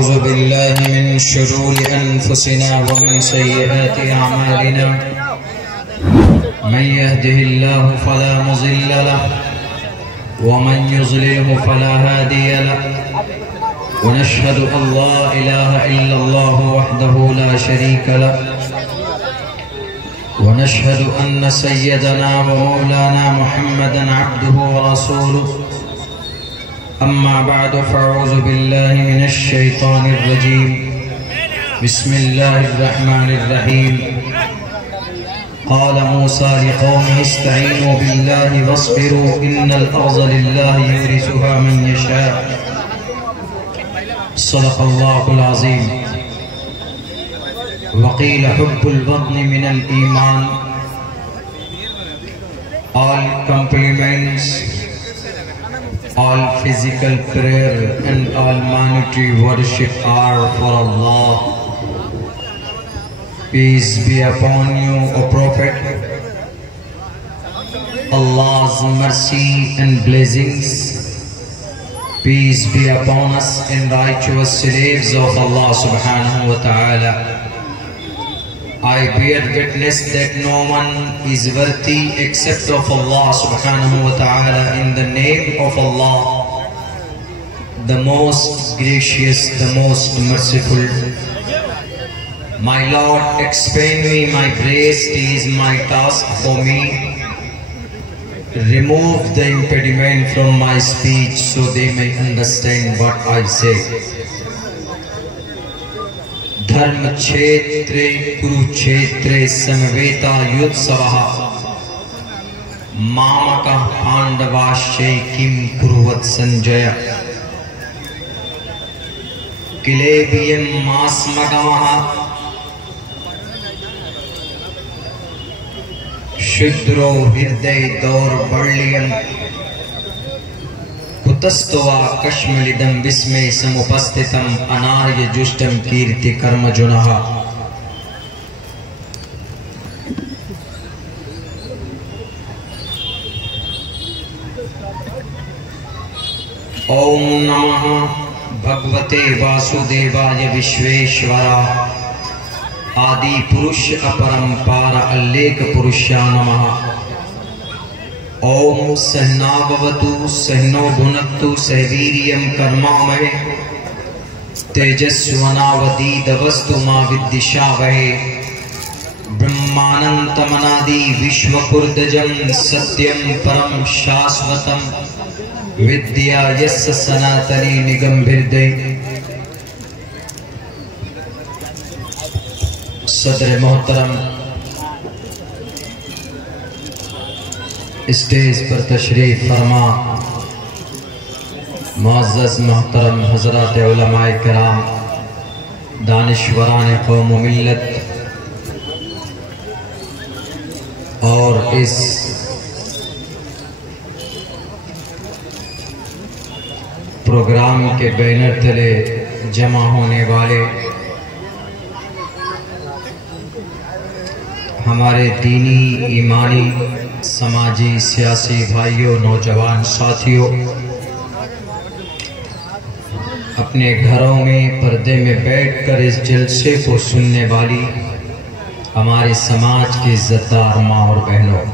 ونعوذ بالله من شرور أنفسنا ومن سيئات أعمالنا من يهده الله فلا مضل له ومن يضلله فلا هادي له ونشهد أن لا إله إلا الله وحده لا شريك له ونشهد أن سيدنا ومولانا محمدا عبده ورسوله أما بعد فأعوذ بالله من الشيطان الرجيم بسم الله الرحمن الرحيم قال موسى لقومه استعينوا بالله واصبروا إن الأرض لله يورثها من يشاء صدق الله العظيم وقيل حب الوطن من الإيمان. All compliments, all physical prayer and all monetary worship are for Allah. Peace be upon you, O Prophet. Allah's mercy and blessings. Peace be upon us and righteous slaves of Allah subhanahu wa ta'ala. I bear witness that no one is worthy except of Allah subhanahu wa ta'ala. In the name of Allah, the most gracious, the most merciful. My Lord, expand me my breast is my task for me. Remove the impediment from my speech so they may understand what I say. Dharma Kshetre Kurukshetre Samaveta Yudsavaha Mamaka Pandavashe Kim Kuruvat Sanjaya Kilebiyam Masmagamaha Shudro Hirday Dor Barliyam Kutastova Kashmalidam Visme Samupastitam Anarya Jushtam Kirti Karma Junaha. Om Namaha Bhagavate Vasudevaya Vishveshwara Adi Purusha Aparampara Alleka Purusha Namaha. Om Sahna Bhavatu Sahno Bhunaktu Sahviriyam Karmamahe Tejasvanavadi Davastu Ma Viddishavahe Brahmanantamanadi Vishwakurdajam Satyam Param Shasvatam Vidya Yassa Sanatani Nigambhirdai. Sadr Muhtaram, stage پر تشریف فرما معزز محترم حضرات علماء کرام، دانشوران قوم و ملت، اور اس پروگرام کے بینر تلے جمع ہونے والے ہمارے دینی، ایمانی، سماجی، سیاسی بھائیوں، نوجوان ساتھیوں، اپنے گھروں میں پردے میں بیٹھ کر اس جلسے کو سننے والی ہمارے سماج کے عزت دار ماں اور بہنوں،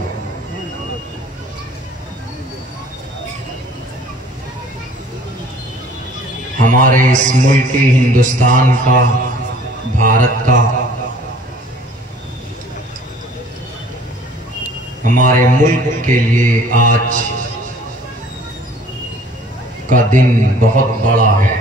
ہمارے اس ملک ہندوستان کا، بھارت کا، ہمارے ملک کے لیے آج کا دن بہت بڑا ہے۔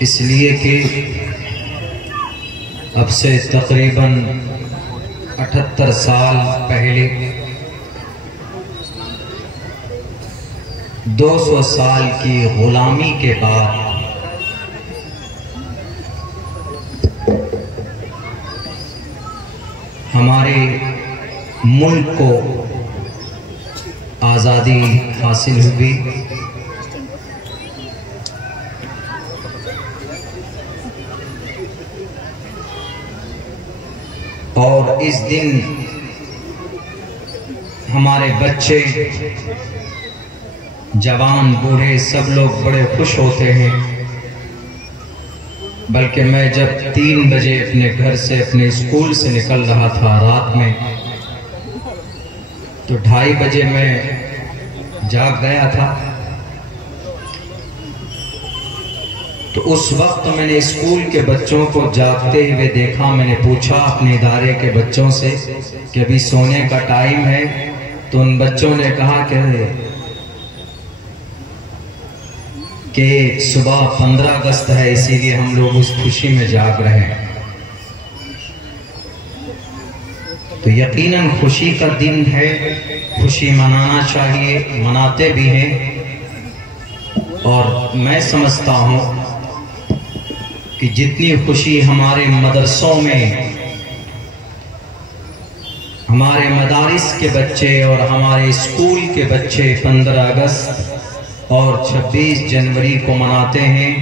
اس لیے کہ اب سے تقریباً 78 سال پہلے 200 سال کی غلامی کے بعد ہمارے ملک کو آزادی حاصل ہوئی۔ اور اس دن ہمارے بچے، جوان، بوڑھے سب لوگ بڑے خوش ہوتے ہیں، بلکہ میں جب 3 بجے اپنے گھر سے اپنے اسکول سے نکل رہا تھا رات میں، تو 2:30 بجے میں جاگ گیا تھا۔ تو اس وقت میں نے اسکول کے بچوں کو جاگتے ہوئے دیکھا۔ میں نے پوچھا اپنے ادارے کے بچوں سے کہ ابھی سونے کا ٹائم ہے، تو ان بچوں نے کہا کہ صبح 15 اگست ہے، اسی لیے ہم لوگ اس خوشی میں جاگ رہے ہیں۔ تو یقیناً خوشی کا دن ہے، خوشی منانا چاہیے، مناتے بھی ہیں۔ اور میں سمجھتا ہوں کہ جتنی خوشی ہمارے مدرسوں میں، ہمارے مدارس کے بچے اور ہمارے اسکول کے بچے 15 اگست اور 26 جنوری کو مناتے ہیں،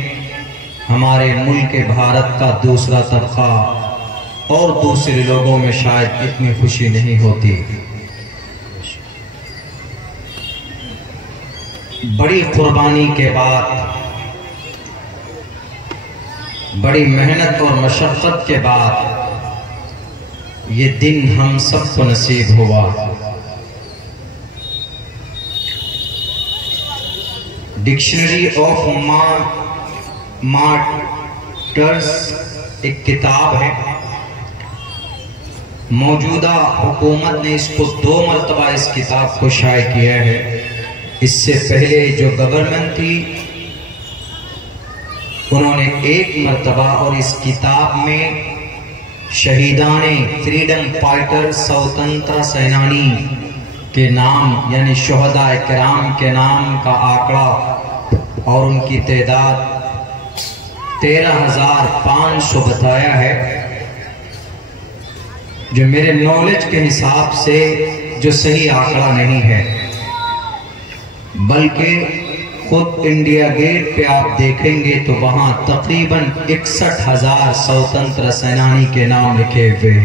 ہمارے ملک بھارت کا دوسرا طبقہ اور دوسرے لوگوں میں شاید اتنی خوشی نہیں ہوتی۔ بڑی قربانی کے بعد، بڑی محنت اور مشقت کے بعد یہ دن ہم سب کو نصیب ہوا۔ ڈکشنری آف مارٹرز ایک کتاب ہے، موجودہ حکومت نے اس کو 2 مرتبہ اس کتاب کو شائع کیا ہے۔ اس سے پہلے جو گورنمنٹ تھی انہوں نے 1 مرتبہ، اور اس کتاب میں شہیدان فریڈم فائٹر، سوتنترا سینانی کے نام یعنی شہداء کرام کے نام کا آنکڑا اور ان کی تعداد 13,500 بتایا ہے، جو میرے نالج کے حساب سے جو صحیح آنکڑا نہیں ہے، بلکہ خود انڈیا گیٹ پہ آپ دیکھیں گے تو وہاں تقریباً 61,000 سوتنتر سینانی کے نام لکھے ہوئے۔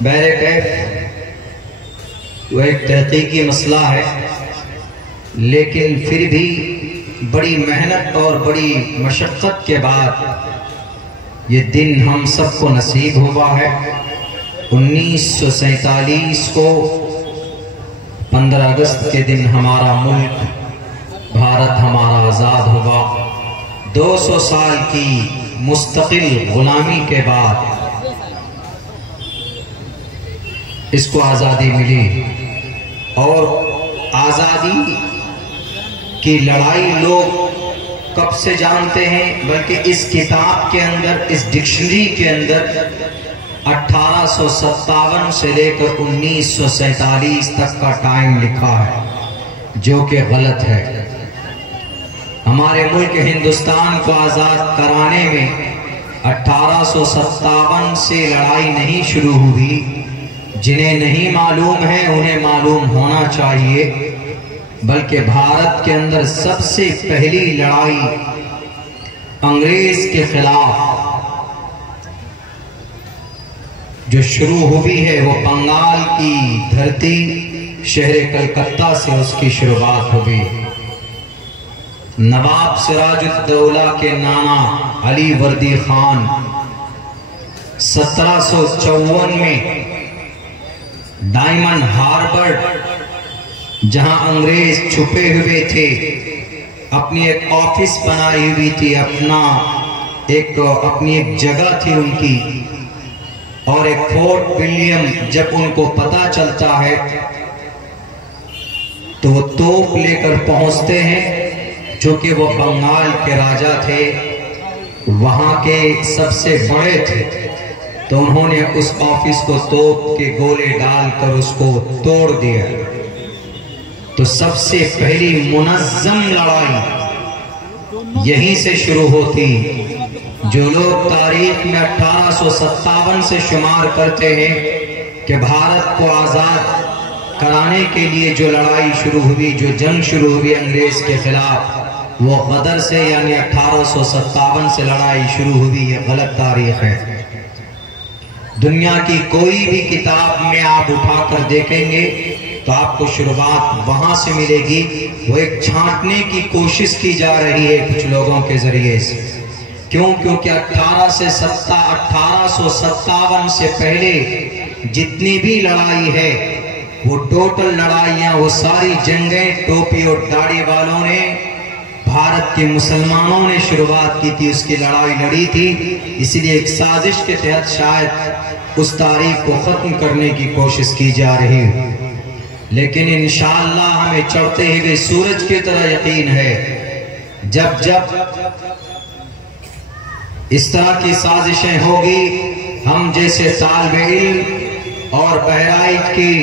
بہرکیف وہ ایک تحقیقی مسئلہ ہے، لیکن پھر بھی بڑی محنت اور بڑی مشقت کے بعد یہ دن ہم سب کو نصیب ہوا ہے۔ 1947 کو 15 اگست کے دن ہمارا ملک بھارت ہمارا آزاد ہوا۔ 200 سال کی مستقل غلامی کے بعد اس کو آزادی ملی، اور آزادی کی لڑائی لوگ کب سے جانتے ہیں، بلکہ اس کتاب کے اندر، اس ڈکشنری کے اندر 1857 سے لے کر 1947 تک کا ٹائم لکھا ہے، جو کہ غلط ہے۔ ہمارے ملک ہندوستان کو آزاد کرانے میں 1857 سے لڑائی نہیں شروع ہوئی۔ جنہیں نہیں معلوم ہے انہیں معلوم ہونا چاہیے، بلکہ بھارت کے اندر سب سے پہلی لڑائی انگریز کے خلاف جو شروع ہوئی ہے وہ بنگال کی دھرتی شہر کلکتہ سے اس کی شروعات ہوئی۔ نواب سراج الدولہ کے نانا علی وردی خان 1754 میں ڈائمنڈ ہاربر، جہاں انگریز چھپے ہوئے تھے، اپنی ایک آفس بنائی ہوئی تھی، اپنی ایک جگہ تھی ان کی، اور ایک فورٹ ولیم جب ان کو پتہ چلتا ہے تو وہ توپ لے کر پہنچتے ہیں، چونکہ وہ بنگال کے راجہ تھے، وہاں کے سب سے بڑے تھے، تو انہوں نے اس آفس کو توپ کے گولے ڈال کر اس کو توڑ دیا۔ تو سب سے پہلی منظم لڑائی یہیں سے شروع ہوتی۔ جو لوگ تاریخ میں 1857 سے شمار کرتے ہیں کہ بھارت کو آزاد کرانے کے لیے جو لڑائی شروع ہوئی، جو جنگ شروع ہوئی انگریز کے خلاف، وہ غدر سے یعنی 1857 سے لڑائی شروع ہوئی، یہ غلط تاریخ ہے۔ دنیا کی کوئی بھی کتاب میں آپ اٹھا کر دیکھیں گے تو آپ کو شروعات وہاں سے ملے گی. وہ ایک چھانٹنے کی کوشش کی جا رہی ہے کچھ لوگوں کے ذریعے سے. کیونکہ 1857 سے پہلے جتنی بھی لڑائی ہے وہ ٹوٹل لڑائیاں، وہ ساری جنگیں ٹوپی اور داڑھی والوں نے، بھارت کے مسلمانوں نے شروعات کی تھی، اس کی لڑائی لڑی تھی. اس لیے ایک سازش کے تحت شاید اس تاریخ کو ختم کرنے کی کوشش کی جا رہی ہے. لیکن انشاءاللہ ہمیں چڑھتے ہوئے سورج کی طرح یقین ہے، جب اس طرح کی سازشیں ہوگی، ہم جیسے طالب علم اور بہرائچ کی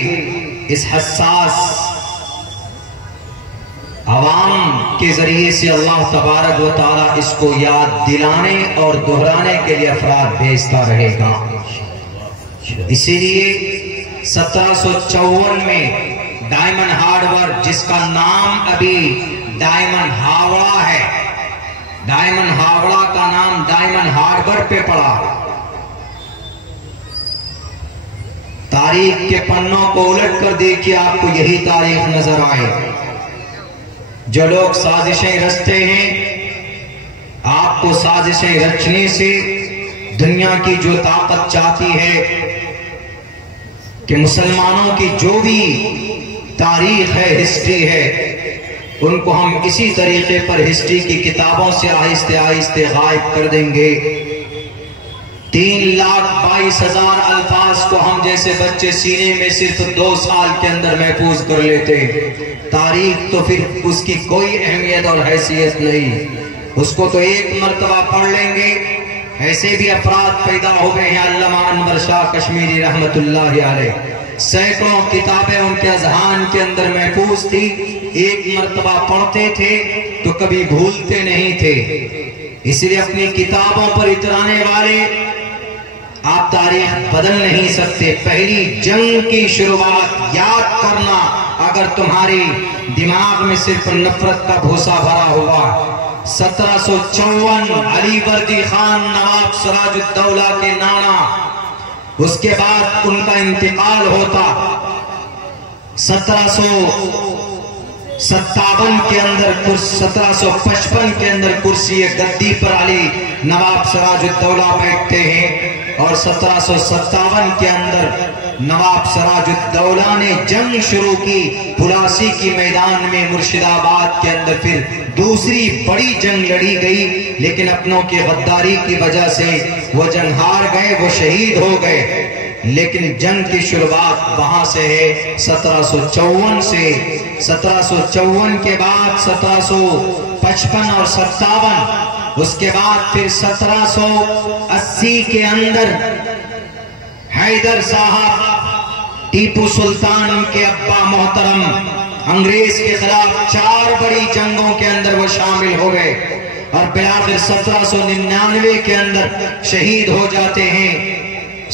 اس حساس عوام کے ذریعے سے اللہ تبارک و تعالیٰ اس کو یاد دلانے اور دہرانے کے لیے افراد بھیجتا رہے گا. اسی لیے 1754 میں ڈائمنڈ ہاربر، جس کا نام ابھی ڈائمنڈ ہاوڑا ہے، ڈائمنڈ ہاوڑا کا نام ڈائمنڈ ہاربر پہ پڑا. تاریخ کے پنوں کو الٹ کر دیکھیے، آپ کو یہی تاریخ نظر آئے. جو لوگ سازشیں رچتے ہیں، آپ کو سازشیں رچنے سے دنیا کی جو طاقت چاہتی ہے کہ مسلمانوں کی جو بھی تاریخ ہے، ہسٹری ہے، ان کو ہم اسی طریقے پر ہسٹری کی کتابوں سے آہستہ آہستہ غائب کر دیں گے. 3,22,000 الفاظ کو ہم جیسے بچے سینے میں صرف 2 سال کے اندر محفوظ کر لیتے. تاریخ تو پھر اس کی کوئی اہمیت اور حیثیت نہیں، اس کو تو ایک مرتبہ پڑھ لیں گے. ایسے بھی افراد پیدا ہوئے ہیں، علامہ انور شاہ کشمیری رحمت اللہ علیہ، سینکڑوں کتابیں ان کے اذہان کے اندر محفوظ تھی، ایک مرتبہ پڑھتے تھے تو کبھی بھولتے نہیں تھے. اس لیے اپنی کتابوں پر اترانے والے، آپ تاریخ بدل نہیں سکتے. پہلی جنگ کی شروعات یاد کرنا، اگر تمہاری دماغ میں صرف نفرت کا بھوسا بھرا ہوا. 1754 علی وردی خان نواب سراج الدولہ کے نانا، اس کے بعد ان کا انتقال ہوتا. 1757 کے اندر 1755 کے اندر کرسی گدی پر علی نواب سراج الدولہ بیٹھتے ہیں، اور 1757 کے اندر نواب سراج الدولہ نے جنگ شروع کی پلاسی کی میدان میں مرشد آباد کے اندر. پھر دوسری بڑی جنگ لڑی گئی، لیکن اپنوں کی غداری کی وجہ سے وہ جنگ ہار گئے، وہ شہید ہو گئے. لیکن جنگ کی شروعات وہاں سے ہے 1754 سے. 1754 کے بعد 1755 اور 57، اس کے بعد پھر 1780 کے اندر حیدر صاحب ٹیپو سلطان کے ابا محترم انگریز کے خلاف 4 بڑی جنگوں کے اندر وہ شامل ہو گئے، اور بالآخر 1799 کے اندر شہید ہو جاتے ہیں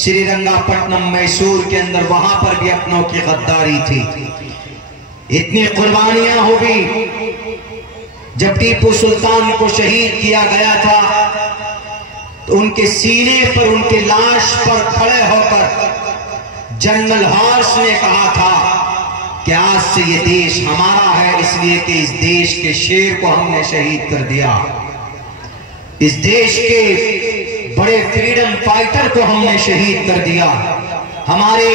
شری رنگا پٹنم میسور کے اندر. وہاں پر بھی اپنوں کی غداری تھی. اتنی قربانیاں ہوئی. جب ٹیپو سلطان کو شہید کیا گیا تھا تو ان کے سینے پر، ان کے لاش پر کھڑے ہو کر جنرل ہارس نے کہا تھا کہ آج سے یہ دیش ہمارا ہے، اس لیے کہ اس دیش کے شیر کو ہم نے شہید کر دیا، اس دیش کے بڑے فریڈم فائٹر کو ہم نے شہید کر دیا. ہمارے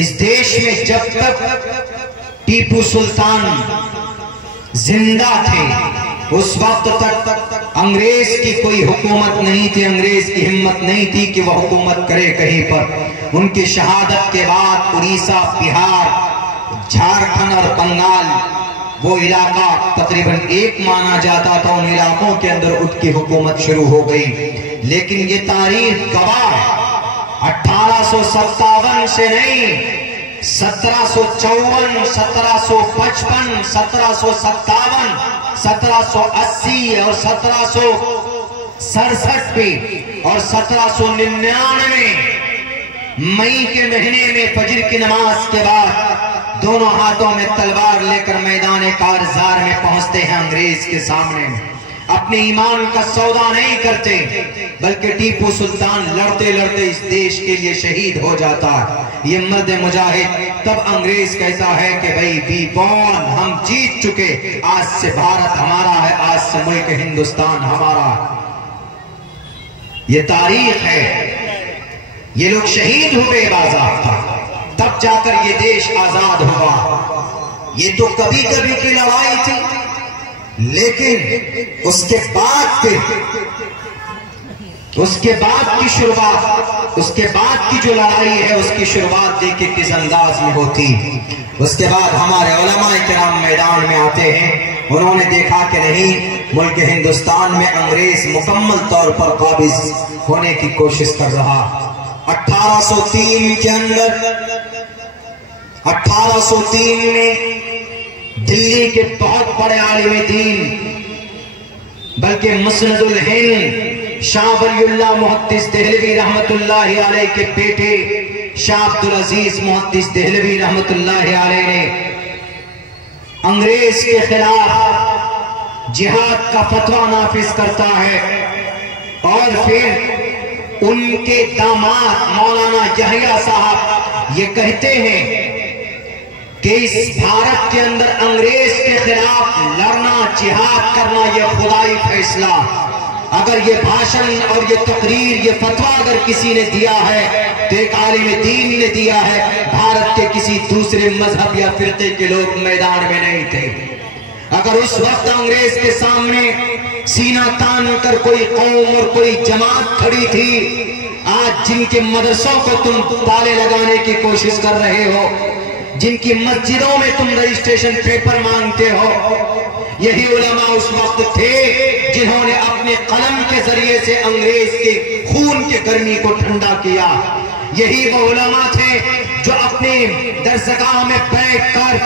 اس دیش میں جب تک ٹیپو سلطان زندہ تھے اس وقت تک انگریز کی کوئی حکومت نہیں تھی، انگریز کی ہمت نہیں تھی کہ وہ حکومت کرے کہیں پر. ان کی شہادت کے بعد اڑیسہ، بہار، جھارکھنڈ اور بنگال، وہ علاقہ تقریباً ایک مانا جاتا تھا، ان علاقوں کے اندر ان کی حکومت شروع ہو گئی. لیکن یہ تاریخ گواہ ہے، 1857 سے نہیں، 1754، 1755، 1757، 1780 اور 1767 بھی، اور 1799 مئی کے مہینے میں فجر کی نماز کے بعد دونوں ہاتھوں میں تلوار لے کر میدان کارزار میں پہنچتے ہیں انگریز کے سامنے. اپنے ایمان کا سودا نہیں کرتے، بلکہ ٹیپو سلطان لڑتے لڑتے اس دیش کے لیے شہید ہو جاتا ہے۔ یہ مرد مجاہد، تب انگریز کہتا ہے کہ بھئی بی بون، ہم جیت چکے، آج سے بھارت ہمارا ہے، آج سے ملک ہندوستان ہمارا ہے۔ یہ تاریخ ہے، یہ لوگ شہید ہوئے باضابطہ، تب جا کر یہ دیش آزاد ہوا۔ یہ تو کبھی کبھی کی لڑائی تھی، لیکن اس کے بعد کی شروعات، اس کے بعد کی جو لڑائی ہے، اس کی شروعات دیکھیں کس انداز میں ہوتی۔ اس کے بعد ہمارے علماء کرام میدان میں آتے ہیں، انہوں نے دیکھا کہ نہیں، ملک ہندوستان میں انگریز مکمل طور پر قابض ہونے کی کوشش کر رہا۔ 1803 کے اندر، 1803 میں دلی کے بہت بڑے عالم دین، بلکہ مسند الہند شاہ ولی اللہ محدث دہلوی رحمت اللہ علیہ کے بیٹے شاہ عبدالعزیز محدث دہلوی رحمت اللہ علیہ نے انگریز کے خلاف جہاد کا فتویٰ نافذ کرتا ہے، اور پھر ان کے داماد مولانا یحییٰ صاحب یہ کہتے ہیں کہ اس بھارت کے اندر انگریز کے خلاف لڑنا، جہاد کرنا، یہ خدائی فیصلہ۔ اگر یہ بھاشن اور یہ تقریر، یہ فتویٰ اگر کسی نے دیا ہے تو ایک عالم دین نے دیا ہے، بھارت کے کسی دوسرے مذہب یا فرقے کے لوگ میدان میں نہیں تھے۔ اگر اس وقت انگریز کے سامنے سینہ تان کر کوئی قوم اور کوئی جماعت کھڑی تھی، آج جن کے مدرسوں کو تم تالے لگانے کی کوشش کر رہے ہو، جن کی مسجدوں میں تم رجسٹریشن پیپر مانگتے ہو، یہی علماء اس وقت تھے جنہوں نے اپنے قلم کے ذریعے سے انگریز کے خون کے گرمی کو ٹھنڈا کیا۔ یہی وہ علماء تھے جو اپنے درسگاہ میں بیٹھ کر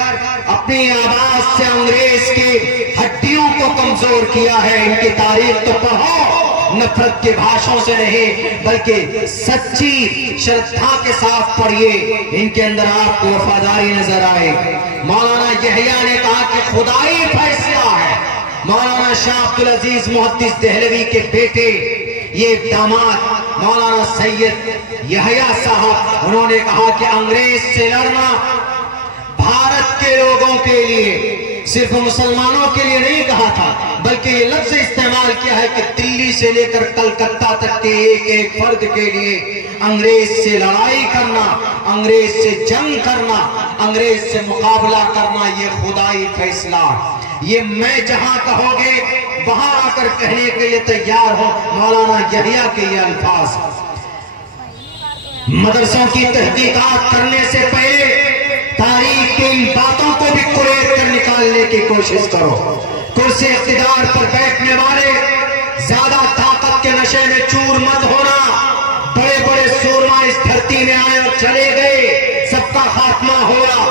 اپنی آواز سے انگریز کے ہڈیوں کو کمزور کیا ہے۔ ان کی تاریخ تو پڑھو، نفرت کے بھاشوں سے نہیں، بلکہ سچی شردھا کے ساتھ پڑھیے، ان کے اندر آپ کو وفاداری نظر آئے۔ مولانا یحییٰ نے کہا کہ خدائی فیصلہ ہے۔ مولانا شاہ عبدالعزیز محدث دہلوی کے بیٹے، یہ داماد مولانا سید یحییٰ صاحب، انہوں نے کہا کہ انگریز سے لڑنا بھارت کے لوگوں کے لیے، صرف مسلمانوں کے لیے نہیں کہا تھا، بلکہ یہ لفظ استعمال کیا ہے کہ دلی سے لے کر کلکتہ تک کے ایک ایک فرد کے لیے انگریز سے لڑائی کرنا، انگریز سے جنگ کرنا، انگریز سے مقابلہ کرنا، یہ خدائی فیصلہ۔ یہ میں جہاں کہو گے وہاں آ کر کہنے کے لیے تیار ہو۔ مولانا یحییٰ کے یہ الفاظ، مدرسوں کی تحقیقات کرنے سے پہلے تاریخ کی ان باتوں کو بھی کوریٹ کر نکالنے کی کوشش کرو۔ کرسی اقتدار پر بیٹھنے والے زیادہ طاقت کے نشے میں چور مت ہونا۔ بڑے بڑے سورما اس دھرتی میں آئے اور چلے گئے، سب کا خاتمہ ہوا،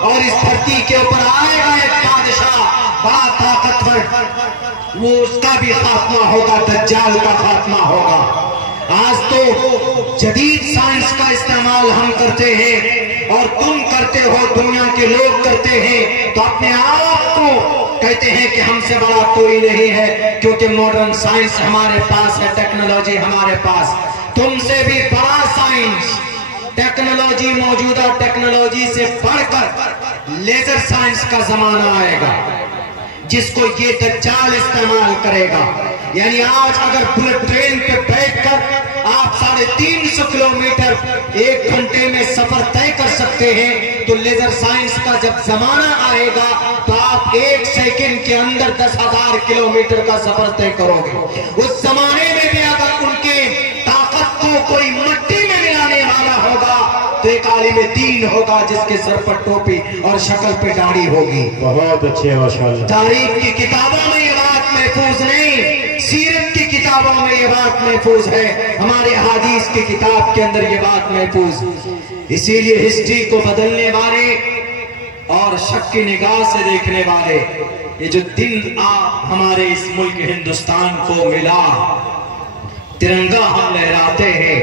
اور اس دھرتی کے اوپر آئے گا ایک بادشاہ بڑا طاقتور، وہ اس کا بھی خاتمہ ہوگا، دجال کا خاتمہ ہوگا۔ آج تو جدید سائنس کا استعمال ہم کرتے ہیں اور تم کرتے ہو، دنیا کے لوگ کرتے ہیں، تو اپنے آپ کو کہتے ہیں کہ ہم سے بڑا کوئی نہیں ہے، کیونکہ ماڈرن سائنس ہمارے پاس ہے، ٹیکنالوجی ہمارے پاس۔ تم سے بھی بڑا سائنس، ٹیکنالوجی، موجودہ ٹیکنالوجی سے بڑھ کر لیزر سائنس کا زمانہ آئے گا، جس کو یہ دجال استعمال کرے گا۔ یعنی آج اگر بلٹ ٹرین پہ بیٹھ کر آپ 350 کلومیٹر ایک گھنٹے میں سفر طے کر سکتے ہیں، تو لیزر سائنس کا جب زمانہ آئے گا تو آپ ایک سیکنڈ کے اندر 10,000 کلومیٹر کا سفر طے کرو گے۔ اس زمانے میں بھی اگر ان کے طاقت کو کوئی مٹی میں ملانے والا ہوگا تو ایک عالم دین ہوگا جس کے سر پر ٹوپی اور شکل پہ داڑھی ہوگی۔ بہت اچھے، ماشاءاللہ۔ تاریخ کی کتابوں میں یہ بات محفوظ نہیں، سیرت کی کتابوں میں یہ بات محفوظ ہے، ہمارے حدیث کی کتاب کے اندر یہ بات محفوظ۔ اسی لیے ہسٹری کو بدلنے والے اور شک کی نگاہ سے دیکھنے والے، یہ جو دن ہمارے اس ملک ہندوستان کو ملا، ترنگا ہم لہراتے ہیں،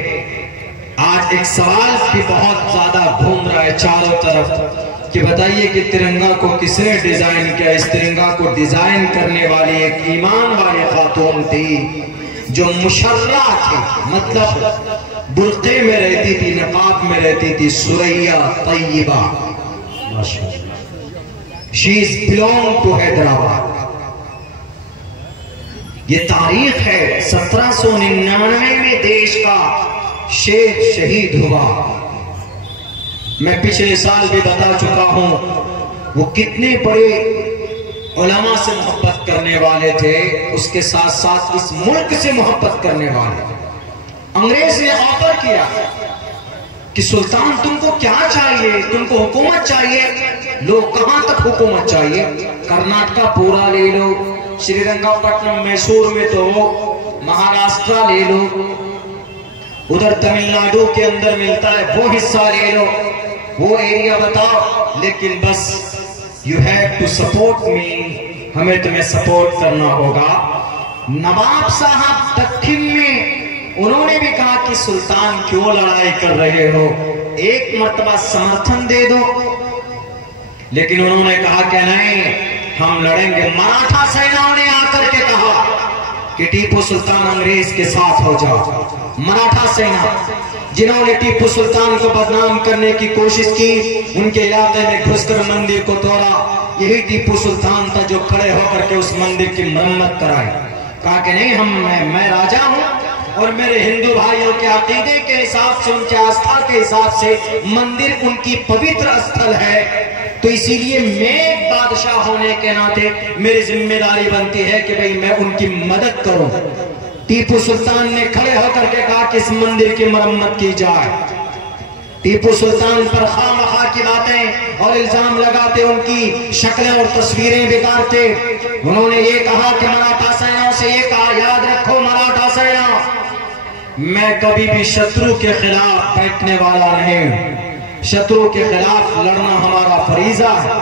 آج ایک سوال بھی بہت زیادہ گھوم رہا ہے چاروں طرف کہ بتائیے کہ ترنگا کو کس نے ڈیزائن کیا؟ اس ترنگا کو ڈیزائن کرنے والی ایک ایمان والی خاتون تھی جو مشرع تھی، مطلب برقعے میں رہتی تھی، نقاب میں رہتی تھی، سریہ طیبہ. She is belong to Hyderabad. یہ تاریخ ہے. 1799 میں دیش کا شیر شہید ہوا. میں پچھلے سال بھی بتا چکا ہوں وہ کتنے بڑے علماء سے محبت کرنے والے تھے، اس کے ساتھ ساتھ اس ملک سے محبت کرنے والے. انگریز نے آفر کیا کہ سلطان تم کو کیا چاہیے؟ تم کو حکومت چاہیے؟ لو کہاں تک حکومت چاہیے؟ کرناٹکا پورا لے لو، شری رنگا پٹنم میسور میں تو مہاراشٹرا لے لو، ادھر تمل ناڈو کے اندر ملتا ہے وہ حصہ لے لو، وہ ایریا بتاؤ، لیکن بس you have to support me، ہمیں تمہیں سپورٹ کرنا ہوگا. نواب صاحب دکھن میں انہوں نے بھی کہا کہ سلطان کیوں لڑائی کر رہے ہو، ایک مرتبہ سمرتھن دے دو، لیکن انہوں نے کہا کہ نہیں ہم لڑیں گے. مراٹھا سیناؤں نے آ کر کے کہا کہ ٹیپو سلطان انگریز کے ساتھ ہو جاؤ. مراٹھا سینا جنہوں نے ٹیپو سلطان کو بدنام کرنے کی کوشش کی، ان کے علاقے میں گھس کر مندر کو توڑا، یہی ٹیپو سلطان تھا جو کھڑے ہو کر کے اس مندر کی مرمت کرائی. کہا کہ نہیں میں راجا ہوں اور میرے ہندو بھائیوں کے عقیدے کے حساب سے، ان کے آستھا کے حساب سے مندر ان کی پوتر استھل ہے، تو اسی لیے میں بادشاہ ہونے کے ناطے میری ذمہ داری بنتی ہے کہ بھئی میں ان کی مدد کروں. ٹیپو سلطان نے کھڑے ہو کر کے کہا کہ اس مندر کی مرمت کی جائے. ٹیپو سلطان پر خواہ مخواہ کی باتیں اور الزام لگاتے، ان کی شکلیں اور تصویریں بگاڑتے. انہوں نے یہ کہا کہ مراٹھا سیناؤں سے یہ کہا، یاد رکھو مراٹھا سینا، میں کبھی بھی شترو کے خلاف بیٹھنے والا نہیں، شترو کے خلاف لڑنا ہمارا فریضہ ہے.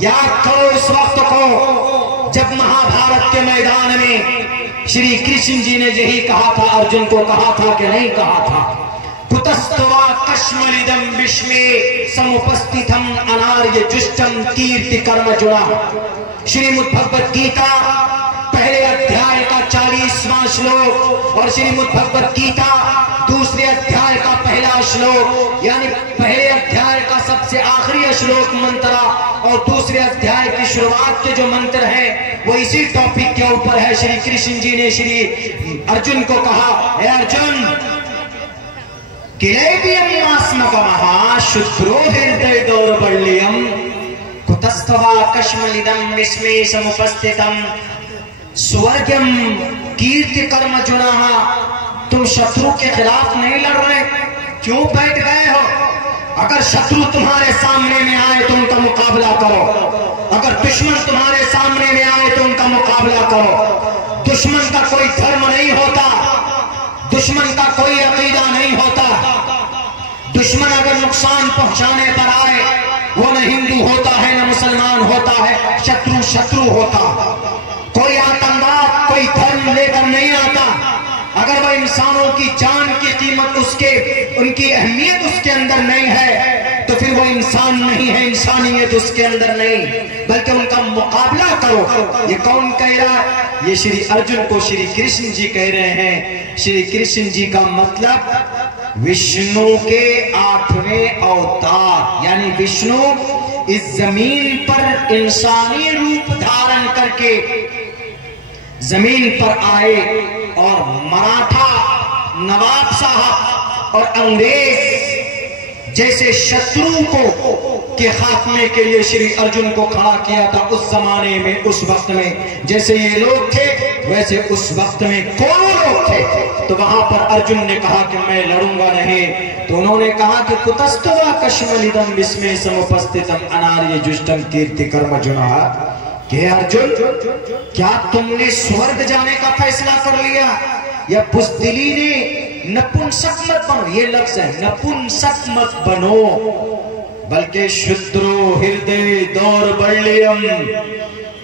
یاد کرو اس وقت کو جب مہا بھارت کے میدان میں شری کرشن جی نے یہی کہا تھا، ارجن کو کہا تھا کہ نہیں کہا تھا، کتستوا کشملدم بشمے سمپستھم اناریہ جشٹم کیرتی کرم جڑا. شریمد بھگوت گیتا پہلے ادھیائے کا 40واں شلوک اور شریمد بھگوت گیتا دوسرے ادھیائے کا پہلا شلوک، یعنی پہلے ادھیائے کا سب سے آخری شلوک منترا اور دوسرے ادھیائے کی شروعات کے جو منتر ہیں وہ اسی ٹاپک کے اوپر ہے. شری کرشن جی نے شری ارجن کو کہا، اے ارجن کلیدیم آسمکمہا شترو ہردے دور بڑلیم کتستوا کشملدم وشمے سمپستھتم سورگم کیرتی کرم جناہا. تم شترو کے خلاف نہیں لڑ رہے، کیوں بیٹھ گئے ہو؟ اگر شترو تمہارے سامنے میں آئے تو ان کا مقابلہ کرو، اگر دشمن تمہارے سامنے میں آئے تو ان کا مقابلہ کرو. دشمن کا کوئی دھرم نہیں ہوتا، دشمن کا کوئی عقیدہ نہیں ہوتا. دشمن اگر نقصان پہنچانے پر آئے وہ نہ ہندو ہوتا ہے نہ مسلمان ہوتا ہے، شترو شترو ہوتا. کوئی آتنکواد کوئی دھرم لے کر نہیں آتا. اگر وہ انسانوں کی جان کی قیمت ان کی اہمیت اس کے اندر نہیں ہے تو پھر وہ انسان نہیں ہے، انسانیت اس کے اندر نہیں، بلکہ ان کا مقابلہ کرو. یہ کون کہہ رہا ہے؟ یہ شری ارجن کو شری کرشن جی کہہ رہے ہیں. شری کرشن جی کا مطلب وشنو کے 8ویں اوتار، یعنی وشنو اس زمین پر انسانی روپ دھارن کر کے زمین پر آئے اور مراٹھا نواب صاحب اور انگریز جیسے شترو کو کے خاتمے کے لیے شری ارجن کو کھڑا کیا تھا. اس زمانے میں اس وقت میں جیسے یہ لوگ تھے ویسے اس وقت میں کون لوگ تھے. تو وہاں پر ارجن نے کہا کہ میں لڑوں گا نہیں. تو انہوں نے کہا کہ کتستوا کشملدم وشمے سمپستھتم اناریہ جشٹم کیرتی کرم جناہا. کہ ارجن کیا تم نے سورگ جانے کا فیصلہ کر لیا یا بزدلی نے نپنسک مت بنو؟ یہ لفظ ہے نپنسک مت بنو بلکہ شترو ہردے دور بڑلیم،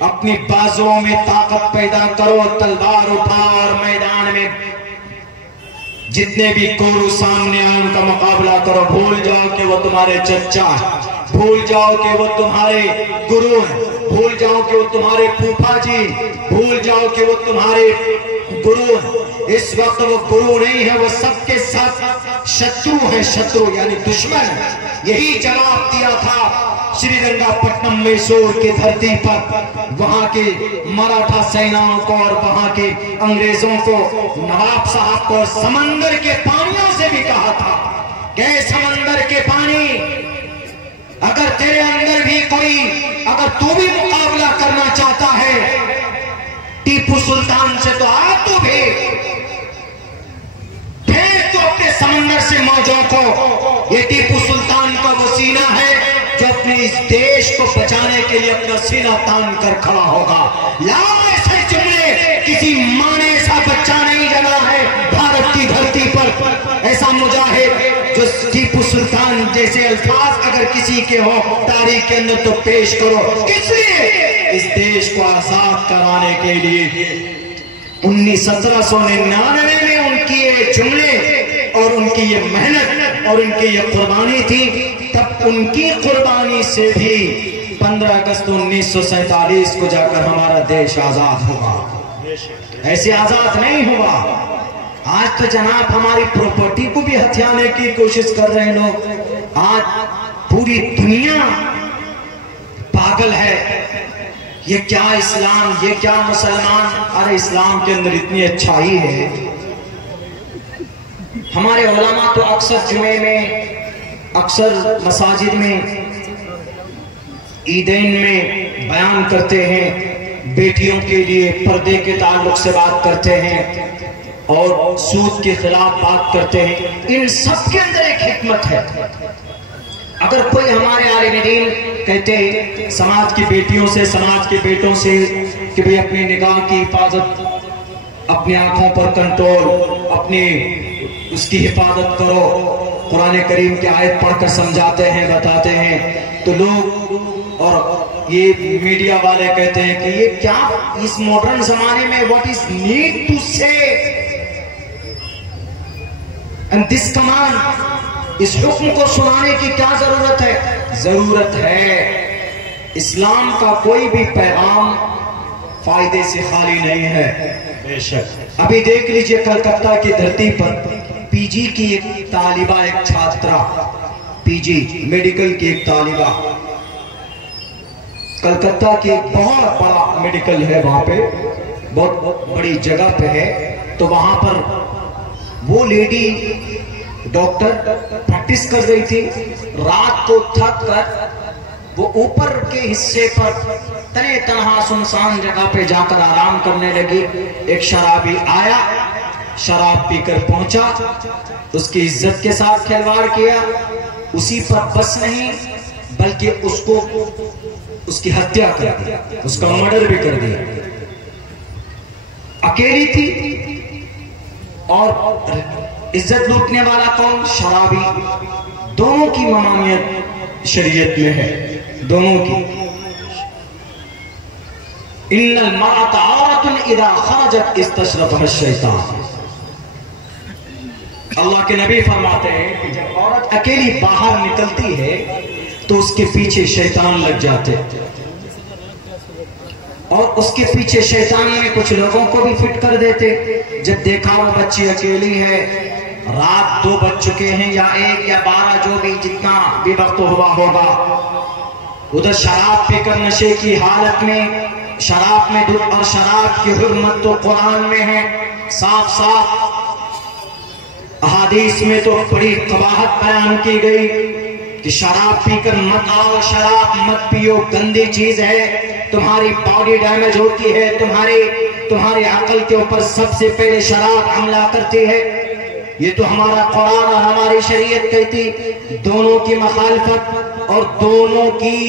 اپنی بازوں میں طاقت پیدا کرو، تلوار اٹھا اور میدان میں جتنے بھی کورو سامنے آئے ان کا مقابلہ کرو. بھول جاؤ کہ وہ تمہارے چچا، بھول جاؤ کہ وہ تمہارے گرو ہیں، بھول جاؤ کہ وہ تمہارے پھوپھا جی، بھول جاؤ کہ وہ تمہارے گرو ہیں۔ اس وقت وہ گرو نہیں ہے، وہ سب کے ساتھ شترو ہیں، شترو یعنی دشمن ہے۔ یہی جواب دیا تھا شری رنگا پٹنم میسور کی دھرتی پر وہاں کے مراٹھا سیناؤں کو اور وہاں کے انگریزوں کو، نواب صاحب کو، سمندر کے پانیوں سے بھی کہا تھا کہ سمندر کے پانی، اگر تیرے اندر بھی کوئی، اگر تو بھی مقابلہ کرنا چاہتا ہے ٹیپو سلطان سے تو آ تو بھی پھیر تو اپنے سمندر سے موجوں کو۔ یہ ٹیپو سلطان کا وہ سینہ ہے جو اپنے اس دیش کو بچانے کے لیے اپنا سینہ تان کر کھڑا ہوگا۔ لاؤ ایسے جملے، کسی ماں نے ایسا بچہ نہیں جنا ہے بھارت کی دھرتی پر، ایسا مجاہد جو ٹیپو سلطان جیسے الفاظ اگر کسی کے ہو تاریخ کے اندر تو پیش کرو۔ کس لیے؟ اس دیش کو آزاد کرانے کے لیے 1799 میں ان کی یہ جملے اور ان کی یہ محنت اور ان کی یہ قربانی تھی۔ تب ان کی قربانی سے بھی 15 اگست 1947 کو جا کر ہمارا دیش آزاد ہوا، ایسے آزاد نہیں ہوا۔ آج تو جناب ہماری پراپرٹی کو بھی ہتھیانے کی کوشش کر رہے ہیں لوگ۔ آج پوری دنیا پاگل ہے، یہ کیا اسلام، یہ کیا مسلمان، ارے اسلام کے اندر اتنی اچھائی ہے۔ ہمارے علماء تو اکثر جمعے میں، اکثر مساجد میں، عیدین میں بیان کرتے ہیں، بیٹیوں کے لیے پردے کے تعلق سے بات کرتے ہیں اور سود کے خلاف بات کرتے ہیں۔ ان سب کے اندر ایک حکمت ہے۔ اگر کوئی ہمارے عالم دین کہتے ہیں سماج کی بیٹیوں سے، سماج کے بیٹوں سے کہ بھی اپنی نگاہ کی حفاظت، اپنی آنکھوں پر کنٹرول، اپنی اس کی حفاظت کرو، قرآن کریم کی آیت پڑھ کر سمجھاتے ہیں، بتاتے ہیں، تو لوگ اور یہ میڈیا والے کہتے ہیں کہ یہ کیا اس ماڈرن زمانے میں what is need to say and this command، اس حکم کو سنانے کی کیا ضرورت ہے؟ ضرورت ہے۔ اسلام کا کوئی بھی پیغام فائدے سے خالی نہیں ہے۔ بے شک ابھی دیکھ لیجئے کلکتہ کی دھرتی پر پی جی کی ایک طالبہ، ایک چھاترہ، پی جی میڈیکل کی ایک طالبہ، کلکتہ کی ایک بہت بڑا میڈیکل ہے، وہاں پہ بہت بڑی جگہ پہ ہے، تو وہاں پر وہ لیڈی ڈاکٹر پریکٹس کر رہی تھی، رات کو تھک کر وہ اوپر کے حصے پر تنے تنہا سنسان جگہ پہ جا کر آرام کرنے لگی۔ ایک شرابی آیا، شراب پی کر پہنچا، اس کی عزت کے ساتھ کھلواڑ کیا، اسی پر بس نہیں بلکہ اس کو اس کی ہتیا کر دیا، اس کا مرڈر بھی کر دیا۔ اکیلی تھی اور عزت لوٹنے والا کون؟ شرابی۔ دونوں کی ممانعت شریعت میں ہے، دونوں کی۔ ان المرأة عورة اذا خرجت استشرفها الشیطان، اللہ کے نبی فرماتے ہیں کہ جب عورت اکیلی باہر نکلتی ہے تو اس کے پیچھے شیطان لگ جاتے، اور اس کے پیچھے شیطان میں کچھ لوگوں کو بھی فٹ کر دیتے۔ جب دیکھا وہ بچی اکیلی ہے، رات 2 بج چکے ہیں یا 1 یا 12 جو بھی جتنا بھی وقت ہوا ہوگا، ادھر شراب پی کر نشے کی حالت میں، شراب میں دودھ، اور شراب کی حرمت تو قرآن میں ہے، صاف صاف احادیث میں تو بڑی قباحت بیان کی گئی کہ شراب پی کر مت آؤ، شراب مت پیو، گندی چیز ہے، تمہاری باڈی ڈیمیج ہوتی ہے، تمہاری عقل کے اوپر سب سے پہلے شراب حملہ کرتی ہے۔ یہ تو ہمارا قرآن اور ہماری شریعت کہتی، دونوں کی مخالفت اور دونوں کی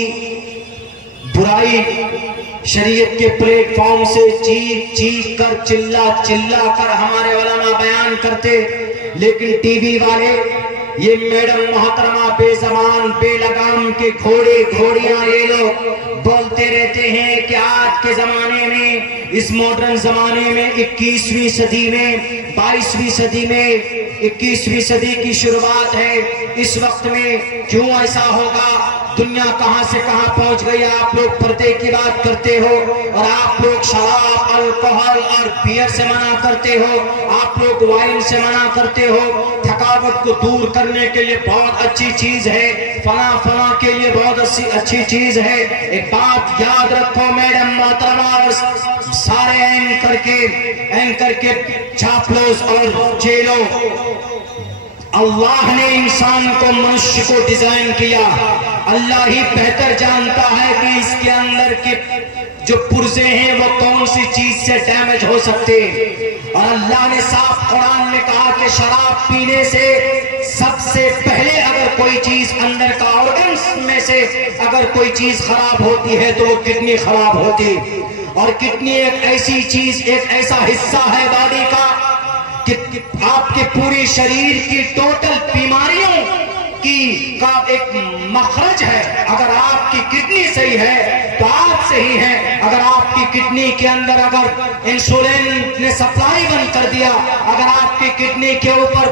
برائی شریعت کے پلیٹ فارم سے چیخ چیخ کر، چلا چلا کر ہمارے علماء بیان کرتے، لیکن ٹی وی والے، یہ میڈم محترمہ بے زبان بے لگام کے گھوڑے گھوڑیاں یہ لوگ بولتے رہتے ہیں کہ آج کے زمانے میں، اس ماڈرن زمانے میں، 21ویں صدی میں، 22ویں صدی میں 21ویں صدی کی شروعات ہے، اس وقت میں کیوں ایسا ہوگا؟ دنیا کہاں سے کہاں پہنچ گئی؟ آپ لوگ پردے کی بات کرتے ہو اور آپ لوگ شراب، الکحل اور بیئر سے منع کرتے ہو، آپ لوگ وائن سے منع کرتے ہو، تھکاوٹ کو دور کرنے کے لیے بہت اچھی چیز ہے، فلاں فلاں کے لیے بہت اچھی چیز ہے۔ ایک بات یاد رکھو میڈم محترمہ اور سارے اینکر کے چاپلوس اور جیلوں، اللہ نے انسان کو، منشیہ کو ڈیزائن کیا، اللہ ہی بہتر جانتا ہے کہ اس کے اندر کے جو پرزے ہیں وہ کون سی چیز سے ڈیمیج ہو سکتے ہیں۔ اور اللہ نے صاف قرآن میں کہا کہ شراب پینے سے سب سے پہلے اگر کوئی چیز اندر کا آرگنز میں سے اگر کوئی چیز خراب ہوتی ہے تو وہ کڈنی خراب ہوتی، اور کڈنی ایک ایسی چیز، ایک ایسا حصہ ہے باڈی کا کہ آپ کے پوری شریر کی ٹوٹل بیماریوں کا ایک مخرج ہے۔ اگر آپ کی کڈنی صحیح ہے تو آپ صحیح ہیں، اگر آپ کی کڈنی کے اندر اگر انسولین نے سپلائی بند کر دیا، اگر آپ کی کڈنی کے اوپر،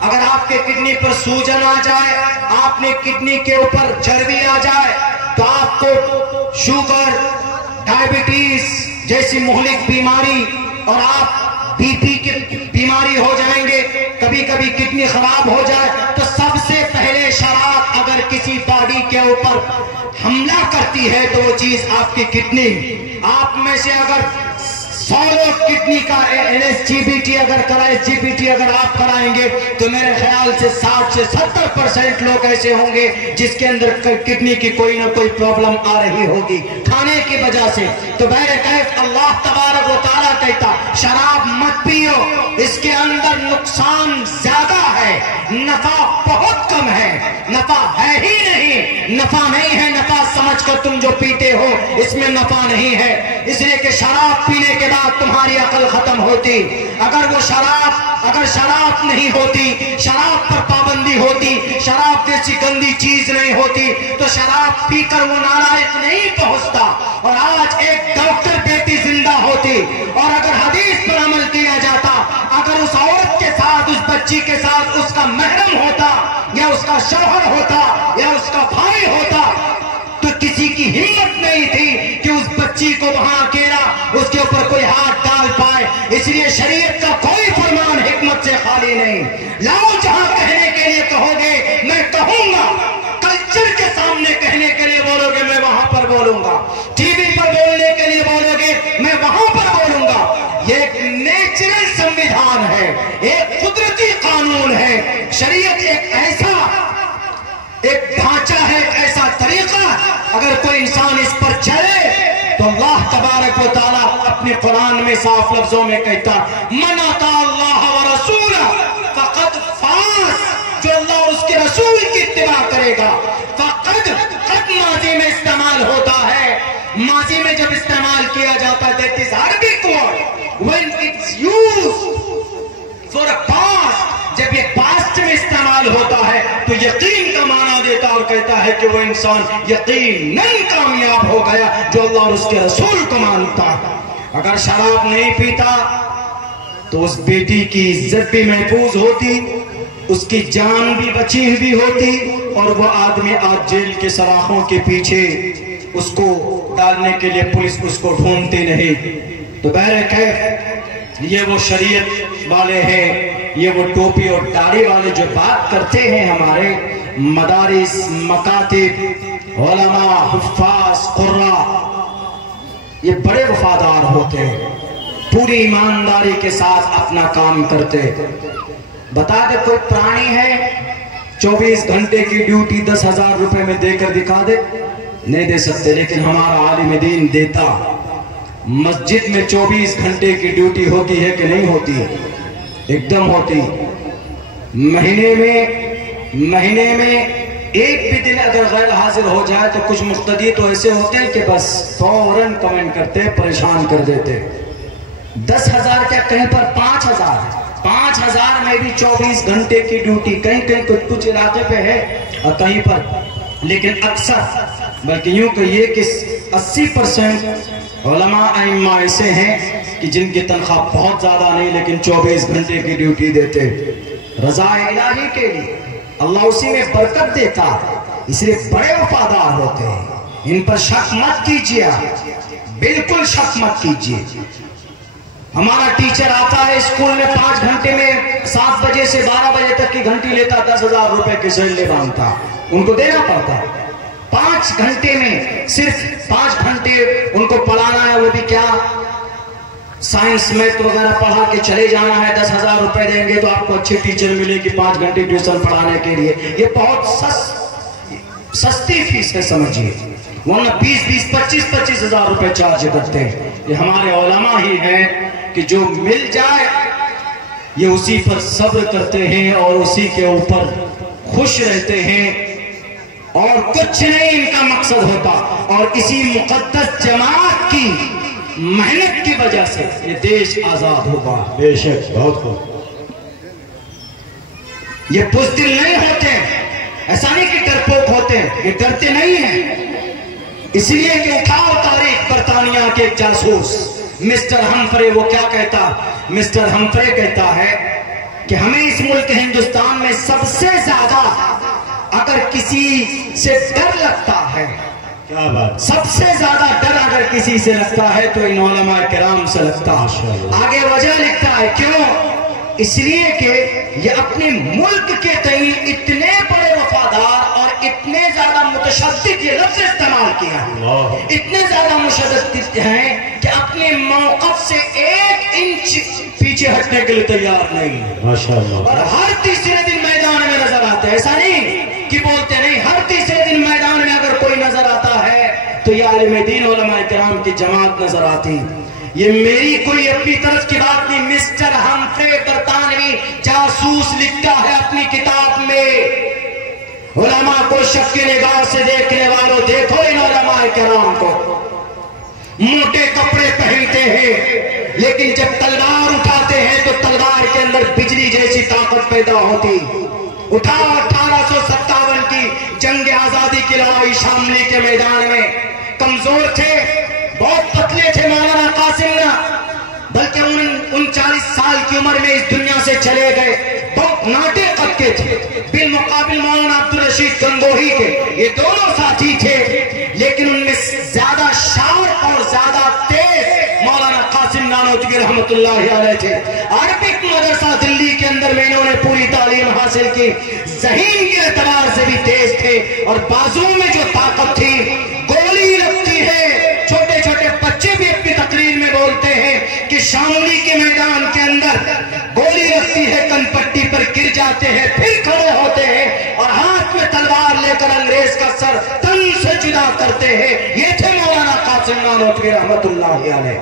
اگر آپ کے کڈنی پر سوجن آ جائے، آپ نے کڈنی کے اوپر چربی آ جائے تو آپ کو شوگر، ڈائبٹیز جیسی مہلک بیماری اور آپ بی پی کی بیماری ہو جائیں گے، کبھی کبھی کڈنی خراب ہو جائے تو سب سے پہلے شراب اگر کسی باڈی کے اوپر حملہ کرتی ہے تو وہ چیز آپ کی کڈنی۔ آپ میں سے اگر 100 لوگ کڈنی کا LSGBT اگر SGBT اگر آپ کرائیں گے تو میرے خیال سے 60 سے 70% لوگ ایسے ہوں گے جس کے اندر کڈنی کی کوئی نہ کوئی پرابلم آ رہی ہوگی کھانے کی وجہ سے۔ تو بہرکیف اللہ تبارک و تعالیٰ کہتا شراب مت پیو، اس کے اندر نقصان زیادہ ہے، نفع بہت کم ہے، نفع ہے ہی نہیں، نفع نہیں ہے، نفع سمجھ کر تم جو پیتے ہو اس میں نفع نہیں ہے، اس لیے کہ شراب پینے کے بعد تمہاری عقل ختم ہوتی۔ اگر شراب نہیں ہوتی، شراب پر پابندی ہوتی، شراب جیسی گندی چیز نہیں ہوتی تو شراب پی کر وہ نالائق نہیں پہنچتا، اور آج ایک ڈاکٹر بیٹی زندہ ہوتی، اور اگر حدیث پر عمل کیا جاتا، اگر اس عورت کے ساتھ، اس بچی کے ساتھ اس کا محرم ہوتا یا اس کا شوہر ہوتا یا اس کا بھائی ہوتا تو کسی کی ہمت نہیں تھی کہ اس بچی کو وہاں اکیلا اس کے اوپر کوئی ہاتھ ڈال پائے۔ اس لیے شریعت کا کوئی فرمان حکمت سے خالی نہیں۔ لاؤ جہاں کہنے کے لیے کہو گے میں کہوں گا، کلچر کے سامنے کہنے کے لیے بولو گے میں وہاں پر بولوں گا، ٹی وی پر بولنے کے لیے بولو گے میں وہاں پر بولوں گا۔ یہ ایک نیچرل سمویدھان ہے، ایک قدرتی قانون ہے۔ شریعت ایک ڈھانچہ ہے، ایک ایسا طریقہ، اگر کوئی انسان اس پر چلے تو اللہ تبارک و تعالیٰ اپنے قرآن میں صاف لفظوں میں کہتا من اطاع اللہ ورسولہ فقد فاز، جو اللہ اور اس کے رسول کی اتباع کرے گا، فقد ماضی میں استعمال ہوتا ہے، ماضی میں جب استعمال کیا جاتا ہے that is Arabic word when it's used for a past، جب یہ پاسٹ میں استعمال ہوتا ہے تو یقین کا معنی دیتا اور کہتا ہے کہ وہ انسان یقیناً کامیاب ہو گیا جو اللہ اور اس کے رسول کو مانتا۔ اگر شراب نہیں پیتا تو اس بیٹی کی عزت بھی محفوظ ہوتی، اس کی جان بھی بچی ہوئی ہوتی، اور وہ آدمی آج جیل کے سراخوں کے پیچھے اس کو ڈالنے کے لیے پولیس اس کو ڈھونڈتی نہیں۔ تو بہرکیف یہ وہ شریعت والے ہیں، یہ وہ ٹوپی اور داڑھی والے جو بات کرتے ہیں، ہمارے مدارس، مکاتب، علماء، حفاظ، قراء، یہ بڑے وفادار ہوتے ہیں، پوری ایمانداری کے ساتھ اپنا کام کرتے۔ بتا دے کوئی پرانی ہے 24 گھنٹے کی ڈیوٹی 10,000 روپے میں دے کر دکھا دے، نہیں دے سکتے، لیکن ہمارا عالم دین دیتا۔ مسجد میں 24 گھنٹے کی ڈیوٹی ہوتی ہے کہ نہیں ہوتی؟ ایک دم ہوتی۔ مہینے میں ایک بھی دن اگر غیر حاضر ہو جائے تو کچھ مقتدی تو ایسے ہوتے ہیں کہ بس فوراً کمنٹ کرتے، پریشان کر دیتے۔ 10,000 کیا کہیں پر 5,000 میں بھی 24 گھنٹے کی ڈیوٹی، کہیں کچھ علاقے پہ ہے اور کہیں پر، لیکن اکثر بلکہ یوں کہیے کہ 80% علماء ائمہ ایسے ہیں کہ جن کی تنخواہ بہت زیادہ نہیں لیکن 24 گھنٹے کی ڈیوٹی دیتے۔ رضا الہی کے لیے، اللہ اسی میں برکت دیتا ہے، اس لیے بڑے وفادار ہوتے ہیں۔ ان پر شک مت کیجیے، بالکل شک مت کیجیے۔ ہمارا ٹیچر آتا ہے اسکول میں 5 گھنٹے میں 7 بجے سے 12 بجے تک کی گھنٹی لیتا، 10,000 روپے کے سیلری مانگتا، ان کو دینا پڑتا ہے۔ 5 گھنٹے میں صرف 5 گھنٹے ان کو پڑھانا ہے، وہ بھی کیا سائنس میتھ وغیرہ پڑھا کے چلے جانا ہے۔ 10,000 روپے دیں گے تو آپ کو اچھی ٹیچر ملے گی 5 گھنٹے ٹیوشن پڑھانے کے لیے۔ یہ بہت سستی فیس ہے سمجھیے، ورنہ 25 ہزار روپے چارج کرتے ہیں۔ یہ ہمارے علماء ہی ہیں کہ جو مل جائے یہ اسی پر صبر کرتے ہیں اور اسی کے اوپر خوش رہتے ہیں، اور کچھ نہیں ان کا مقصد ہوتا۔ اور اسی مقدس جماعت کی محنت کی وجہ سے یہ دیش آزاد ہوگا۔ بے شک، بہت خوب۔ یہ بزدل نہیں ہوتے، ایسا نہیں کہ ڈرپوک ہوتے ہیں، یہ ڈرتے نہیں ہیں۔ اس لیے کہ اٹھاؤ تاریخ برطانیہ کے ایک جاسوس مسٹر ہمفرے، وہ کیا کہتا؟ مسٹر ہمفرے کہتا ہے کہ ہمیں اس ملک ہندوستان میں سب سے زیادہ اگر کسی سے ڈر لگتا ہے، کیا بات، سب سے زیادہ ڈر اگر کسی سے لگتا ہے تو ان علماء کرام سے لگتا ہے۔ آگے وجہ لکھتا ہے کیوں؟ اس لیے کہ یہ اپنے ملک کے تئیں اتنے بڑے وفادار اور اتنے زیادہ متشدد، یہ لفظ استعمال کیا ہے، اتنے زیادہ متشدد ہیں کہ اپنے موقف سے 1 انچ پیچھے ہٹنے کے لیے تیار نہیں ہے۔ ماشاءاللہ۔ اور ہر تیسرے دن میدان میں نظر آتے ہیں، ایسا نہیں کہ بولتے نہیں، ہر تیسرے دن میدان میں اگر کوئی نظر آتا ہے تو یہ عالم دین علماء کرام کی جماعت نظر آتی۔ یہ میری کوئی اپنی طرف کی بات نہیں، مسٹر ہمفرے برطانوی جاسوس لکھتا ہے اپنی کتاب میں۔ علماء کو شک کی نگاہ سے دیکھنے والوں، دیکھو ان علماء کرام کو، موٹے کپڑے پہنتے ہیں لیکن جب تلوار اٹھاتے ہیں تو تلوار کے اندر بجلی جیسی طاقت پیدا ہوتی۔ اٹھاؤ 1857 کی جنگ آزادی کی لڑائی شاملی کے میدان میں، کمزور تھے، بہت پتلے تھے مولانا قاسم نا، بلکہ 39 سال کی عمر میں اس دنیا سے چلے گئے، بہت ناٹے قد کے تھے، بالمقابل مولانا عبدالرشید گنگوہی کے یہ دونوں ساتھی تھے، لیکن ان میں زیادہ شارپ اور زیادہ تیز مولانا قاسم نانوتوی رحمت اللہ علیہ تھے۔ عربک مدرسہ دلی کے اندر میں انہوں نے پوری تعلیم حاصل کی، ذہین کے اعتبار سے بھی تیز تھے، اور بازوں میں جو طاقت تھی، گولی لگتی ہے، چھوٹے چھوٹے بچے بھی اپنی تقریر میں بولتے ہیں کہ شاملی کے میدان کے اندر گولی لگتی ہے، کن پٹی پر گر جاتے ہیں، پھر کھڑے ہوتے ہیں اور ہاتھ میں تلوار لے کر انگریز کا سر تن سے جدا کرتے ہیں۔ یہ تھے مولانا قاسم نانوتوی رحمت اللہ علیہ،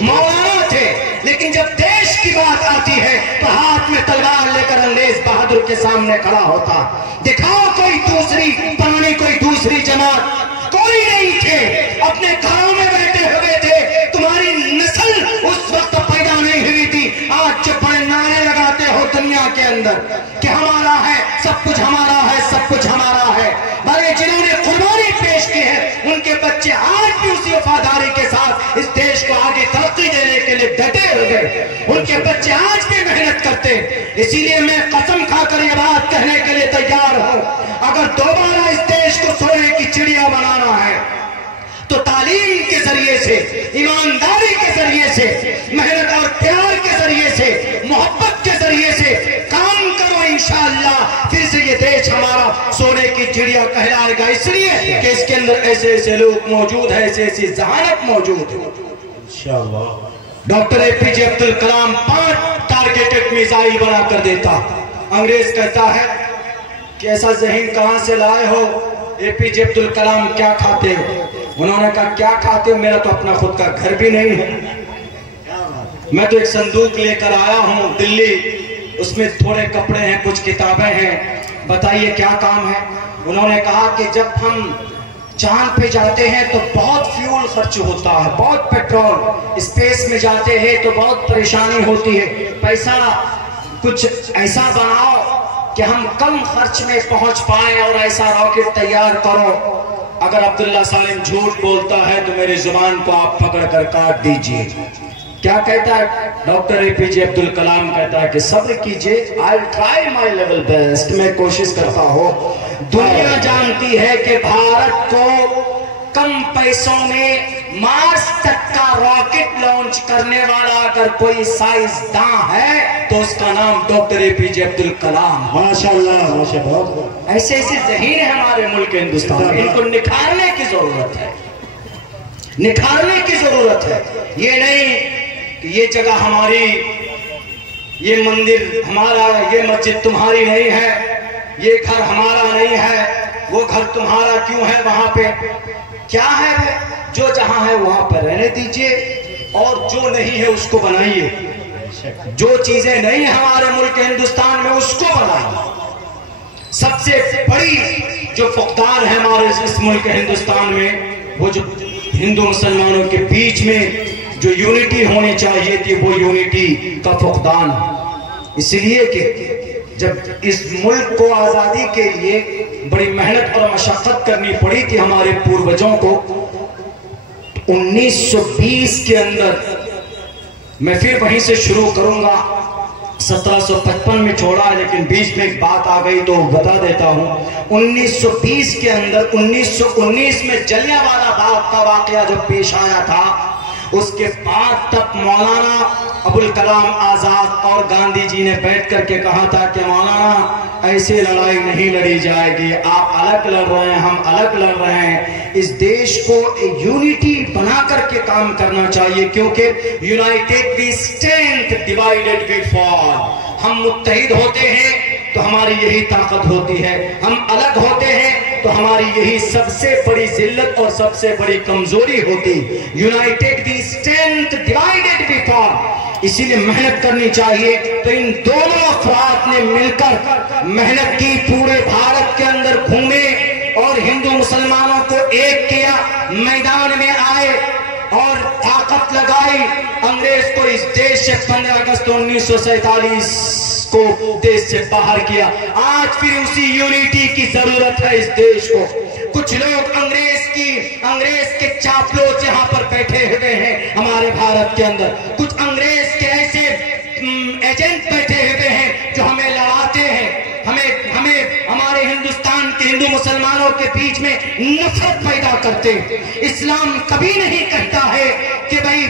مولانا تھے، لیکن جب دیش کی بات آتی ہے تو ہاتھ میں تلوار لے کر انگریز بہادر کے سامنے کھڑا ہوتا۔ دکھاؤ کوئی دوسری پرانی، کوئی دوسری جماعت، کوئی نہیں تھے، اپنے گھروں میں بیٹھے ہوئے تھے، تمہاری نسل اس وقت پیدا نہیں ہوئی تھی۔ آج جب بڑے نعرے لگاتے ہو دنیا کے اندر کہ ہمارا ہے سب کچھ، ہمارا ہے سب کچھ ہمارا ہے، بھلے جنہوں نے قربانی پیش کی ہے ان کے بچے آج بھی اسی وفاداری کے ساتھ اس دیش کو آگے ترقی دینے کے لیے ڈٹے ہوئے، ان کے بچے آج بھی محنت کرتے۔ اسی لیے میں قسم کھا کر یہ بات کہنے کے لیے تیار ہوں، اگر دوبارہ اس دیش کو سونے کی چڑیا بنانا ہے تو تعلیم کے ذریعے سے، ایمانداری کے ذریعے سے، محنت اور پیار کے ذریعے سے، محبت کے ذریعے سے کام کرو، انشاءاللہ پھر سے یہ دیش ہمارا سونے کی چڑیا کہلائے گا۔ اس لیے کہ اس کے اندر ایسے ایسے لوگ موجود ہیں، ایسے ایسی ذہانت موجود ہے۔ انشاءاللہ doctor A P J Abdul Kalam 5 targeted missile بنا کر دیتا، انگریز کہتا ہے کہ ایسا ذہن کہاں سے لائے ہو، اے پی جے عبدالکلام کیا کھاتے ہو؟ انہوں نے کہا کیا کھاتے ہو، میرا تو اپنا خود کا گھر بھی نہیں ہے، میں تو ایک صندوق لے کر آیا ہوں دلی، اس میں تھوڑے کپڑے ہیں، کچھ کتابیں ہیں، بتائیے کیا کام ہے؟ انہوں نے کہا کہ جب ہم چاند پہ جاتے ہیں تو بہت فیول خرچ ہوتا ہے، بہت پیٹرول، اسپیس میں جاتے ہیں تو بہت پریشانی ہوتی ہے، پیسہ کچھ ایسا بناؤ کہ ہم کم خرچ میں پہنچ پائیں اور ایسا راکٹ تیار کرو۔ اگر عبداللہ سالم جھوٹ بولتا ہے تو میری زبان کو آپ پکڑ کر کاٹ دیجئے۔ کیا کہتا ہے ڈاکٹر اے پی جے عبد الکلام؟ کہتا ہے کہ صبر کیجئے، I'll try my level best، میں کوشش کرتا ہوں۔ دنیا جانتی ہے کہ بھارت کو کم پیسوں میں مارس تک کا راکٹ لانچ کرنے والا اگر کوئی سائنسداں ہے تو اس کا نام ڈاکٹر اے پی جے عبد الکلام۔ ماشاءاللہ ماشاءاللہ، بہت خوب۔ ایسے ایسے ذہین ہے ہمارے ملک ہندوستان میں، ان کو نکھارنے کی ضرورت ہے، نکھارنے کی ضرورت ہے۔ یہ نہیں کہ یہ جگہ ہماری، یہ مندر ہمارا، یہ مسجد تمہاری نہیں ہے، یہ گھر ہمارا نہیں ہے، وہ گھر تمہارا کیوں ہے وہاں پہ؟ کیا ہے؟ جو جہاں ہے وہاں پہ رہنے دیجئے، اور جو نہیں ہے اس کو بنائیے۔ جو چیزیں نہیں ہمارے ملک ہندوستان میں اس کو بنائیے۔ سب سے بڑی جو فقدان ہے ہمارے اس ملک ہندوستان میں، وہ جو ہندو مسلمانوں کے بیچ میں جو یونٹی ہونی چاہیے تھی، وہ یونٹی کا فقدان۔ اس لیے کہ جب اس ملک کو آزادی کے لیے بڑی محنت اور مشقت کرنی پڑی تھی ہمارے پوروجوں کو، 1920 کے اندر، میں پھر وہیں سے شروع کروں گا، 1755 میں چھوڑا لیکن بیچ میں ایک بات آ گئی تو بتا دیتا ہوں۔ 1920 کے اندر 1919 میں جلیانوالہ باغ کا واقعہ جب پیش آیا تھا، اس کے بعد تک مولانا ابوالکلام آزاد اور گاندھی جی نے بیٹھ کر کے کہا تھا کہ مولانا ایسے لڑائی نہیں لڑی جائے گی، آپ الگ لڑ رہے ہیں، ہم الگ لڑ رہے ہیں، اس دیش کو یونٹی بنا کر کے کام کرنا چاہیے، کیونکہ یونائٹڈ وی اسٹینڈ، ڈیوائیڈڈ وی فال۔ ہم متحد ہوتے ہیں تو ہماری یہی طاقت ہوتی ہے، ہم الگ ہوتے ہیں تو ہماری یہی سب سے بڑی ذلت اور سب سے بڑی کمزوری ہوتی۔ یونائٹڈ وی اسٹینڈ، ڈیوائیڈڈ وی فال۔ اسی لیے محنت کرنی چاہیے۔ تو ان دونوں افراد نے مل کر محنت کی، پورے بھارت کے اندر گھومے اور ہندو مسلمانوں کو ایک کیا، میدان میں آئے اور طاقت لگائی، انگریز کو اس دیش سے 15 اگست 1947 کو دیش سے باہر کیا۔ آج پھر اسی یونٹی کی ضرورت ہے اس دیش کو۔ کچھ لوگ انگریز کے چاپلوس یہاں پر بیٹھے ہوئے ہیں ہمارے بھارت کے اندر، کچھ انگریز کے ایسے ایجنٹ بیٹھے ہوئے ہیں جو ہمیں لڑاتے ہیں، ہمیں ہمارے ہندوستان کے ہندو مسلمانوں کے بیچ میں نفرت پیدا کرتے ہیں۔ اسلام کبھی نہیں کہتا ہے کہ بھائی،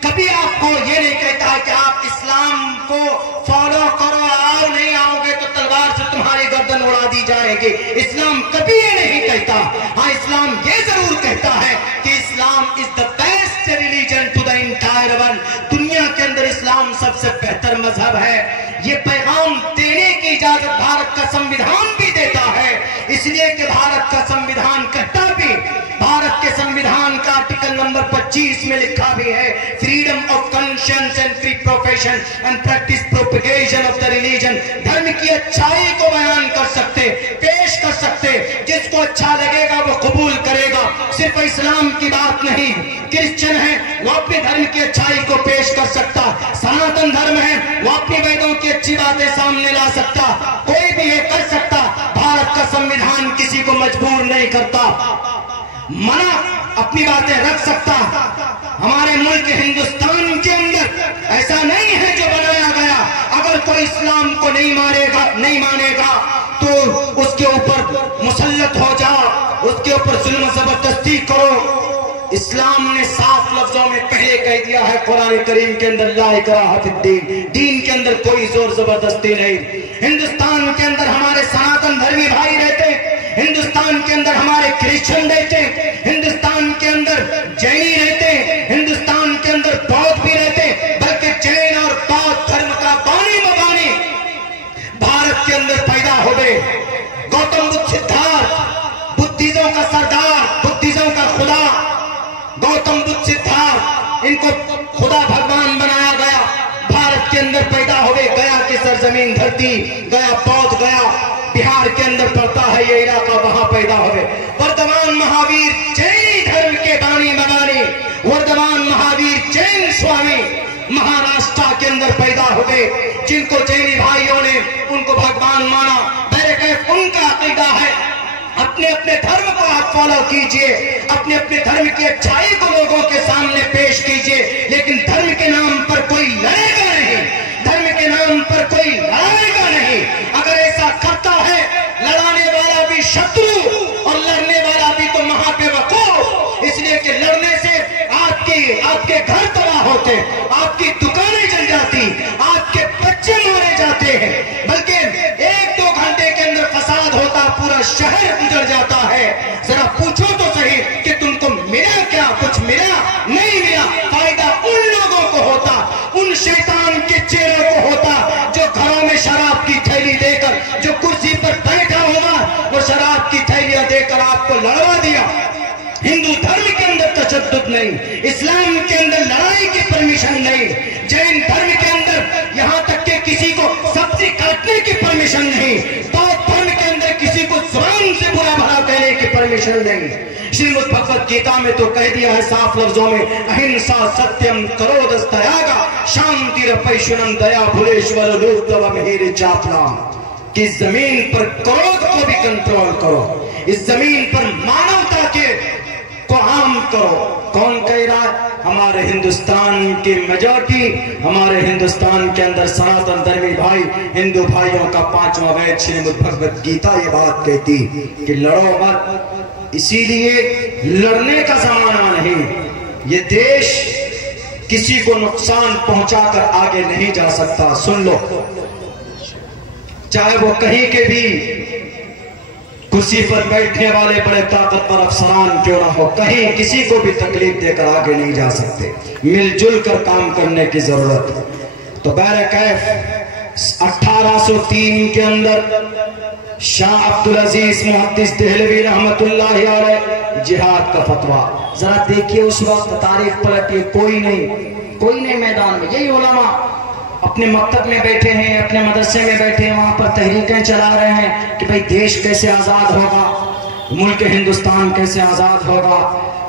کبھی آپ کو یہ نہیں کہتا ہے کہ آپ اسلام کو فالو کرو، آؤ، نہیں آؤ گے تو تلوار سے تمہاری گردن اڑا دی جائے گی۔ اسلام کبھی یہ نہیں کہتا۔ ہاں، اسلام یہ ضرور کہتا ہے کہ Islam is the best religion to the entire world. دنیا کے اندر اسلام سب سے بہتر مذہب ہے۔ یہ پیغام دینے کی اجازت بھارت کا سمویدھان بھی دیتا ہے، اس لیے کہ بھارت کا سمویدھان کہتا بھی، بھارت کے سمویدھان کا آرٹیکل نمبر 25 میں لکھا بھی ہے، freedom of conscience and free profession and practice propagation of the religion. دھرم کی اچھائی کو بیان کر سکتے، پیش کر سکتے، جس کو اچھا لگے گا وہ قبول کرے گا۔ صرف اسلام کی بات نہیں، کرسچن ہے وہ اپنے دھرم کی اچھائی کو پیش کر سکتا، سناتن دھرم ہے وہ اپنی ویدوں کی اچھی باتیں سامنے لا سکتا، کوئی بھی یہ کر سکتا۔ بھارت کا سمویدھان کسی کو مجبور نہیں کرتا، منع اپنی باتیں رکھ سکتا۔ ہمارے ملک ہندوستان کے اندر ایسا نہیں ہے جو بنایا گیا، اگر کوئی اسلام کو نہیں مانے گا تو اس کے اوپر مسلط ہو جاؤ، اس کے اوپر ظلم زبردستی کرو۔ اسلام نے صاف لفظوں میں پہلے کہہ دیا ہے قرآن کریم کے اندر، لا اکراہ فی الدین، دین کے اندر کوئی زور زبردستی نہیں۔ ہندوستان کے اندر ہمارے سناتن دھرمی بھائی رہتے، ہندوستان کے اندر ہمارے کرسچن رہتے، ہندوستان کے اندر جینی رہتے، ہندوستان کے اندر بودھ بھی رہتے، بلکہ جین اور بودھ دھرم کا بانی مبانی بھارت کے اندر پیدا ہوئے۔ گوتم بدھ سدھارتھ، بدھزم کا سردار، بدھزم کا خدا گوتم بدھ سدھارتھ، ان کو خدا بھگوان بنایا گیا، بھارت کے اندر پیدا ہوئے۔ گیا کی سرزمین دھرتی، گیا بودھ، گیا بہار کے اندر پڑتا ہے یہ علاقہ، وہاں پیدا ہوئے۔ وردھمان مہاویر جینی دھرم کے بانی مبانی، وردھمان مہاویر جین سوامی مہاراشٹر کے اندر پیدا ہوئے، جن کو جینی بھائیوں نے ان کو بھگوان مانا۔ ان کا عقیدہ ہے اپنے اپنے دھرم کو آپ فالو کیجئے، اپنے اپنے دھرم کی اچھائی کو لوگوں کے سامنے پیش کیجئے، لیکن دھرم کے نام پر کوئی لڑے گا نہیں، دھرم کے نام پر کوئی لڑائے گا نہیں۔ اگر ایسا کرتا ہے، لڑانے والا بھی شترو اور لڑنے والا بھی تو مہا بے وقوف، اس لیے کہ لڑنے سے آپ کے گھر تباہ ہوتے، آپ کی دکانیں جل جاتی، آپ کے بچے مارے جاتے ہیں، بلکہ ایک دو گھنٹے کے اندر فساد ہوتا، پورا شہر گزر جاتا ہے۔ ذرا پوچھو تو صحیح کہ تم کو ملا کیا؟ کچھ ملا نہیں ملا۔ فائدہ ان لوگوں کو ہوتا، ان شیطان کے چہروں کو ہوتا جو گھروں میں شراب کی تھیلی دے کر، جو کرسی پر بیٹھا ہوگا وہ شراب کی تھیلیاں دے کر آپ کو لڑوا دیا۔ ہندو دھرم کے اندر تشدد نہیں، اسلام کے اندر لڑائی کی پرمیشن نہیں، جین دھرم کے اندر یہاں تک کہ کسی کو سبزی کاٹنے کی پرمیشن نہیں، بودھ دھرم کے اندر کسی کو زبان سے برا بھلا کہنے کی پرمیشن نہیں۔ شریمد بھگوت گیتا میں تو کہہ دیا ہے صاف لفظوں میں، اہنسا ستیم کرودس تیاگا شانتی رپیشنم دیا بھولیشور لوکتو مہیر چاپلام، کہ اس زمین پر کرود کو بھی کنٹرول کرو، اس زمین پر مانوتا کے کو عام کرو۔ کون کہہ رہا ہے؟ ہمارے ہندوستان کی میجورٹی، ہمارے ہندوستان کے اندر سناتن دھرمی بھائی، ہندو بھائیوں کا پانچواں وید شریمد بھگوت گیتا یہ بات کہتی کہ لڑو مت۔ اسی لیے لڑنے کا زمانہ نہیں، یہ دیش کسی کو نقصان پہنچا کر آگے نہیں جا سکتا۔ سن لو، چاہے وہ کہیں کے بھی کرسی پر بیٹھنے والے بڑے طاقتور افسران کیوں نہ ہو، کہیں کسی کو بھی تکلیف دے کر آگے نہیں جا سکتے، مل جل کر کام کرنے کی ضرورت۔ تو بہرکیف 1803 کے اندر شاہ عبدالعزیز محدث دہلوی رحمت اللہ علیہ جہاد کا فتویٰ۔ ذرا دیکھیے اس وقت تاریخ پلٹیے، کوئی نہیں میدان میں، یہی علماء اپنے مکتب میں بیٹھے ہیں، اپنے مدرسے میں بیٹھے ہیں، وہاں پر تحریکیں چلا رہے ہیں کہ بھئی دیش کیسے آزاد ہوگا، ملک ہندوستان کیسے آزاد ہوگا،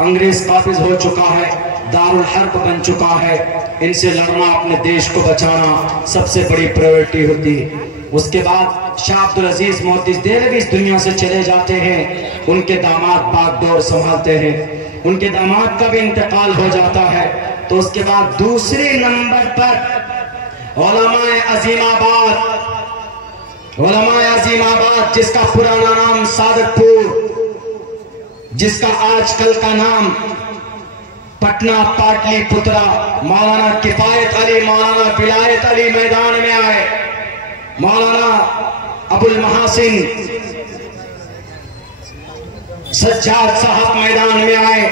انگریز قابض ہو چکا ہے، دارالحرب بن چکا ہے، ان سے لڑنا، اپنے دیش کو بچانا سب سے بڑی پریورٹی ہوتی ہے۔ اس کے بعد شاہ عبدالعزیز محدث دہلوی اس دنیا سے چلے جاتے ہیں، ان کے داماد باغ دور سنبھالتے ہیں، ان کے داماد کا بھی انتقال ہو جاتا ہے۔ تو اس کے بعد دوسرے نمبر پر علماء عظیم آباد، جس کا پرانا نام سعادت پور، جس کا آج کل کا نام پٹنہ پاٹلی پترا، مولانا کفایت علی، مولانا ولایت علی میدان میں آئے، مولانا ابو المحاسن سجاد صاحب میدان میں آئے،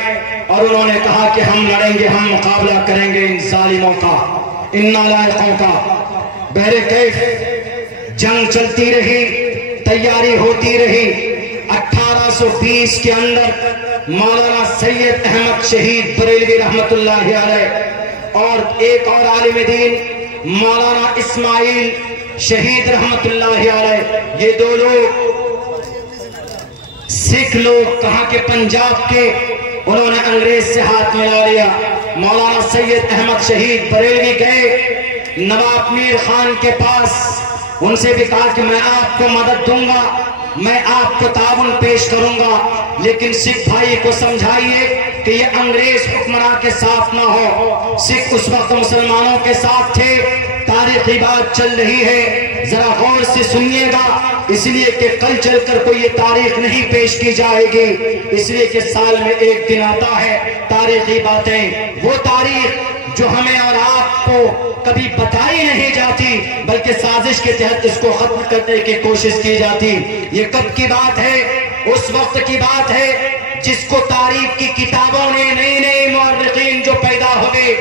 اور انہوں نے کہا کہ ہم لڑیں گے، ہم مقابلہ کریں گے ان ظالموں کا، ان نالائقوں کا۔ بہرکیف جنگ چلتی رہی، تیاری ہوتی رہی۔ 1820 کے اندر مولانا سید احمد شہید بریلوی رحمت اللہ علیہ اور ایک اور عالم دین مولانا اسماعیل شہید رحمت اللہ علیہ، یہ دو لوگ سکھ لوگ کہاں کے پنجاب کے، انہوں نے انگریز سے ہاتھ ملا لیا۔ مولانا سید احمد شہید بریلوی گئے نواب میر خان کے پاس، ان سے بھی کہا کہ میں آپ کو مدد دوں گا، میں آپ کو تعاون پیش کروں گا، لیکن سکھ بھائی کو سمجھائیے کہ یہ انگریز حکمراں کے ساتھ نہ ہو۔ سکھ اس وقت مسلمانوں کے ساتھ تھے، تاریخی بات چل رہی ہے، ذرا غور سے سنیے گا، اس لیے کہ کل چل کر کوئی یہ تاریخ نہیں پیش کی جائے گی، اس لیے کہ سال میں ایک دن آتا ہے تاریخی باتیں، وہ تاریخ جو ہمیں اور آپ کو کبھی بتائی نہیں جاتی، بلکہ سازش کے تحت اس کو ختم کرنے کی کوشش کی جاتی۔ یہ کب کی بات ہے؟ اس وقت کی بات ہے جس کو تاریخ کی کتابوں نے، نئی نئی مورخین جو پیدا ہوئے،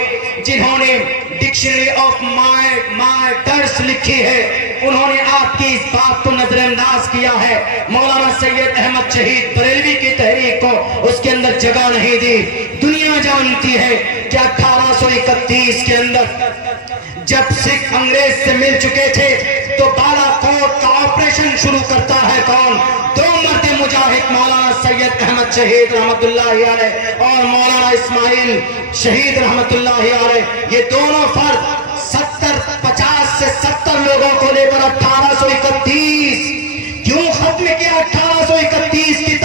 جنہوں نے ڈکشنری آف مارٹرز لکھی ہے، انہوں نے آپ کی اس بات کو نظر انداز کیا ہے۔ مولانا سید احمد شہید بریلوی کی تحریک کو اس کے اندر جگہ نہیں دی۔ دنیا جانتی ہے کہ 1831 کے اندر جب سکھ انگریز سے مل چکے تھے تو بالا کوٹ کا آپریشن شروع کرتا ہے کون؟ دو مرد مجاہد، مولانا سید احمد شہید رحمت اللہ علیہ اور مولانا اسماعیل شہید رحمت اللہ علیہ، یہ دونوں فرد 50 سے 70 لوگوں کو لے کر 1831 کیوں ختم کیا؟ 1831 کی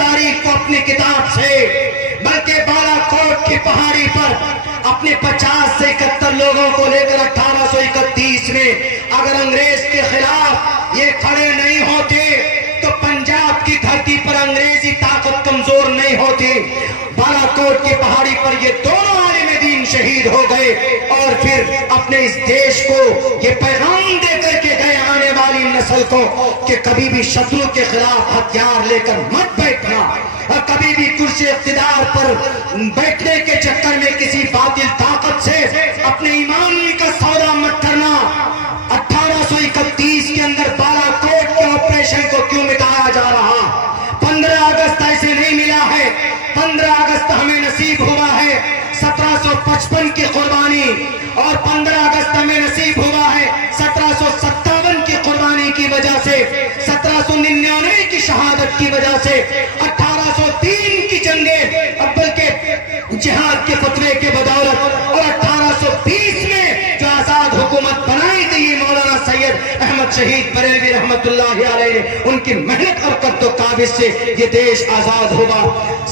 50 سے 71 لوگوں کو لے کر 1831 میں اگر انگریز کے خلاف یہ کھڑے نہیں ہوتے تو پنجاب کی دھرتی پر انگریزی طاقت کمزور نہیں ہوتی. بالا کوٹ کی پہاڑی پر یہ دونوں عالم دین شہید ہو گئے اور پھر اپنے اس دیش کو یہ پیغام دے کر کے گئے آنے والی نسل کو کہ کبھی بھی شترو کے خلاف ہتھیار لے کر مت بیٹھنا اور کبھی بھی کرسی اقتدار پر بیٹھنے کے چکر میں کسی باطل طاقت سے اپنے ایمان کا سودا مت کرنا. 1831 کے اندر بالا کوٹ کے آپریشن کو کیوں مٹایا جا رہا؟ 15 اگست ایسے نہیں ملا ہے. 15 اگست ہمیں نصیب ہوا ہے 1755 کی قربانی اور 15 اگست ہمیں نصیب ہوا ہے 1757 کی قربانی کی وجہ سے، 1799 کی شہادت کی وجہ سے، 1803 کی جنگیں بلکہ جہاد کے فتوے کے بدولت اور 1820 میں جو آزاد حکومت بنائی گئی مولانا سید احمد شہید بریلوی رحمت اللہ علیہ ان کی محنت اور قد و کاوش سے یہ دیش آزاد ہوا.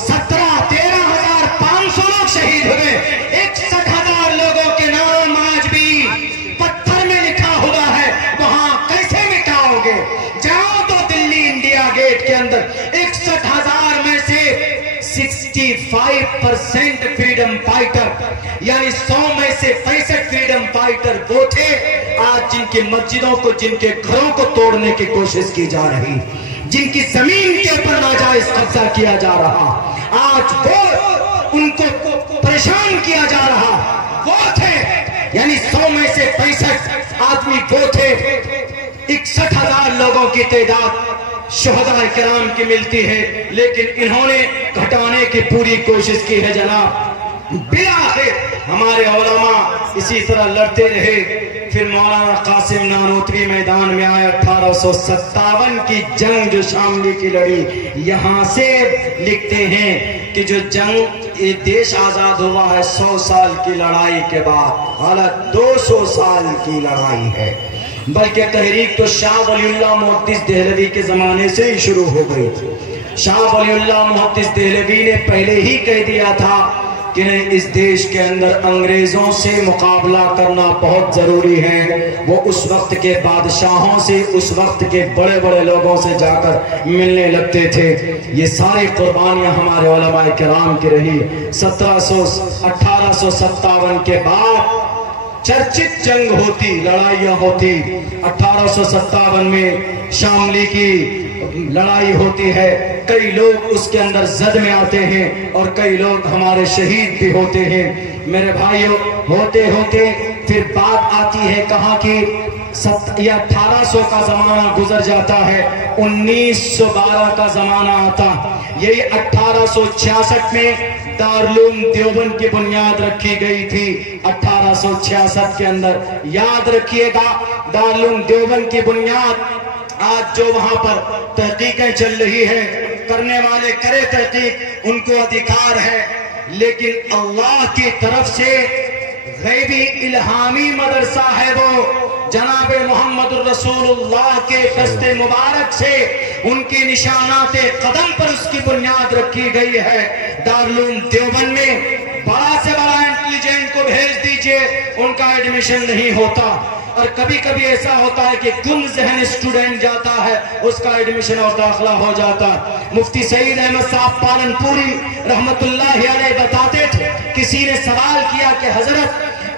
13,500 لوگ شہید ہوئے. 61,000 لوگوں کے نام آج بھی پتھر میں لکھا ہوا ہے. وہاں کیسے مٹاؤ گے؟ جاؤ تو دلی انڈیا گیٹ کے اندر 61,000 میں سے 65% فریڈم فائٹر یعنی 100 میں سے 65 فریڈم فائٹر وہ تھے آج جن کی مسجدوں کو، جن کے گھروں کو توڑنے کی کوشش کی جا رہی، جن کی زمین کے اوپر ناجائز قبضہ کیا جا رہا، آج وہ ان کو پریشان کیا جا رہا، وہ تھے. یعنی 100 میں سے 65 آدمی وہ تھے. 61,000 لوگوں کی تعداد شہداء کرام کی ملتی ہے لیکن انہوں نے گھٹانے کی پوری کوشش کی ہے جناب. بالآخر ہمارے علماء اسی طرح لڑتے رہے. پھر مولانا قاسم نانوتوی میدان میں آئے. 1857 کی جنگ جو شاملی کی لڑی، یہاں سے لکھتے ہیں کہ جو جنگ یہ دیش آزاد ہوا ہے 100 سال کی لڑائی کے بعد، غلط 200 سال کی لڑائی ہے. بلکہ تحریک تو شاہ ولی اللہ محدث دہلوی کے زمانے سے ہی شروع ہو گئی تھی. شاہ ولی اللہ محدث دہلوی نے پہلے ہی کہہ دیا تھا کہ اس دیش کے اندر انگریزوں سے مقابلہ کرنا بہت ضروری ہے. وہ اس وقت کے بادشاہوں سے، اس وقت کے بڑے بڑے لوگوں سے جا کر ملنے لگتے تھے. یہ ساری قربانیاں ہمارے علماء کرام کی رہی. 1857 کے بعد چرچت جنگ ہوتی، لڑائیاں ہوتی. 1857 میں شاملی کی لڑائی ہوتی ہے. کئی لوگ اس کے اندر زد میں آتے ہیں اور کئی لوگ ہمارے شہید بھی ہوتے ہیں. میرے بھائیوں، ہوتے ہوتے پھر بات آتی ہے کہاں کی 1800 کا زمانہ گزر جاتا ہے، 1912 کا زمانہ آتا. یہی 1866 میں دارالعلوم دیوبند کی بنیاد رکھی گئی تھی. 1866 کے اندر یاد رکھیے گا دارالعلوم دیوبند کی بنیاد. آج جو وہاں پر تحقیقیں چل رہی ہے، کرنے والے کرے تحقیق، ان کو ادھیکار ہے، لیکن اللہ کی طرف سے غیبی الہامی مدرسہ ہے وہ. جناب محمد الرسول اللہ کے دست مبارک سے ان کی نشانات قدم پر اس کی بنیاد رکھی گئی ہے. دارالعلوم دیوبند میں بڑا سے بڑا انٹیلیجنٹ کو بھیج دیجئے، ان کا ایڈمیشن نہیں ہوتا. اور کبھی کبھی ایسا ہوتا ہے کہ کم ذہن اسٹوڈنٹ جاتا ہے، اس کا ایڈمیشن اور داخلہ ہو جاتا. مفتی سعید احمد صاحب پالن پوری رحمت اللہ علیہ بتاتے تھے، کسی نے سوال کیا کہ حضرت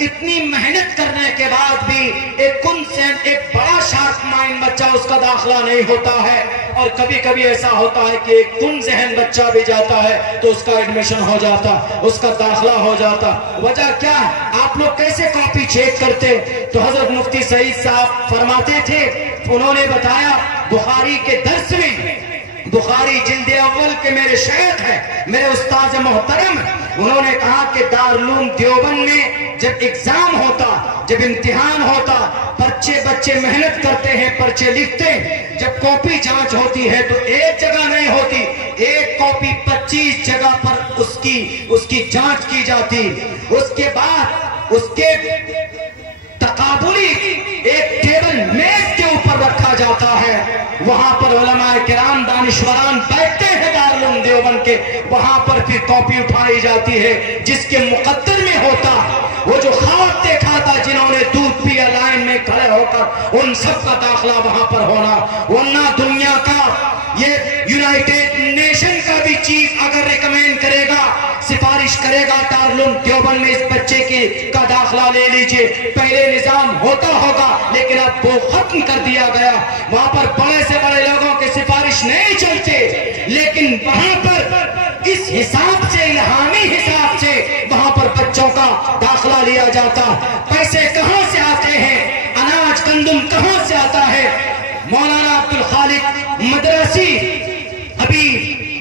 اتنی محنت کرنے کے بعد بھی ایک کم ذہن، ایک بڑا شارپ مائنڈ بچہ اس کا داخلہ نہیں ہوتا ہے، اور کبھی کبھی ایسا ہوتا ہے کہ ایک کم ذہن بچہ بھی جاتا ہے تو اس کا ایڈمیشن ہو جاتا، اس کا داخلہ ہو جاتا. وجہ کیا ہے؟ آپ لوگ کیسے کاپی چیک کرتے؟ تو حضرت مفتی سعید صاحب فرماتے تھے، انہوں نے بتایا بخاری کے درس میں، بخاری جلد اول کے میرے شیخ ہیں، میرے استاذ محترم، انہوں نے کہا کہ دارالعلوم دیوبند میں جب ایگزام ہوتا، جب امتحان ہوتا، بچے محنت کرتے ہیں، پرچے لکھتے ہیں، جب کاپی جانچ ہوتی ہے تو ایک جگہ نہیں ہوتی، ایک کاپی 25 جگہ پر اس کی جانچ کی جاتی. اس کے بعد اس کے تقابلی ایک ٹیبل میز کے اوپر رکھا جاتا ہے. وہاں پر علماء کرام دانشوران بیٹھتے ہیں دارالعلوم دیوبند کے، وہاں پر پھر کاپی اٹھائی جاتی ہے، جس کے مقدر میں ہوتا وہ جو خواب دیکھا تھا جنہوں نے دودھ پیا لائن میں کھڑے ہو کر، ان سب کا داخلہ وہاں پر ہونا. ورنہ دنیا کا یہ یونائٹڈ نیشن کا بھی چیف اگر ریکمینڈ کرے گا، سفارش کرے گا دارالعلوم دیوبند میں اس بچے کا داخلہ لے لیجئے، پہلے نظام ہوتا ہوگا لیکن اب وہ ختم کر دیا گیا. وہاں پر بڑے سے بڑے لوگوں کے سفارش نہیں چلتے، لیکن وہاں پر اس حساب سے، الہامی حساب سے وہاں پر بچوں کا داخلہ لیا جاتا. پیسے کہاں سے آتے ہیں؟ اناج گندم کہاں سے آتا ہے؟ مولانا عبدالخالق مدرسی ابھی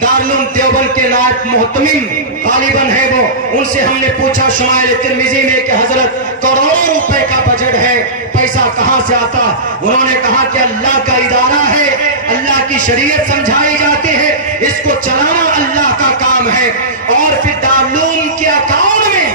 دارالعلوم دیوبند کے نائب محتمم غالباً ہے وہ، ان سے ہم نے پوچھا شمائل ترمذی میں کہ حضرت کروڑوں روپے کا بجٹ ہے، پیسہ کہاں سے آتا؟ انہوں نے کہا کہ اللہ کا ادارہ ہے، اللہ کی شریعت سمجھائی جاتی ہے، اس کو چلانا اللہ کا کام ہے. اور پھر دارالعلوم کے اکاؤنٹ میں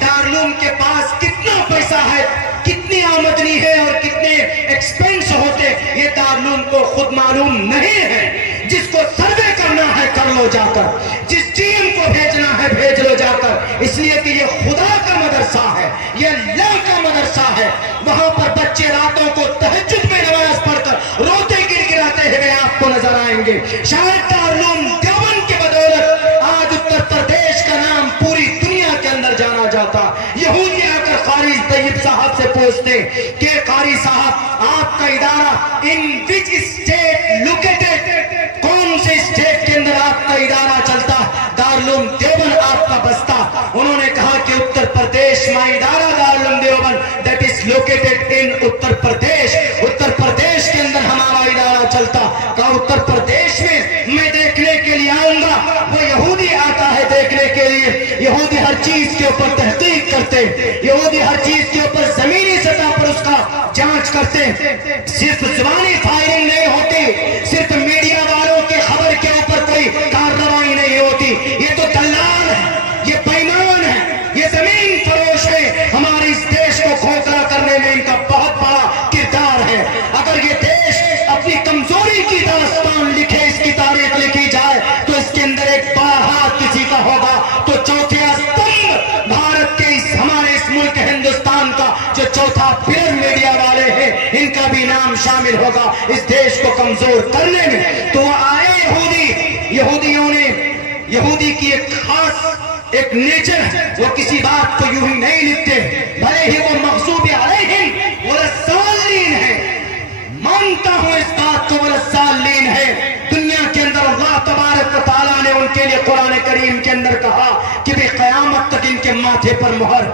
دارالعلوم کے پاس کتنا پیسہ ہے، کتنی آمدنی ہے اور کتنے ایکسپینس ہوتے، یہ دارالعلوم کو خود معلوم نہیں ہے. جس کو سروے کرنا ہے کر لو جا کر، جس ٹیم کو بھیجنا ہے بھیج لو جا کر، اس لیے کہ یہ خدا کا مدرسہ ہے، یہ اللہ کا مدرسہ ہے. وہاں پر بچے راتوں کو تہجد میں نماز پڑھ کر روتے گر گراتے ہوئے آپ کو نظر آئیں گے. شاید دارالعلوم دیوبند کی بدولت آج اتر پردیش کا نام پوری دنیا کے اندر جانا جاتا. یہودی آ کر قاری طیب صاحب سے پوچھتے کہ قاری صاحب آپ کا ادارہ ان وچ اسٹیٹ لوکیٹڈ، کون سے اسٹیٹ کے اندر آپ کا ادارہ چلتا؟ دارالعلوم دیوبند آپ کا بستہ. انہوں نے کہا کہ اتر پردیش میں ادارہ Darul Uloom Deoband that is located in Uttar Pradesh, Uttar Pradesh کے اندر ہمارا ادارہ چلتا. کہا اتر پردیش میں دیکھنے کے لیے آؤں گا. وہ یہودی آتا ہے دیکھنے کے لیے، یہودی ہر چیز کے اوپر تحقیق کرتے، یہودی ہر چیز کے اوپر زمینی سطح پر اس کا جانچ کرتے. صرف زبانی فائرنگ نہیں ہوتی، صرف میڈیا والوں کے خبر کے اوپر کوئی کارروائی نہیں ہوتی. یہ تو دلال ہے، یہ بےمان ہے، یہ زمین فروش ہے. ہمارے اس دیش کو کھوکھلا کرنے میں ان کا بہت بڑا کردار ہے. اگر یہ دیش اپنی کمزوری کی داستان لکھے، اس کی تاریخ لکھی جائے تو اس کے اندر ایک بڑا ہاتھ کسی کا ہوگا. تو چوتھے ستمبھ بھارت کے ہمارے اس ملک ہندوستان کا جو چوتھا پلر میڈیا والے ہیں، ان کا بھی نام شامل ہوگا اس دیش کو کمزور کرنے میں. تو وہ آئے یہودیوں نے، یہودی کی ایک خاص ایک نیچر ہے، وہ کسی بات کو یوں ہی نہیں لکھتے، بھلے ہی وہ مغضوب علیہم والضالین ہے. مانتا ہوں اس بات کو، والضالین ہے. دنیا کے اندر اللہ تبارک و تعالیٰ نے ان کے لیے قرآن کریم کے اندر کہا کہ بھی قیامت تک ان کے ماتھے پر مہر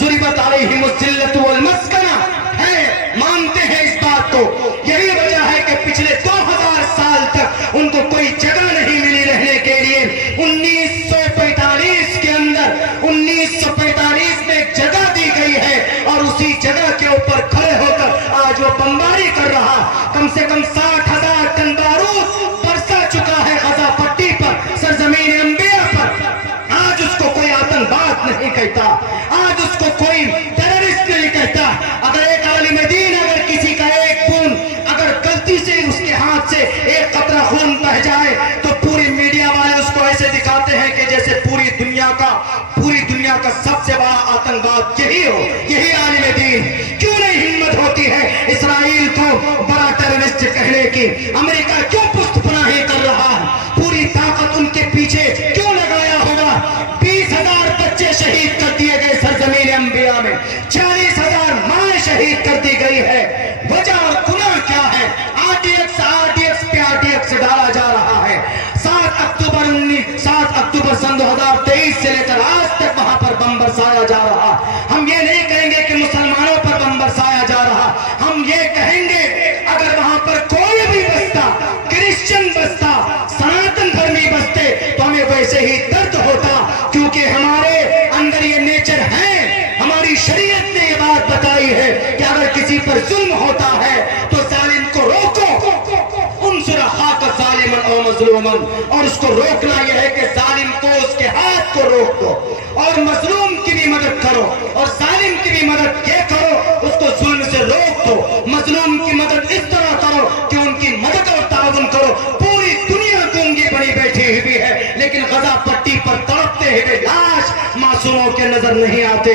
ضربت علیہم الذلۃ والمسکنہ ہے. مانتے ہیں اس بات کو. یہی وجہ ہے کہ پچھلے 2000 سال تک ان کو کوئی جگہ نہیں ملی رہنے کے لیے. 1945 کے اندر 1945 میں ایک جگہ دی گئی ہے اور اسی جگہ کے اوپر کھڑے ہو کر آج وہ بمباری کر رہا. کم سے کم 60,000 ٹن بارود برسا چکا ہے غزہ پٹی پر، سرزمین انبیاء پر. آج اس کو کوئی آتنکواد نہیں کہتا، آج اس کو کوئی ٹیررسٹ نہیں کہتا. اگر ایک عالم دین اگر کسی کا ایک بوند اگر غلطی سے اس کے ہاتھ سے ایک قطرہ خون بہ جائے تو پوری میڈیا والے اس کو ایسے دکھاتے ہیں کہ جیسے پوری دنیا کا سب سے بڑا آتنکواد یہی ہو. یہی عالم دین. کیوں نہیں ہمت ہوتی ہے اسرائیل کو بڑا ٹیررسٹ کہنے کی؟ امریکہ کیوں پشت پناہی کر رہا ہے؟ پوری طاقت ان کے پیچھے کیوں لگایا ہوگا؟ 20,000 بچے شہید کر دیے گئے سرزمین انبیاء میں، 40,000 مائیں شہید کر دی گئی ہے. وجہ اور گناہ کیا ہے؟ RDX پہ RDX ڈالا جا رہا ہے. 7 اکتوبر سن 2023 سے لے کر آج تک وہاں پر بم برسایا جا رہا. ہم یہ نہیں کہیں گے کہ مسلمانوں پر بم برسایا جا رہا، ہم یہ کہیں گے اگر وہاں پر کوئی بھی بستا، کرسچن بستا، سناتن دھرمی بستے تو ہمیں ویسے ہی درد ہوتا، کیونکہ ہمارے اندر یہ نیچر ہے. ہماری شریعت نے یہ بات بتائی ہے کہ اگر کسی پر ظلم ہوتا ہے تو ظالم کو روکو، انصر اخاک ظالما او مظلوما. اور اس کو روکنا یہ ہے کہ ظالم کو اس کے ہاتھ کو روک دو اور مظلوم کی بھی مدد کرو، اور ظالم کی بھی مدد یہ کرو، اس کو ظلم سے روک دو. مظلوم کی مدد اس طرح کرو کہ ان کی مدد اور تعاون کرو. پوری دنیا گونگی بڑی بیٹھی ہوئی ہے لیکن غزہ پٹی پر تڑپتے ہوئے لاش معصوم منصوبوں کے نظر نہیں آتے۔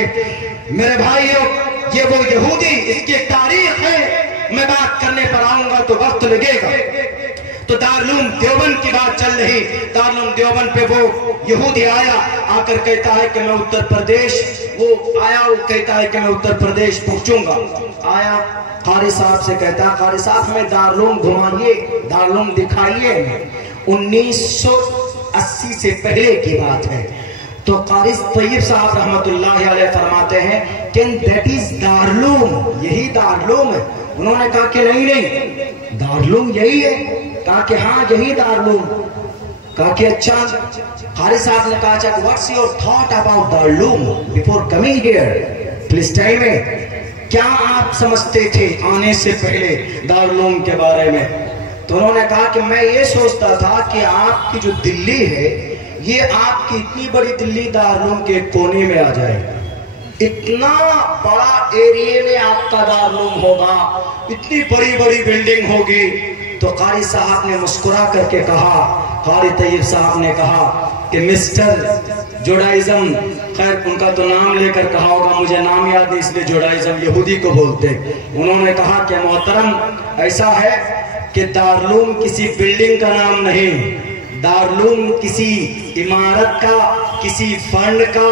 میرے بھائیوں، یہ وہ یہودی، اس کی تاریخ ہے، میں بات کرنے پر آؤں گا تو وقت لگے گا۔ تو دارالعلوم دیوبند کی بات چل رہی، دارالعلوم دیوبند پہ وہ یہودی آیا، آ کر کہتا ہے کہ میں اتر پردیش، وہ کہتا ہے کہ میں اتر پردیش پہنچوں گا۔ آیا قاری صاحب سے کہتا ہے، قاری صاحب ہمیں دارالعلوم گھمائیے، دارالعلوم دکھائیے۔ 1980 سے پہلے کی بات ہے۔ تو قاری طیب صاحب رحمت اللہ علیہ فرماتے ہیں کہ that is دارالعلوم، یہی دارالعلوم ہے۔ انہوں نے کہا کہ نہیں، دارالعلوم یہی ہے۔ کہا کہ ہاں یہی دارالعلوم۔ کہا کہ اچھا۔ قاری صاحب نے کہا کہ what's your thought about Darul Uloom before coming here? please tell me، کیا آپ سمجھتے تھے آنے سے پہلے دارالعلوم کے بارے میں؟ تو انہوں نے کہا کہ میں یہ سوچتا تھا کہ آپ کی جو دلی ہے، یہ آپ کی اتنی بڑی دلی دارالعلوم کے کونے میں آ جائے، اتنا بڑا ایریے میں آپ کا دارالعلوم ہوگا، اتنی بڑی بڑی بلڈنگ ہوگی۔ تو قاری صاحب نے مسکرا کر کے کہا، قاری طیب صاحب نے کہا کہ مسٹر جوڈائزم، خیر ان کا تو نام لے کر کہا ہوگا، مجھے نام یاد نہیں، اس لیے جوڈائزم یہودی کو بولتے۔ انہوں نے کہا کہ محترم ایسا ہے کہ دارالعلوم کسی بلڈنگ کا نام نہیں، دارالعلوم کسی عمارت کا، کسی فنڈ کا،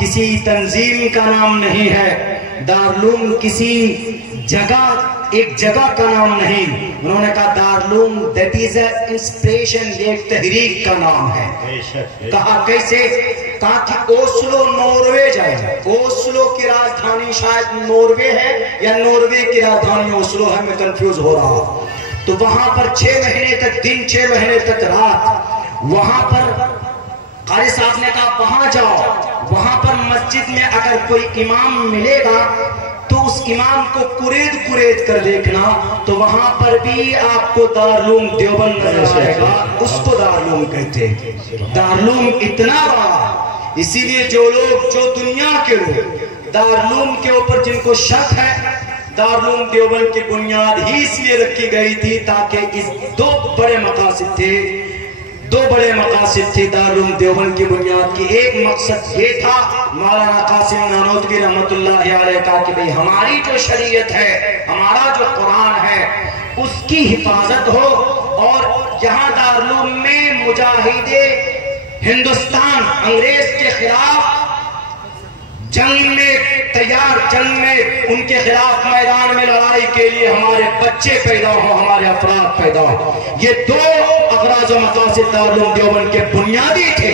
کسی تنظیم کا نام نہیں ہے، دارالعلوم کسی جگہ، ایک جگہ کا نام نہیں۔ انہوں نے کہا Darul Uloom that is an inspiration، یہ ایک تحریک کا نام ہے۔ کہا کیسے؟ کہا کہ اوسلو نوروے جائے، اوسلو کی راجدھانی شاید نوروے ہے یا نوروے کی راجدھانی اوسلو ہے، میں کنفیوز ہو رہا ہوں۔ تو وہاں پر 6 مہینے تک دن، 6 مہینے تک رات، وہاں پر قاری صاحب نے کہا وہاں جاؤ، وہاں پر مسجد میں اگر کوئی امام ملے گا تو اس امام کو قرید کر دیکھنا، تو وہاں پر بھی آپ کو دارالعلوم دیوبند نظر آئے گا، اس کو دارالعلوم کہتے ہیں۔ دارالعلوم اتنا بڑا، اسی لیے جو لوگ، جو دنیا کے لوگ دارالعلوم کے اوپر جن کو شک ہے، دارالعلوم دیوبند کی بنیاد ہی اس لیے رکھی گئی تھی تاکہ اس دو بڑے مقاصد تھے دارالعلوم دیوبند کی بنیاد کی۔ ایک مقصد یہ تھا، مولانا قاسم نانوتوی رحمت اللہ علیہ کا، کہ بھئی ہماری جو شریعت ہے، ہمارا جو قرآن ہے، اس کی حفاظت ہو، اور جہاں دارالعلوم میں مجاہد ہندوستان انگریز کے خلاف جنگ میں تیار، جنگ میں ان کے خلاف میدان میں لڑائی کے لیے ہمارے بچے پیدا ہو، ہمارے افراد پیدا ہو، یہ 2 اغراض و مقاصد دارالعلوم دیوبند کے بنیادی تھے۔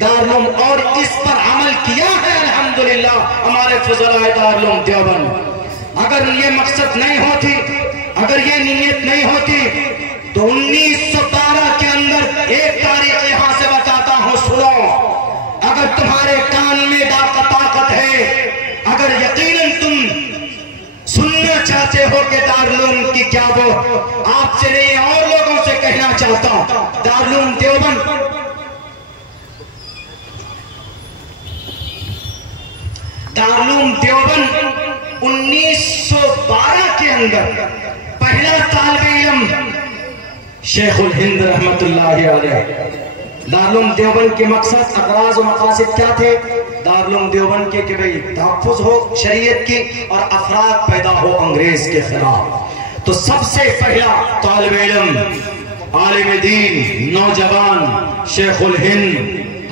دارالعلوم اور اس پر عمل کیا ہے الحمدللہ ہمارے فضلائے دارالعلوم دیوبند۔ اگر یہ مقصد نہیں ہوتی، اگر یہ نیت نہیں ہوتی، تو 1912 کے اندر ایک تاریخ یہاں سے بتاتا ہوں، سنو، اگر تمہارے کان میں طاقت ہے، اگر یقیناً تم سننا چاہتے ہو کہ دارالعلوم کی کیا وہ، آپ سے نہیں اور لوگوں سے کہنا چاہتا ہوں، دارالعلوم دیوبند 1912 کے اندر پہلا طالب علم شیخ الہند رحمت اللہ علیہ۔ دارالعلوم دیوبند کے مقصد، اغراض و مقاصد کیا تھے دارالعلوم دیوبند کے؟ کہ بھئی تحفظ ہو شریعت کی اور افراد پیدا ہو انگریز کے خلاف۔ تو سب سے پہلا طالب علم، عالم دین، نوجوان شیخ الہند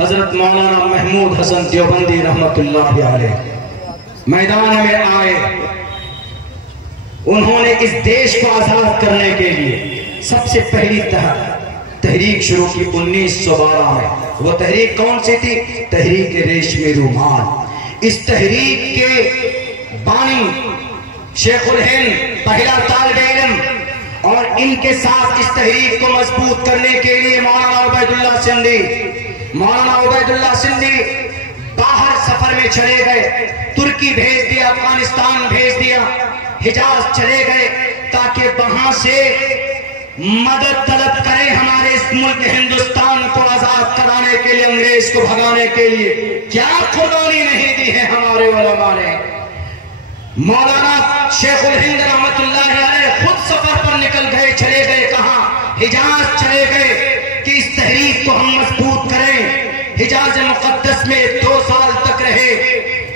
حضرت مولانا محمود حسن دیوبندی رحمت اللہ علیہ میدان میں آئے۔ انہوں نے اس دیش کو آزاد کرنے کے لیے سب سے پہلی تحریک شروع کی 1912 میں۔ وہ تحریک کون سی تھی؟ تحریک ریشمی رومال۔ اس تحریک کے بانی شیخ الہند پہلا طالب علم، اور ان کے ساتھ اس تحریک کو مضبوط کرنے کے لیے مولانا عبید اللہ سندھی باہر سفر میں چلے گئے، ترکی بھیج دیا، افغانستان بھیج دیا، حجاز چلے گئے تاکہ وہاں سے مدد طلب کریں ہمارے اس ملک ہندوستان کو آزاد کرانے کے لیے، انگریز کو بھگانے کے لیے۔ کیا قربانی نہیں دی ہے ہمارے علماء نے۔ مولانا شیخ الہند رحمت اللہ علیہ خود سفر پر نکل گئے، چلے گئے کہاں؟ حجاز چلے گئے کہ اس تحریک کو ہم مضبوط کریں۔ حجاز مقدس میں 2 سال تک رہے،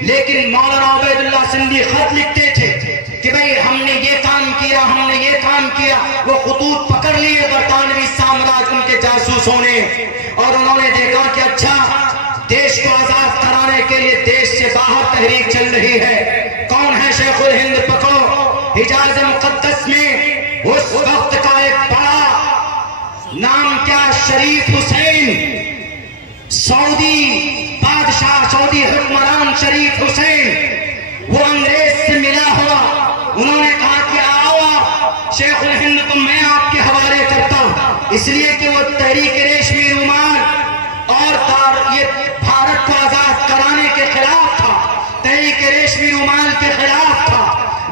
لیکن مولانا عبید اللہ سندھی خط لکھتے تھے کہ بھئی ہم نے یہ کام کیا، ہم نے یہ کام کیا۔ وہ خطوط پکڑ لیے برطانوی سامراج ان کے جاسوسوں نے، اور انہوں نے دیکھا کہ اچھا دیش کو آزاد کرانے کے لیے دیش سے باہر تحریک چل رہی ہے۔ کون ہے شیخ الہند؟ پکڑو۔ حجاز مقدس میں اس وقت کا ایک بڑا نام کیا، شریف حسین، سعودی بادشاہ، سعودی حکمران شریف حسین، وہ انگریز سے ملا ہوا۔ انہوں نے کہا کہ آؤ شیخ الہند کو میں آپ کے حوالے کرتا ہوں، اس لیے کہ وہ تحریک ریشمی رومال اور یہ بھارت کو آزاد کرانے کے خلاف تھا، تحریک ریشمی رومال کے خلاف تھا،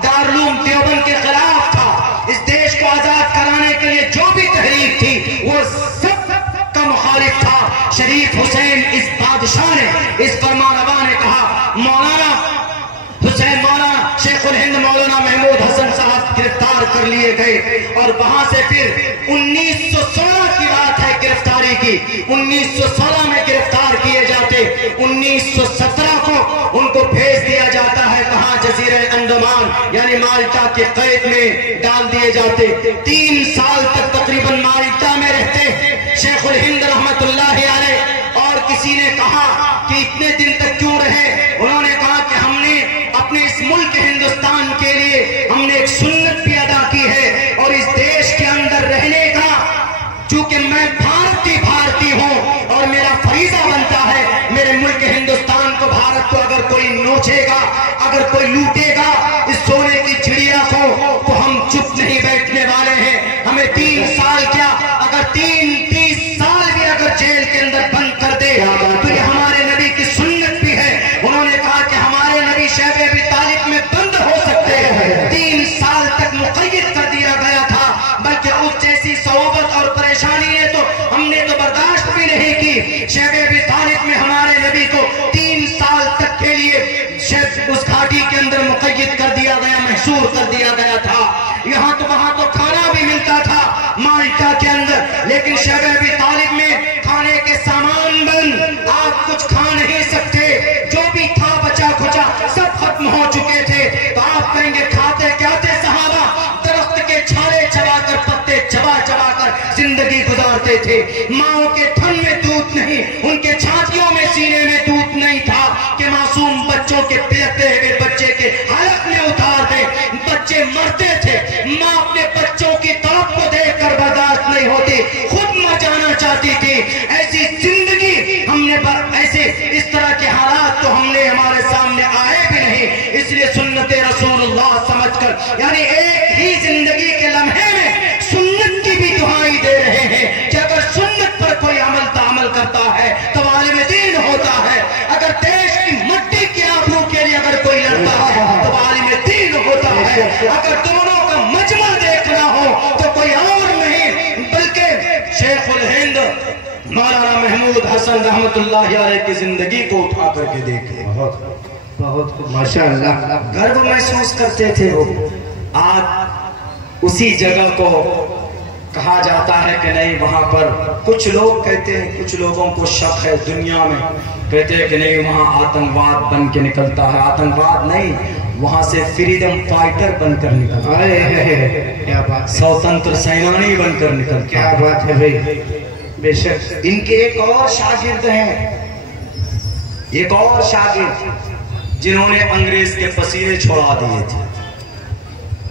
دارالعلوم دیوبند کے خلاف تھا۔ اس دیش کو آزاد کرانے کے لیے جو بھی تحریک تھی وہ سب کا مخالف تھا۔ شریف حسین اس بادشاہ نے، اس فرمانروا نے کہا مولانا حسین، مولانا شیخ الہند مولانا محمود حسن صاحب گرفتار کر لیے گئے، اور وہاں سے پھر 1916 کی بات ہے گرفتاری کی، 1916 میں گرفتار کیے جاتے، 1917 کو ان کو بھیج دیا جاتا ہے کہاں، جزیرہ انڈمان یعنی مالٹا کے قید میں ڈال دیے جاتے۔ 3 سال تک تقریباً مالٹا میں رہتے شیخ الہند رحمت اللہ علیہ، اور کسی نے کہا کہ اتنے دن تک کیوں رہے؟ انہوں نے کہا کہ ہم نے اپنے اس ملک ہندوستان کے لیے ہم نے ایک سنت بھی ادا کی ہے، اور اس دیش کے اندر رہنے کا چونکہ میں بھارتی ہوں اور میرا فریضہ بنتا ہے میرے ملک ہندوستان کو، بھارت کو اگر کوئی نوچے گا، اگر کوئی لوٹے گا اس سونے کی چڑیا کو، تو ہم چپ نہیں بیٹھنے والے ہیں۔ ہمیں 3 سال کیا، اگر 30 سال بھی اگر جیل کے اندر بند کر دے تو یہ ہمارے نبی کی سنت بھی ہے۔ انہوں نے کہا کہ ہمارے نبی شیخ ابی طالب میں بند ہو سکتے ہیں، 3 سال تک مقید کر دیا گیا تھا، بلکہ اس جیسی صعوبت اور پریشانی ہے تو ہم نے تو برداشت بھی نہیں کی۔ شیخ ابی طالب میں ہمارے نبی کو 3 سال تک کے لیے اس گھاٹی کے اندر مقید کر دیا گیا، محصور کر دیا گیا تھا۔ یہاں تو وہاں تو کھانا بھی ملتا تھا مالٹا کے اندر، لیکن شیخ ابی طالب میں کھانے کے سامان بند، آپ کچھ کھا نہیں سکتے، جو بھی تھا بچا کھچا سب ختم ہو چکے تھے۔ تو آپ کہیں گے کھاتے کیا تھے صحابہ؟ درخت کے چھالے چبا کر، پتے چبا چبا کر زندگی گزارتے تھے۔ ماؤں کے تھن میں دودھ نہیں، ان کے چھاتیوں میں سینے میں دودھ نہیں تھا کہ معصوم بچوں کے بہتے ہوئے بچے کے حلق میں اتار دے، بچے مرتے تھے، ماں اپنے بچوں کی طرف کو دیکھ کر برداشت نہیں ہوتی، خود مر جانا چاہتی تھی۔ ایسی زندگی ہم نے ایسے اس طرح کے حالات تو ہم نے ہمارے سامنے آئے بھی نہیں، اس لیے سنت رسول اللہ سمجھ کر، یعنی ایک ہی زندگی کے لمحے میں سنت کی بھی دعائیں دے رہے ہیں کہ اگر سنت پر کوئی عمل تعمل کرتا ہے تو عالم دین ہوتا ہے، اگر دیش کی مٹی کی آبرو کے لیے اگر کوئی لڑتا ہے تو عالم دین ہوتا ہے، اگر دونوں کا مجمع دیکھنا ہو تو کوئی اور نہیں بلکہ شیخ الہند مولانا محمود حسن رحمت اللہ علیہ کی زندگی کو اٹھا کر کے دیکھے۔ بہت ماشاءاللہ، گرو محسوس کرتے تھے وہ۔ آج اسی جگہ کو کہا جاتا ہے کہ نہیں، وہاں پر کچھ لوگ کہتے ہیں، کچھ لوگوں کو شک ہے دنیا میں، کہتے ہیں کہ نہیں وہاں آتنکواد بن کے نکلتا ہے۔ آتنکواد نہیں، وہاں سے فریڈم فائٹر بن کر نکلتا ہے، کیا بات، سوتنتر سینانی بن کر نکلتا ہے۔ کیا بات ہے بھائی، بے شک۔ ان کے ایک اور شاگرد ہیں، ایک اور شاگرد جنہوں نے انگریز کے پسینے چھوڑا دیے تھے،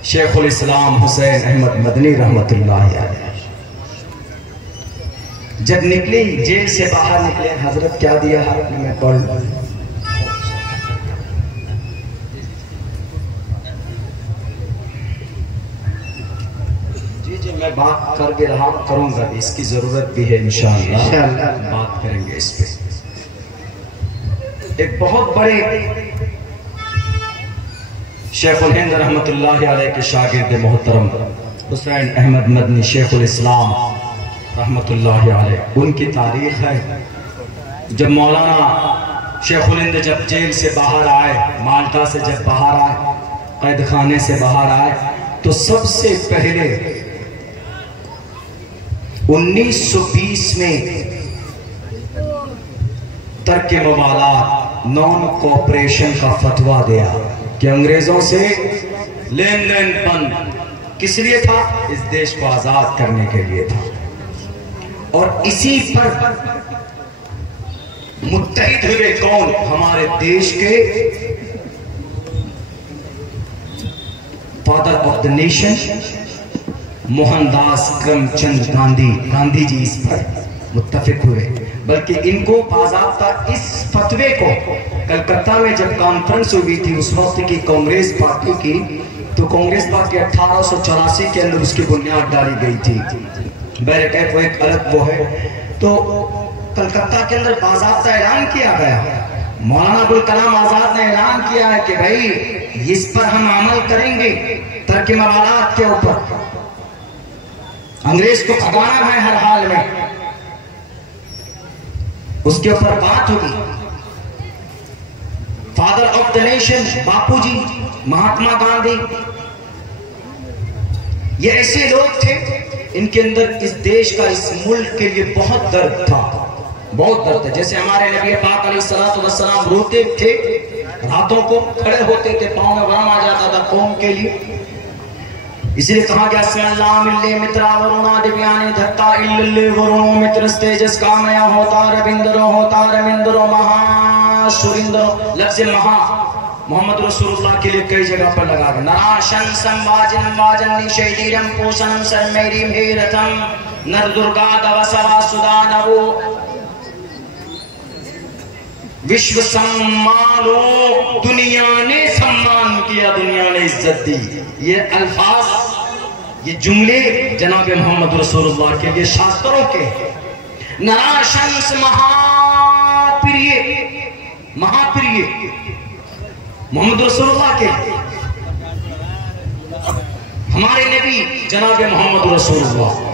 شیخ الاسلام حسین احمد مدنی رحمت اللہ علیہ۔ جب نکلی جیل سے باہر نکلے، حضرت کیا دیا ہاتھ میں پڑھ لوں۔ جی میں بات کر کے رہا کروں گا، اس کی ضرورت بھی ہے انشاءاللہ، بات کریں گے اس پہ۔ ایک بہت بڑے شیخ الہند رحمت اللہ علیہ کے شاگرد محترم حسین احمد مدنی شیخ الاسلام رحمت اللہ علیہ، ان کی تاریخ ہے جب مولانا شیخ الہند جب جیل سے باہر آئے، مالٹا سے جب باہر آئے، قید خانے سے باہر آئے، تو سب سے پہلے 1920 میں ترک موالات نان کوپریشن کا فتویٰ دیا کہ انگریزوں سے لین دین بند کس لیے تھا؟ اس دیش کو آزاد کرنے کے لیے تھا. اور اسی پر متحد ہوئے کون؟ ہمارے دیش کے father of the nation Mohandas Karamchand Gandhi جی اس پر متفق ہوئے. بلکہ ان کو باضابطہ اس فتوے کو کلکتہ میں جب کانفرنس ہوئی تھی اس وقت کی کانگریس پارٹی کی، تو کانگریس پارٹی 1884 کے اندر اس کی بنیاد ڈالی گئی تھی. بہرکیف وہ ایک الگ وہ ہے. تو کلکتہ کے اندر باضابطہ اعلان کیا گیا، مولانا ابوالکلام آزاد نے اعلان کیا ہے کہ بھائی اس پر ہم عمل کریں گے، ترک موالات کے اوپر انگریز کو بھگانا ہے ہر حال میں. اس کے اوپر بات ہوگی. Father of the nation Bapu ji, Mahatma Gandhi, یہ ایسے لوگ تھے ان کے اندر اس دیش کا، اس ملک کے لیے بہت درد تھا، بہت درد تھا. جیسے ہمارے نبی پاک علیہ السلام روتے تھے راتوں کو، کھڑے ہوتے تھے، پاؤں میں ورم آ جاتا تھا قوم کے لیے. اس لیے کہا گیا اسم اللہ ملے مترا ورونا دیویانی دھتا اللہ ورونو متر ستیجس کامیا ہوتا ربندرو ہوتا رمندرو مہا شورندرو. لفظ مہا محمد رسول اللہ کے لیے کئی جگہ پر لگا گیا. نراشن سمواجن واجن نیشیدیرم پوشنم سر میری مہیرتم نر درگا دوسوا سدانو وشو سمانو. دنیا نے سمان کیا، دنیا نے عزت دی. یہ الفاظ، یہ جملے جناب محمد رسول اللہ کے لیے شاستروں کے. نراشنس مہاپریے، مہاپریے محمد رسول اللہ کے، ہمارے نبی جناب محمد رسول اللہ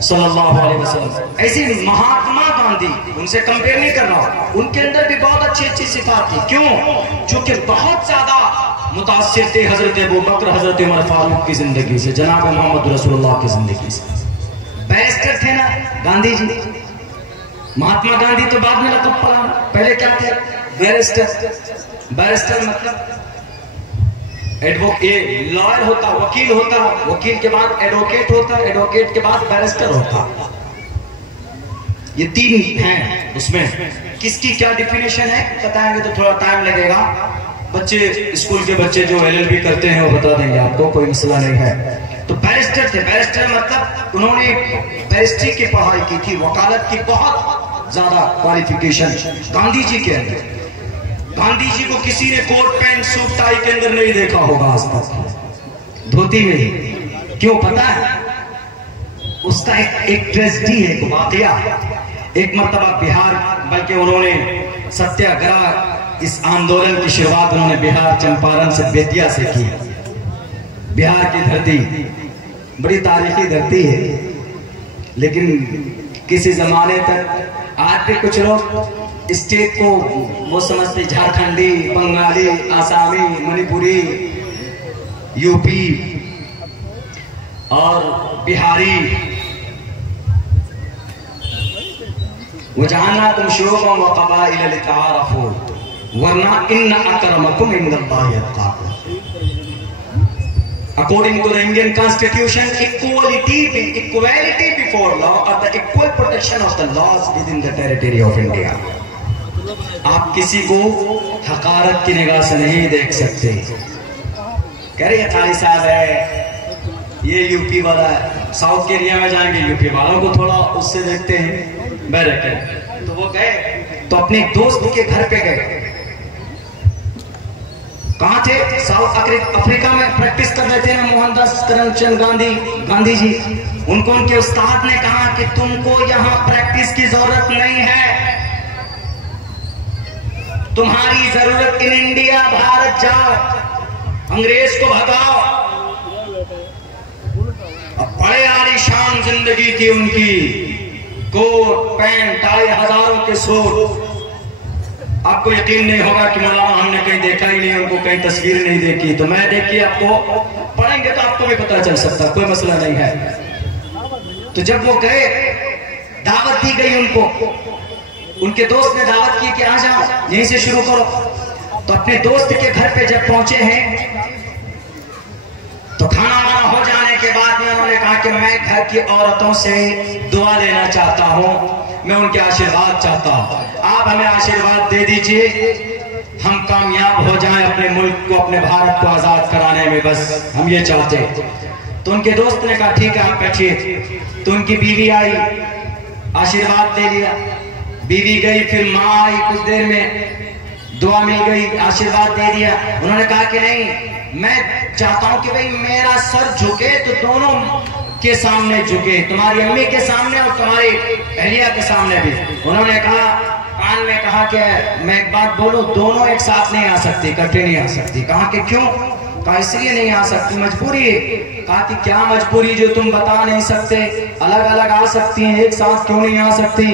صلی اللہ علیہ وسلم. ایسے مہاتما گاندھی، ان سے کمپیئر نہیں کر رہا، ان کے اندر بھی بہت اچھی اچھی صفات تھی. کیوں؟ چونکہ بہت زیادہ متاثر تھے حضرت ابوبکر، حضرت عمر فاروق کی زندگی سے، جناب محمد رسول اللہ کی زندگی سے. بیرسٹر تھے نا گاندھی جی. مہاتما گاندھی تو بعد میں لقب پڑا، پہلے کیا تھے؟ بیرسٹر. بیرسٹر مطلب لائر ہوتا، وکیل ہوتا، وکیل کے بعد ایڈوکیٹ ہوتا، ایڈوکیٹ کے بعد بیرسٹر ہوتا. یہ تین ہیں. اس میں کس کی کیا ڈیفینیشن ہے بتائیں گے تو تھوڑا ٹائم لگے گا. بچے، اسکول کے بچے جو LLB کرتے ہیں وہ بتا دیں گے آپ کو، کوئی مسئلہ نہیں ہے. تو بیرسٹر تھے. بیرسٹر مطلب انہوں نے بیرسٹری کی پڑھائی کی تھی، وکالت کی بہت زیادہ کوالیفیکیشن گاندھی جی کے اندر. گاندھی جی کو کسی نے کوٹ پینٹ سوٹ ٹائی کے اندر نہیں دیکھا ہوگا آج تک، دھوتی میں ہی. کیوں پتا ہے؟ اس کا ایک ٹریجڈی ہے، ایک واقعہ. ایک مرتبہ بہار، بلکہ انہوں نے ستیہ گرہ، اس آندولن کی شروعات انہوں نے بہار چمپارن سے بیتیا سے کی. بہار کی دھرتی بڑی تاریخی دھرتی ہے، لیکن کسی زمانے تک آج بھی کچھ لوگ اسٹیٹ کو وہ سمجھتے جھارکھنڈی، بنگالی، آسامی، منی پوری، UP اور بہاری. وَجَعَلْنَاكُمْ شُعُوبًا وَقَبَائِلَ لِتَعَارَفُوا وَرْنَا إِنَّ أَكْرَمَكُمْ عِندَ اللَّهِ أَتْقَاكُمْ. According to the Indian Constitution, equality before law or the equal protection of the laws within the territory of India. آپ کسی کو حقارت کی نگاہ سے نہیں دیکھ سکتے. کہہ رہے ہیں قاری صاحب ہے، یہ UP والا ہے. ساؤتھ کے ایریا میں جائیں گے، UP والوں کو تھوڑا اس سے دیکھتے ہیں. بہرکیف تو وہ گئے تو اپنے دوست کے گھر پہ گئے. کہاں تھے؟ ساؤتھ افریقہ میں پریکٹس کر رہے تھے نا موہن داس کرم چند گاندھی جی. ان کو ان کے استاد نے کہا کہ تم کو یہاں پریکٹس کی ضرورت نہیں ہے، تمہاری ضرورت ان انڈیا، بھارت جاؤ، انگریز کو بھگاؤ. اب بڑے عالی شان زندگی تھی ان کی، کوٹ پینٹ ٹائی، ہزاروں کے سوٹ. آپ کو یقین نہیں ہوگا کہ مولانا ہم نے کہیں دیکھا ہی نہیں، ان کو کہیں تصویر نہیں دیکھی. تو میں دیکھی، آپ کو پڑھیں گے تو آپ کو بھی پتہ چل سکتا، کوئی مسئلہ نہیں ہے. تو جب وہ گئے، دعوت دی گئی ان کو. ان کے دوست نے دعوت کی کہ آ جاؤ یہیں سے شروع کرو. تو اپنے دوست کے گھر پہ جب پہنچے ہیں تو کھانا وانا ہو جانے کے بعد میں انہوں نے کہا کہ میں گھر کی عورتوں سے دعا لینا چاہتا ہوں, میں ان کے آشیرواد چاہتا ہوں, آپ ہمیں آشیرواد دے دیجئے, ہم کامیاب ہو جائیں اپنے ملک کو, اپنے بھارت کو آزاد کرانے میں, بس ہم یہ چاہتے. تو ان کے دوست نے کہا ٹھیک ہے آپ بیٹھیے. تو ان کی بیوی آئی, آشیرواد دے لیا, بیوی گئی, پھر ماں آئی, کچھ دیر میں دعا مل گئی, آشیرواد دے دیا. انہوں نے کہا کہ نہیں, میں چاہتا ہوں کہ بھئی میرا سر جھکے تو دونوں کے سامنے جھکے, تمہاری امی کے سامنے اور تمہاری اہلیہ کے سامنے بھی. انہوں نے کہا, کان میں کہا کہ میں ایک بات بولوں, دونوں ایک ساتھ نہیں آ سکتی, اکٹھے نہیں آ سکتی. کہا کہ کیوں؟ کہا اس لیے نہیں آ سکتی, مجبوری ہے. کہا کہ کیا مجبوری جو تم بتا نہیں سکتے؟ الگ الگ آ سکتی ہیں, ایک ساتھ کیوں نہیں آ سکتی؟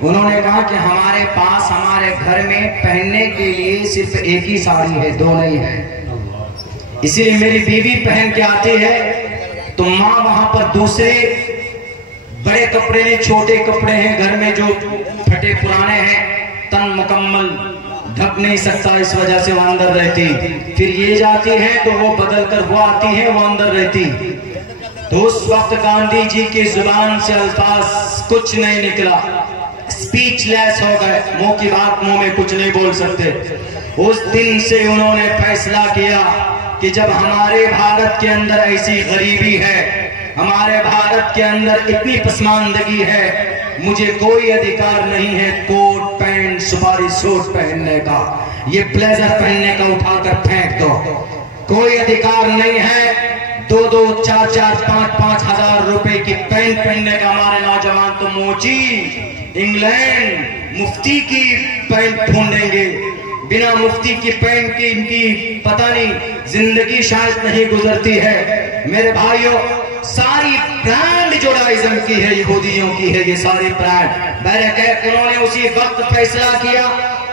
انہوں نے کہا کہ ہمارے پاس ہمارے گھر میں پہننے کے لیے صرف ایک ہی ساڑی ہے, دو نہیں ہے, اسی لیے میری بیوی پہن کے آتی ہے تو ماں وہاں پر دوسرے بڑے کپڑے نہیں, چھوٹے کپڑے ہیں گھر میں جو پھٹے پرانے ہیں, تن مکمل ڈھک نہیں سکتا, اس وجہ سے وہ اندر رہتی. پھر یہ جاتی ہے تو وہ بدل کر وہ آتی ہے, وہ اندر رہتی. تو اس وقت گاندھی جی کی زبان سے الفاظ کچھ نہیں نکلا, اسپیچ لیس ہو گئے, منہ کی بات منہ میں کچھ نہیں بول سکتے. اس دن سے انہوں نے فیصلہ کیا کہ جب ہمارے بھارت کے اندر ایسی غریبی ہے, ہمارے بھارت کے اندر اتنی پسماندگی ہے, مجھے کوئی ادھیکار نہیں ہے کوٹ پینٹ سپاری سوٹ پہننے کا, یہ بلیزر پہننے کا اٹھا کر پھینک دو, کوئی ادھیکار نہیں ہے 2-2, 4-4, 5-5 ہزار روپے کی پینٹ پہننے کا. ہمارے نوجوان تو موچی انگلینڈ مفتی کی پینٹ ڈھونڈیں گے, بنا مفتی کی پینٹ کی ان کی پتہ نہیں زندگی شاید نہیں گزرتی ہے. میرے بھائیوں, ساری برانڈ جوڈائزم کی ہے, یہودیوں کی ہے, یہ ساری برانڈ. انہوں نے اسی وقت فیصلہ کیا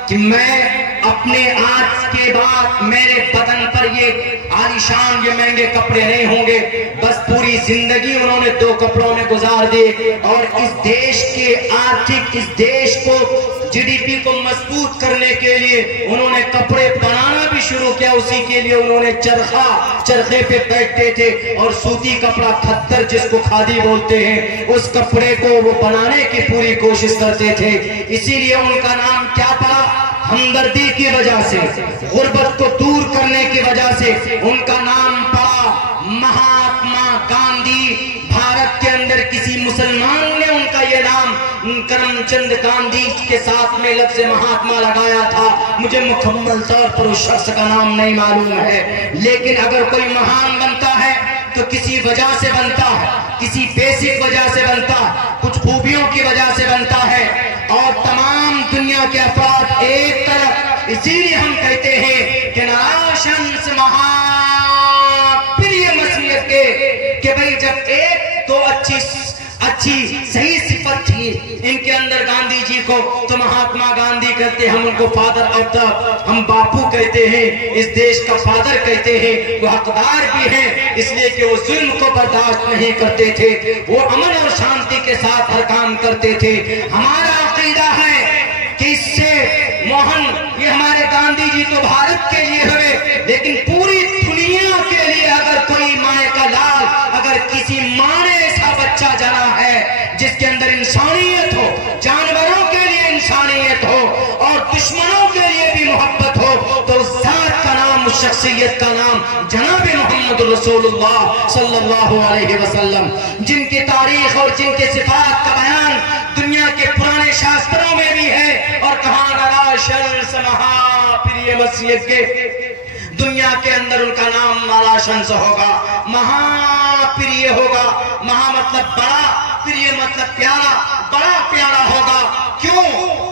کہ میں اپنے آج کے بعد میرے بدن پر یہ عالیشان یہ مہنگے کپڑے نہیں ہوں گے, بس پوری زندگی انہوں نے 2 کپڑوں میں گزار دی. اور اس دیش کے آرتھک, اس دیش کو جی ڈی پی کو مضبوط کرنے کے لیے انہوں نے کپڑے بنانا بھی شروع کیا. اسی کے لیے انہوں نے چرخے پہ بیٹھتے تھے اور سوتی کپڑا کھدر جس کو کھادی بولتے ہیں, اس کپڑے کو وہ بنانے کی پوری کوشش کرتے تھے. اسی لیے ان کا نام کیا پڑا؟ ہمدردی کی وجہ سے, غربت کو دور کرنے کی وجہ سے ان کا نام پڑا مہاتما گاندھی. بھارت کے اندر کسی مسلمان نے ان کا یہ نام کرم چند گاندھی کے ساتھ میں لفظ مہاتما لگایا تھا. مجھے مکمل طور پر اس شخص کا نام نہیں معلوم ہے, لیکن اگر کوئی مہان بنتا ہے تو کسی وجہ سے بنتا ہے, کسی بیسک وجہ سے بنتا ہے, کچھ خوبیوں کی وجہ سے بنتا ہے. اور تمام دنیا کے افراد ایک طرف, اسی لیے ہم کہتے ہیں کہ نراشنس مہا پریہ مسیحت کے, کہ بھئی جب ایک دو اچھی صحیح صفت تھی ان کے اندر گاندھی جی کو, تو مہاتما گاندھی کہتے ہیں, ہم ان کو فادر آف دا, ہم باپو کہتے ہیں, اس دیش کا فادر کہتے ہیں. وہ حقدار بھی ہیں اس لیے کہ وہ ظلم کو برداشت نہیں کرتے تھے, وہ امن اور شانتی کے ساتھ ہر کام کرتے تھے. ہمارا عقیدہ ہے کہ اس سے موہن, یہ ہمارے گاندھی جی تو بھارت کے لیے ہوئے, لیکن پوری دنیا کے لیے اگر کوئی ماں کا لال, اگر کسی ماں نے ایسا بچہ جنا ہے جس کے اندر انسانیت ہو, جانوروں کے لیے انسانیت ہو اور دشمنوں کے لیے بھی محبت ہو, تو اس ذات کا نام, اس شخصیت کا نام جناب محمد رسول اللہ صلی اللہ علیہ وسلم, جن کی تاریخ اور جن کے صفات کا بیان دنیا کے پرانے شاستروں میں بھی ہے. اور کہاں نراشن سمہا پریہ مسیحت کے دنیا کے اندر ان کا نام نراشنس ہوگا, مہا پریہ ہوگا. مہا مطلب بڑا, پریہ مطلب پیارا, بڑا پیارا ہوگا. کیوں؟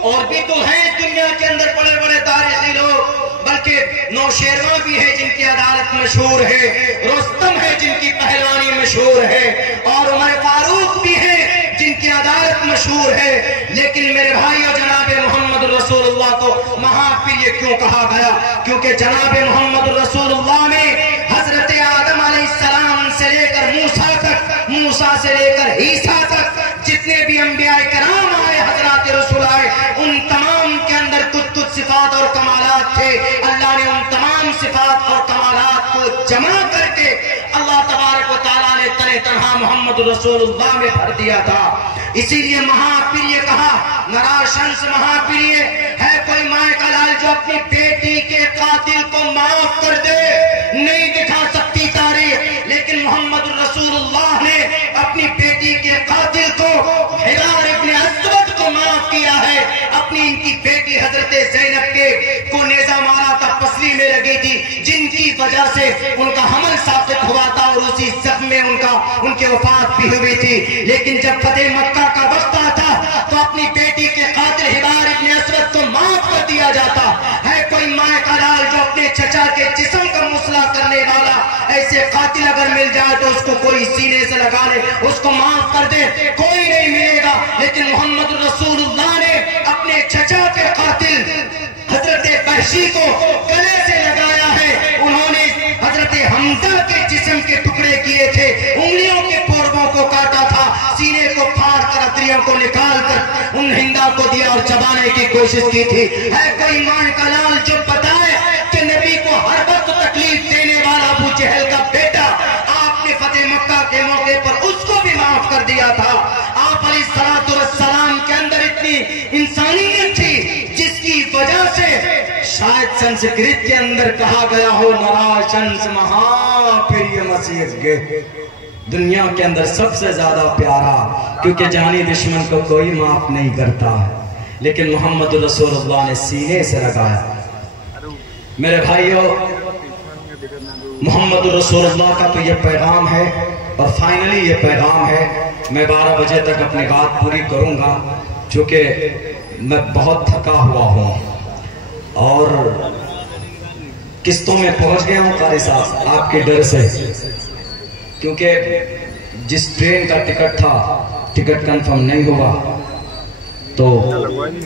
اور بھی تو ہیں دنیا کے اندر بڑے بڑے تاریخی لوگ, بلکہ نوشیروان بھی ہے جن کی عدالت مشہور ہے, رستم ہے جن کی پہلوانی مشہور ہے, اور عمر فاروق بھی ہے جن کی عدالت مشہور ہے. لیکن میرے بھائیو, جناب محمد رسول اللہ کو مہا پریہ کیوں کہا گیا؟ کیونکہ جناب محمد رسول اللہ میں حضرت آدم علیہ السلام سے لے کر موسیٰ تک, موسیٰ سے لے کر عیسیٰ تک جتنے بھی انبیاء کرام آئے, حضرات رسول آئے, ان اللہ نے ان تمام صفات اور کمالات کو جمع کر کے اللہ تبارک و تعالیٰ نے تنہ تنہا محمد رسول اللہ میں بھر دیا تھا. اسی لیے مہاپریہ کہا، نراشنس مہاپریہ ہے کوئی ماں کا لال جو اپنی بیٹی کے قاتل کو معاف کر دے. نہیں دکھا سکتی تاریخ، لیکن محمد رسول اللہ نے اپنی بیٹی کے قاتل کو حرار ابن اسود کو معاف کیا ہے. اپنی ان کی بیٹی حضرت زینب کے کو نیزہ مارا تھا، پسلی میں لگی تھی، جن کی وجہ سے ان کا حمل ساقط ہوا تھا اور اسی زخم میں ان کی وفات بھی ہوئی تھی. لیکن جب فتح مکہ کا وقت آتا تو اپنی بیٹی کے قاتل حرار ابن اسود کو معاف کر دیا جاتا ہے. کوئی ماں کا لال جو اپنے چچا کے جسم کا مصلح کرنے والا ایسے قاتل اگر مل جائے تو اس کو کوئی سینے سے لگا لے، اس کو معاف کر دے، کوئی نہیں ملے گا. لیکن محمد رسول اللہ نے اپنے چچا کے قاتل حضرت وحشی کو گلے سے لگایا ہے. انہوں نے حضرت حمزہ کے جسم کے ٹکڑے کیے تھے، انگلیوں کے پوربوں کو کاٹا تھا، سینے کو پھاڑ کر اتریوں کو نکال کر ان ہندا کو دیا اور چبانے کی کوشش کی تھی. ہے کوئی ماں کا لال جو بتائے کہ نبی کو ہر وقت تکلیف دینے والا ابو جہل کا بیٹا آپ نے فتح مکہ کے موقع پر اس کو بھی معاف کر دیا تھا. آپ علیہ السلام کے اندر اتنی انسانیت تھی جس کی وجہ سے شاید سنسکرت کے اندر کہا گیا ہو نراشنس مہاپریہ مسیح گے، دنیا کے اندر سب سے زیادہ پیارا، کیونکہ جانی دشمن کو کوئی معاف نہیں کرتا ہے، لیکن محمد رسول اللہ نے سینے سے لگایا. میرے بھائیو، محمد رسول اللہ کا تو یہ پیغام ہے اور فائنلی یہ پیغام ہے. میں 12 بجے تک اپنی بات پوری کروں گا چونکہ میں بہت تھکا ہوا ہوں اور قسطوں میں پہنچ گیا ہوں قاری صاحب آپ کے ڈر سے، کیونکہ جس ٹرین کا ٹکٹ تھا ٹکٹ کنفرم نہیں ہوا. تو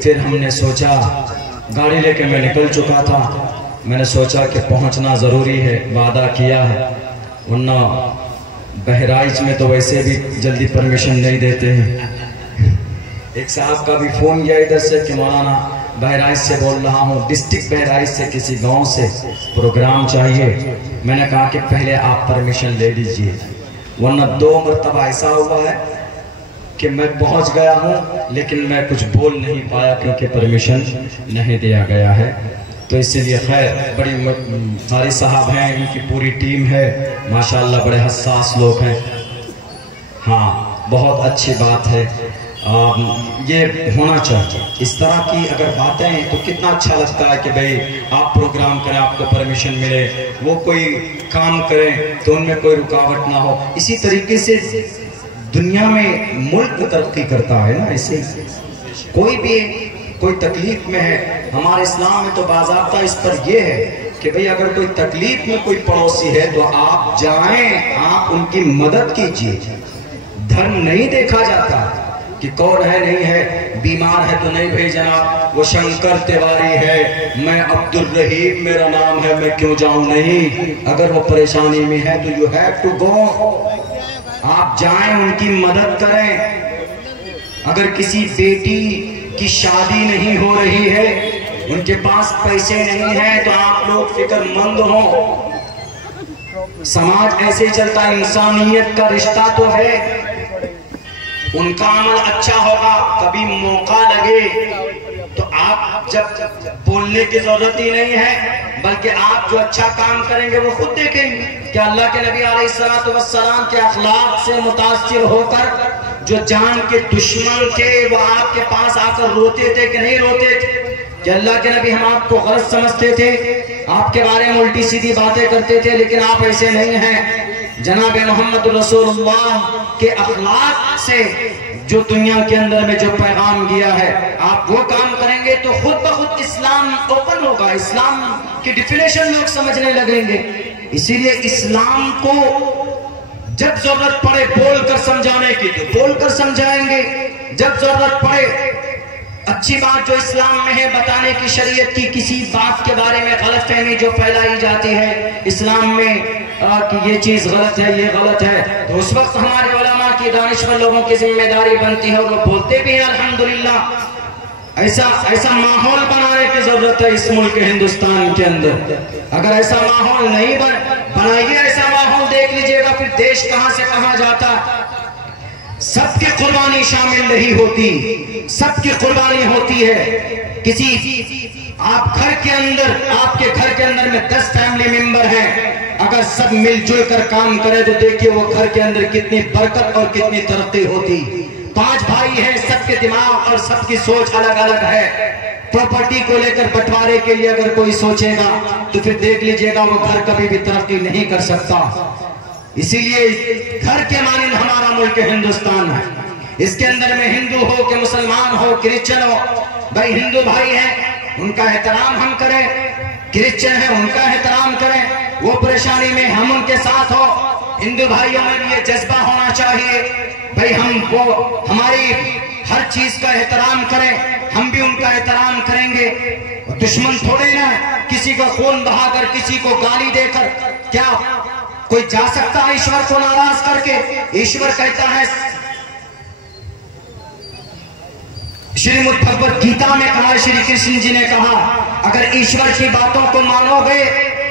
پھر ہم نے سوچا، گاڑی لے کے میں نکل چکا تھا، میں نے سوچا کہ پہنچنا ضروری ہے، وعدہ کیا ہے، ورنہ بہرائچ میں تو ویسے بھی جلدی پرمیشن نہیں دیتے ہیں. ایک صاحب کا بھی فون گیا ادھر سے کہ مولانا بہرائچ سے بول رہا ہوں، ڈسٹرکٹ بہرائچ سے کسی گاؤں سے پروگرام چاہیے. میں نے کہا کہ پہلے آپ پرمیشن لے لیجئے، ورنہ 2 مرتبہ ایسا ہوا ہے کہ میں پہنچ گیا ہوں لیکن میں کچھ بول نہیں پایا کیونکہ پرمیشن نہیں دیا گیا ہے. تو اسی لیے خیر، بڑی قاری صاحب ہیں، ان کی پوری ٹیم ہے ماشاءاللہ، بڑے حساس لوگ ہیں. ہاں بہت اچھی بات ہے، یہ ہونا چاہیے اس طرح کی اگر باتیں، تو کتنا اچھا لگتا ہے کہ بھئی آپ پروگرام کریں، آپ کو پرمیشن ملے، وہ کوئی کام کریں تو ان میں کوئی رکاوٹ نہ ہو. اسی طریقے سے دنیا میں ملک ترقی کرتا ہے نا. ایسے کوئی تکلیف میں ہے، ہمارے اسلام میں تو باضابطہ اس پر یہ ہے کہ بھئی اگر کوئی تکلیف میں کوئی پڑوسی ہے تو آپ جائیں، آپ ان کی مدد کیجئے. دھرم نہیں دیکھا جاتا کہ کون ہے نہیں ہے، بیمار ہے تو نہیں بھئی جناب وہ شنکر تیواری ہے، میں عبد الرحیم میرا نام ہے، میں کیوں جاؤں. نہیں، اگر وہ پریشانی میں ہے تو you have to go، آپ جائیں ان کی مدد کریں. اگر کسی بیٹی کی شادی نہیں ہو رہی ہے، ان کے پاس پیسے نہیں ہیں، تو آپ لوگ فکر مند ہوں. سماج ایسے چلتا ہے، انسانیت کا رشتہ تو ہے، ان کا عمل اچھا ہوگا، کبھی موقع لگے تو آپ جب بولنے کی ضرورت ہی نہیں ہے، بلکہ آپ جو اچھا کام کریں گے وہ خود دیکھیں گے کہ اللہ کے نبی علیہ السلام کے اخلاق سے متاثر ہو کر جو جان کے دشمن تھے وہ آپ کے پاس آ کر روتے تھے کہ نہیں روتے تھے، کہ اللہ کے نبی ہم آپ کو غلط سمجھتے تھے، آپ کے بارے میں الٹی سیدھی باتیں کرتے تھے، لیکن آپ ایسے نہیں ہیں. جناب محمد رسول اللہ کے اخلاق سے جو دنیا کے اندر میں جو پیغام دیا ہے، آپ وہ کام کریں گے تو خود بخود اسلام اوپن ہوگا، اسلام کی ڈیفینیشن لوگ سمجھنے لگیں گے. اسی لیے اسلام کو جب ضرورت پڑے بول کر سمجھانے کی تو بول کر سمجھائیں گے، جب ضرورت پڑے اچھی بات جو اسلام میں ہے بتانے کی، شریعت کی کسی بات کے بارے میں غلط فہمی جو پھیلائی جاتی ہے اسلام میں کہ یہ چیز غلط ہے، یہ غلط ہے، تو اس وقت ہمارے علماء کی، دانشور لوگوں کی ذمہ داری بنتی ہے اور وہ بولتے بھی ہیں الحمدللہ. ایسا ماحول بنانے کی ضرورت ہے اس ملک ہندوستان کے اندر. اگر ایسا ماحول نہیں بنائیے، ایسا ماحول دیکھ لیجئے گا پھر دیش کہاں سے کہاں جاتا. سب کی قربانی شامل نہیں ہوتی، سب کی قربانی ہوتی ہے. آپ کے گھر کے اندر میں 10 فیملی ممبر ہیں، اگر سب مل جل کر کام کرے تو دیکھیے وہ گھر کے اندر کتنی برکت اور کتنی ترقی ہوتی. 5 بھائی ہیں، سب کے دماغ اور سب کی سوچ الگ الگ ہے. پراپرٹی کو لے کر بٹوارے کے لیے اگر کوئی سوچے گا تو پھر دیکھ لیجئے گا وہ گھر کبھی بھی ترقی نہیں کر سکتا. اسی لیے گھر کے مانند ہمارا ملک ہندوستان ہے. اس کے اندر میں ہندو ہو کہ مسلمان ہو کرسچن ہو، بھائی ہندو بھائی ہیں ان کا احترام ہم کریں، کرسچن ہیں ان کا احترام کریں، وہ پریشانی میں ہم ان کے ساتھ ہو. ہندو بھائیوں میں بھی یہ جذبہ ہونا چاہیے بھائی ہماری ہر چیز کا احترام کریں، ہم بھی ان کا احترام کریں گے. دشمن تھوڑے نا کسی کا خون بہا کر کسی کو گالی دے کر کیا کوئی جا سکتا ہے ایشور کو ناراض کر کے؟ ایشور کہتا ہے، شریمد بھگوت گیتا میں کہا، شری کرشن جی نے کہا اگر ایشور کی باتوں کو مانو گے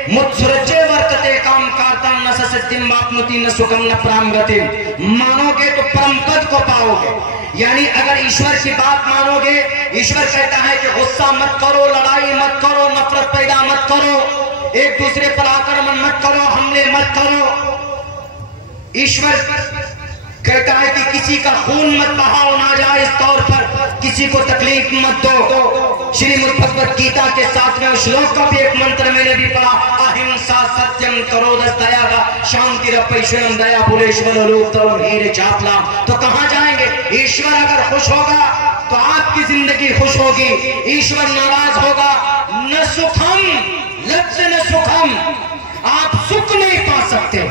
متسرجے ورتتے کام کارتا نہ ستیم واپنوتی نہ سکم نہ پرام گتی، مانو گے تو پرم پد کو پاؤ گے. یعنی اگر ایشور کی بات مانو گے، ایشور کہتا ہے کہ غصہ مت کرو، لڑائی مت کرو، نفرت پیدا مت کرو، ایک دوسرے پر آکرمن مت کرو، حملے مت کرو. ایشور کہتا ہے کہ کسی کا خون مت بہاؤ ناجائز طور پر، کسی کو تکلیف مت دو. شریمد بھگوت گیتا کے 7ویں شلوک کا بھی ایک منتر میں نے بھی پڑھا، اہمسا ستیم کرودس دیا شانتی رپیشورم دیا بھولیشور لوک ترم ہیرے چاپلا. تو کہاں جائیں گے؟ ایشور اگر خوش ہوگا تو آپ کی زندگی خوش ہوگی، ایشور ناراض ہوگا نہ سکھم، لفظ نہ سکھم، آپ سکھ نہیں پا سکتے.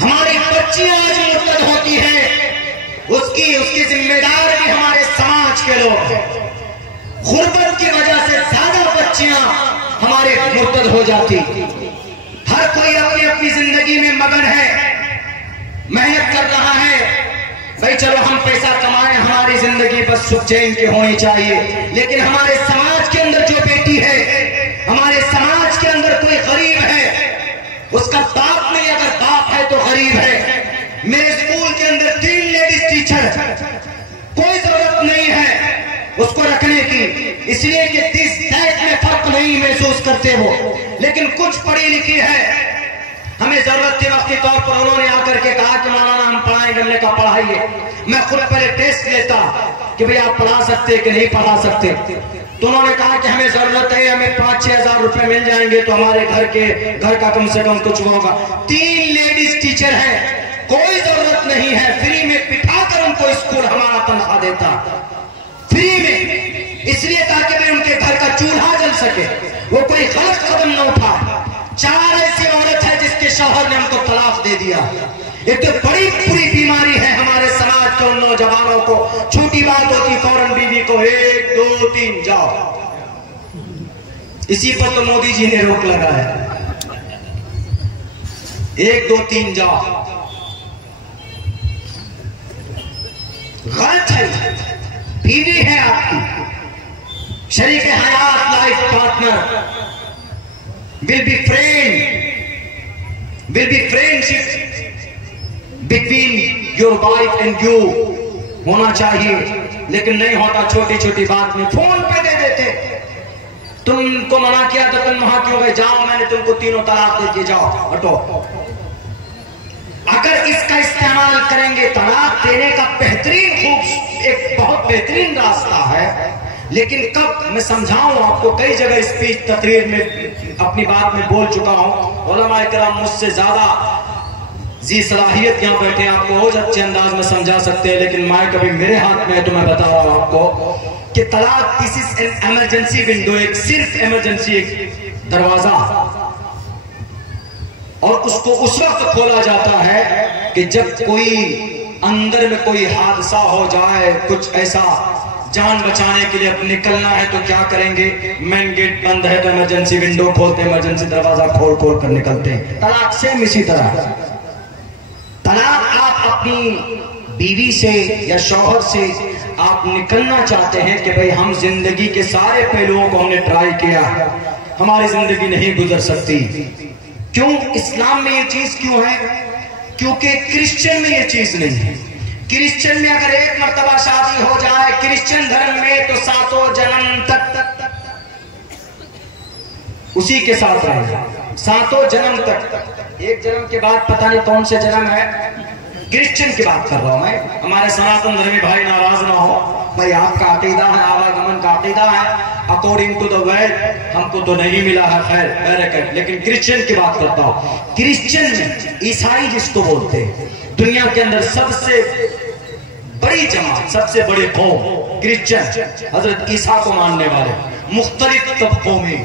ہماری بچیاں آج مرتد ہوتی ہیں، اس کی ذمہ دار بھی ہمارے سماج کے لوگ ہیں. غربت کی وجہ سے زیادہ بچیاں ہمارے مرتد ہو جاتی. ہر کوئی اپنی اپنی زندگی میں مگن ہے، محنت کر رہا ہے، بھائی چلو ہم پیسہ کمائیں، ہماری زندگی بس سکھ چین کی ہونی چاہیے. لیکن ہمارے سماج کے اندر جو بیٹی ہے، ہمارے سماج کے اندر کوئی غریب ہے، اس کا باپ نہیں، اگر باپ ہے تو غریب ہے. میرے اسکول کے اندر 3 لیڈیز ٹیچر، کوئی ضرورت نہیں ہے اس کو رکھنے کی، اس لیے کہ دیکھ میں فرق نہیں محسوس کرتے وہ، لیکن کچھ پڑھی لکھی ہے. ہمیں ضرورت تھی وقتی طور پر انہوں نے آ کر کے کہا کہ مولانا ہم پڑھائیں گے. ہم نے کہا پڑھائیے. میں خود پہلے ٹیسٹ لیتا کہ بھئی آپ پڑھا سکتے کہ نہیں پڑھا سکتے. تو انہوں نے کہا کہ ہمیں ضرورت ہے، ہمیں 5-6 ہزار روپے مل جائیں گے تو ہمارے گھر کا کم سے کم کچھ ہوگا. 3 لیڈیز ٹیچر ہیں، کوئی ضرورت نہیں ہے، فری میں بٹھا کر ان کو اسکول ہمارا تنخواہ دیتا، فری میں، اس لیے تاکہ میں ان کے گھر کا چولہا جل سکے، وہ کوئی غلط قدم نہ اٹھا. 4 ایسی عورت ہے جس کے شوہر نے ہم کو طلاق دے دیا. ایک تو بڑی بری بیماری ہے ہمارے سماج کے ان نوجوانوں کو، چھوٹی بات ہوتی فوراً بیوی کو 1 2 3 جاؤ. اسی پر تو مودی جی نے روک لگا ہے، 1 2 3 جاؤ. غلط ہے. بیوی ہے آپ کی، شریک حیات، life partner, will be friendship between your wife and you ہونا چاہیے. لیکن نہیں ہوتا، چھوٹی چھوٹی بات میں فون پہ دے دیتے. تم کو منع کیا تو تم وہاں کیوں گئے؟ جاؤ، میں نے تم کو 3 طلاق دے دیے، جاؤ ہٹو. اگر اس کا استعمال کریں گے، طلاق دینے کا ایک بہت بہترین راستہ ہے. لیکن کب میں سمجھاؤں آپ کو، کئی جگہ اسپیچ تقریر میں اپنی بات میں بول چکا ہوں. علماء کرام مجھ سے زیادہ ذی صلاحیت یہاں بیٹھے، آپ کو بہت اچھے انداز میں سمجھا سکتے ہیں، لیکن مائک ابھی میرے ہاتھ میں ہے تو میں بتا رہا ہوں آپ کو کہ طلاق دس از این ایمرجنسی ونڈو، ایک صرف ایمرجنسی ایک دروازہ، اور اس کو اس وقت کھولا جاتا ہے کہ جب کوئی اندر میں کوئی حادثہ ہو جائے، کچھ ایسا جان بچانے کے لیے اب نکلنا ہے تو کیا کریں گے؟ مین گیٹ بند ہے تو ایمرجنسی ونڈو کھولتے ہیں، ایمرجنسی دروازہ کھول کھول کر نکلتے ہیں. طلاق سیم اسی طرح. طلاق آپ اپنی بیوی سے یا شوہر سے آپ نکلنا چاہتے ہیں کہ بھئی ہم زندگی کے سارے پہلوؤں کو ہم نے ٹرائی کیا، ہماری زندگی نہیں گزر سکتی. کیوں اسلام میں یہ چیز کیوں ہے؟ کیونکہ کرسچن میں یہ چیز نہیں ہے. کرسچن میں اگر ایک مرتبہ شادی ہو جائے کرسچن دھرم میں تو ساتوں جنم تک اسی کے ساتھ رہے گا، ساتوں جنم تک. ایک جنم کے بعد پتہ نہیں کون سے جنم ہے. کرسچن کی بات کر رہا ہوں میں. ہمارے سناتن دھرمی بھائی ناراض نہ ہو بھائی، آپ کا عقیدہ ہے، آواگمن کا عقیدہ ہے، اکارڈنگ ٹو دا ویل ہم کو تو نہیں ملا ہے، خیر بیرکت. لیکن کرسچن کی بات کرتا ہوں. کرسچن میں عیسائی جس کو بولتے ہیں، دنیا کے اندر سب سے بڑی جماعت، سب سے بڑی قوم کرسچن، حضرت عیسیٰ کو ماننے والے مختلف طبقوں میں،